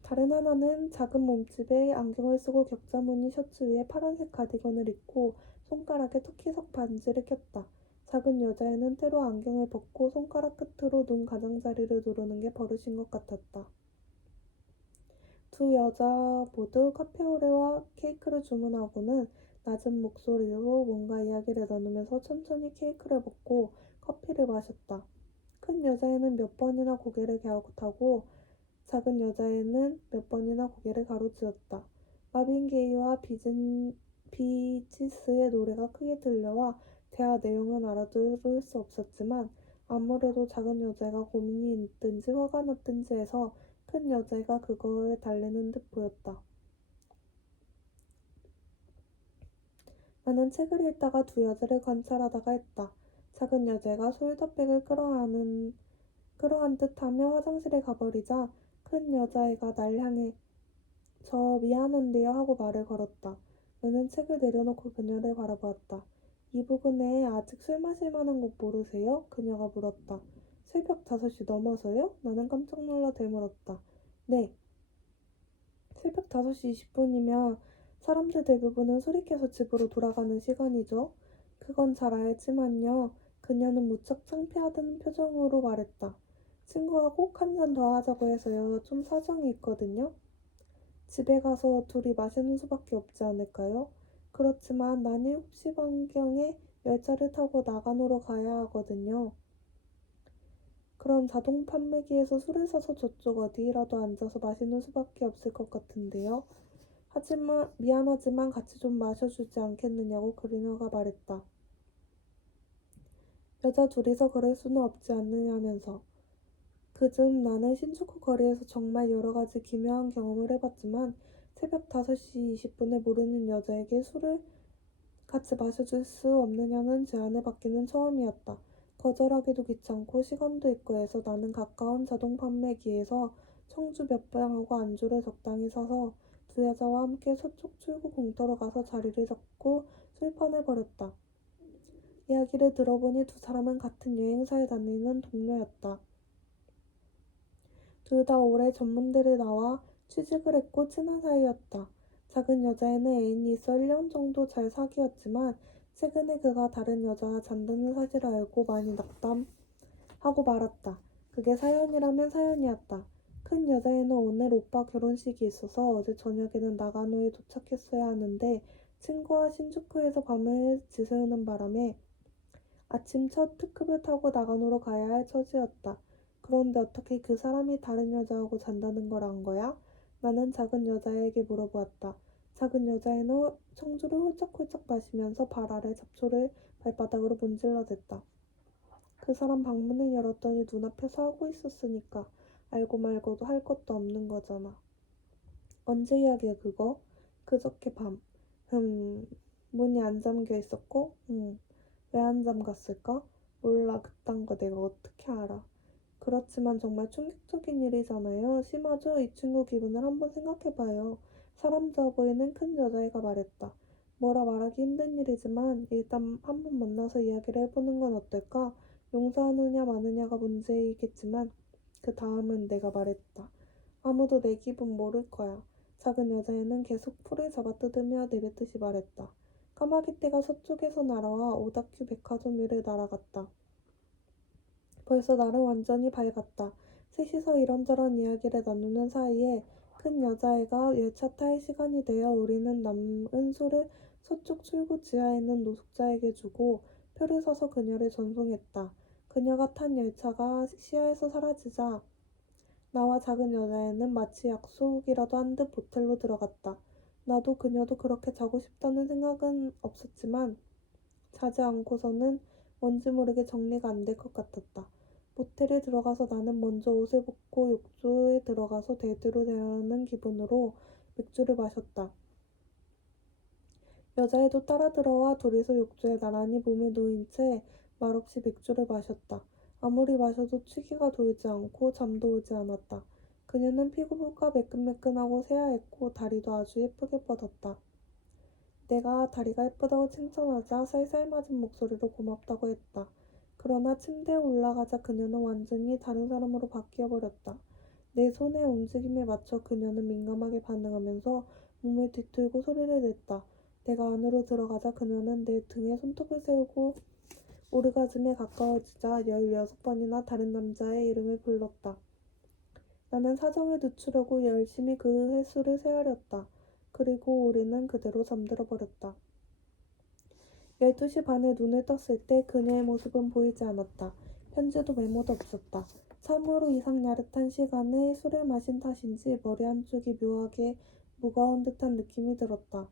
다른 하나는 작은 몸집에 안경을 쓰고 격자무늬 셔츠 위에 파란색 가디건을 입고 손가락에 터키석 반지를 꼈다. 작은 여자애는 때로 안경을 벗고 손가락 끝으로 눈 가장자리를 누르는 게 버릇인 것 같았다. 두 여자 모두 카페오레와 케이크를 주문하고는 낮은 목소리로 뭔가 이야기를 나누면서 천천히 케이크를 먹고 커피를 마셨다. 큰 여자애는 몇 번이나 고개를 갸웃하고 작은 여자애는 몇 번이나 고개를 가로쥐었다. 마빈 게이와 비지스의 노래가 크게 들려와 대화 내용은 알아들을 수 없었지만 아무래도 작은 여자애가 고민이 있든지 화가 났든지 해서 큰 여자애가 그걸 달래는 듯 보였다. 나는 책을 읽다가 두 여자를 관찰하다가 했다. 작은 여자애가 숄더백을 끌어안 듯하며 화장실에 가버리자 큰 여자애가 날 향해 저 미안한데요 하고 말을 걸었다. 나는 책을 내려놓고 그녀를 바라보았다. 이 부근에 아직 술 마실 만한 곳 모르세요? 그녀가 물었다. 새벽 5시 넘어서요? 나는 깜짝 놀라 되물었다. 네. 새벽 5시 20분이면 사람들 대부분은 술이 깨서 집으로 돌아가는 시간이죠. 그건 잘 알지만요. 그녀는 무척 창피하다는 표정으로 말했다. 친구가 꼭 한 잔 더 하자고 해서요. 좀 사정이 있거든요. 집에 가서 둘이 마시는 수밖에 없지 않을까요? 그렇지만 난 7시 반경에 열차를 타고 나가노로 가야 하거든요. 그럼 자동 판매기에서 술을 사서 저쪽 어디라도 앉아서 마시는 수밖에 없을 것 같은데요. 하지만 미안하지만 같이 좀 마셔주지 않겠느냐고 그리너가 말했다. 여자 둘이서 그럴 수는 없지 않느냐면서. 그즘 나는 신주쿠 거리에서 정말 여러 가지 기묘한 경험을 해봤지만 새벽 5시 20분에 모르는 여자에게 술을 같이 마셔줄 수 없느냐는 제안을 받기는 처음이었다. 거절하기도 귀찮고 시간도 있고 해서 나는 가까운 자동 판매기에서 청주 몇 병하고 안주를 적당히 사서 두 여자와 함께 서쪽 출구 공터로 가서 자리를 잡고 술판을 벌였다. 이야기를 들어보니 두 사람은 같은 여행사에 다니는 동료였다. 둘 다 올해 전문대를 나와 취직을 했고 친한 사이였다. 작은 여자애는 애인이 있어 1년 정도 잘 사귀었지만 최근에 그가 다른 여자와 잔다는 사실을 알고 많이 낙담하고 말았다. 그게 사연이라면 사연이었다. 큰 여자애는 오늘 오빠 결혼식이 있어서 어제 저녁에는 나가노에 도착했어야 하는데 친구와 신주쿠에서 밤을 지새우는 바람에 아침 첫 특급을 타고 나가노로 가야 할 처지였다. 그런데 어떻게 그 사람이 다른 여자하고 잔다는 걸 안 거야? 나는 작은 여자에게 물어보았다. 작은 여자애는 청주를 홀짝홀짝 마시면서 발 아래 잡초를 발바닥으로 문질러댔다. 그 사람 방문을 열었더니 눈앞에서 하고 있었으니까 알고 말고도 할 것도 없는 거잖아. 언제 이야기야 그거? 그저께 밤. 문이 안 잠겨 있었고? 왜 안 잠갔을까? 몰라, 그딴 거 내가 어떻게 알아. 그렇지만 정말 충격적인 일이잖아요. 심하죠? 이 친구 기분을 한번 생각해봐요. 사람 좋아 보이는 큰 여자애가 말했다. 뭐라 말하기 힘든 일이지만 일단 한번 만나서 이야기를 해보는 건 어떨까? 용서하느냐 마느냐가 문제이겠지만 그 다음은 내가 말했다. 아무도 내 기분 모를 거야. 작은 여자애는 계속 풀을 잡아뜯으며 내뱉듯이 말했다. 까마귀떼가 서쪽에서 날아와 오다큐 백화점 위를 날아갔다. 벌써 날은 완전히 밝았다. 셋이서 이런저런 이야기를 나누는 사이에 큰 여자애가 열차 탈 시간이 되어 우리는 남은 술을 서쪽 출구 지하에 있는 노숙자에게 주고 표를 사서 그녀를 전송했다. 그녀가 탄 열차가 시야에서 사라지자 나와 작은 여자애는 마치 약속이라도 한 듯 모텔로 들어갔다. 나도 그녀도 그렇게 자고 싶다는 생각은 없었지만 자지 않고서는 뭔지 모르게 정리가 안 될 것 같았다. 모텔에 들어가서 나는 먼저 옷을 벗고 욕조에 들어가서 대두를 대하는 기분으로 맥주를 마셨다. 여자애도 따라 들어와 둘이서 욕조에 나란히 몸을 놓인 채 말없이 맥주를 마셨다. 아무리 마셔도 취기가 돌지 않고 잠도 오지 않았다. 그녀는 피부가 매끈매끈하고 새하얗고 다리도 아주 예쁘게 뻗었다. 내가 다리가 예쁘다고 칭찬하자 살살 맞은 목소리로 고맙다고 했다. 그러나 침대에 올라가자 그녀는 완전히 다른 사람으로 바뀌어버렸다. 내 손의 움직임에 맞춰 그녀는 민감하게 반응하면서 몸을 뒤틀고 소리를 냈다. 내가 안으로 들어가자 그녀는 내 등에 손톱을 세우고 오르가즘에 가까워지자 16번이나 다른 남자의 이름을 불렀다. 나는 사정을 늦추려고 열심히 그 횟수를 세하렸다. 그리고 우리는 그대로 잠들어 버렸다. 12시 반에 눈을 떴을 때 그녀의 모습은 보이지 않았다. 편지도 메모도 없었다. 참으로 이상 야릇한 시간에 술을 마신 탓인지 머리 한쪽이 묘하게 무거운 듯한 느낌이 들었다.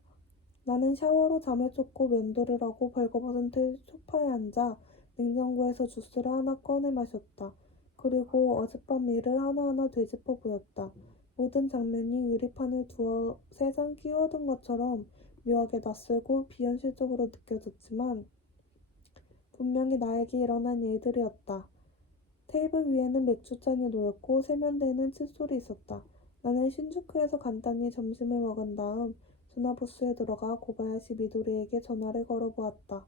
나는 샤워로 잠을 쫓고 면도를 하고 벌거벗은 채 소파에 앉아 냉장고에서 주스를 하나 꺼내 마셨다. 그리고 어젯밤 일을 하나하나 되짚어 보였다. 모든 장면이 유리판을 두세 장 끼워둔 것처럼 묘하게 낯설고 비현실적으로 느껴졌지만 분명히 나에게 일어난 일들이었다. 테이블 위에는 맥주잔이 놓였고 세면대에는 칫솔이 있었다. 나는 신주쿠에서 간단히 점심을 먹은 다음 전화부스에 들어가 고바야시 미도리에게 전화를 걸어보았다.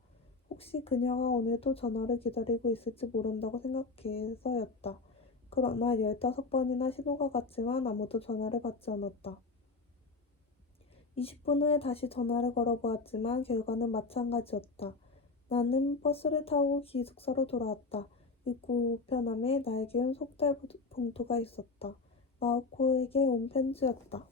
혹시 그녀가 오늘도 전화를 기다리고 있을지 모른다고 생각해서였다. 그러나 15번이나 신호가 갔지만 아무도 전화를 받지 않았다. 20분 후에 다시 전화를 걸어보았지만 결과는 마찬가지였다. 나는 버스를 타고 기숙사로 돌아왔다. 입구 우편함에 나에게 온 속달 봉투가 있었다. 나오코에게 온 편지였다.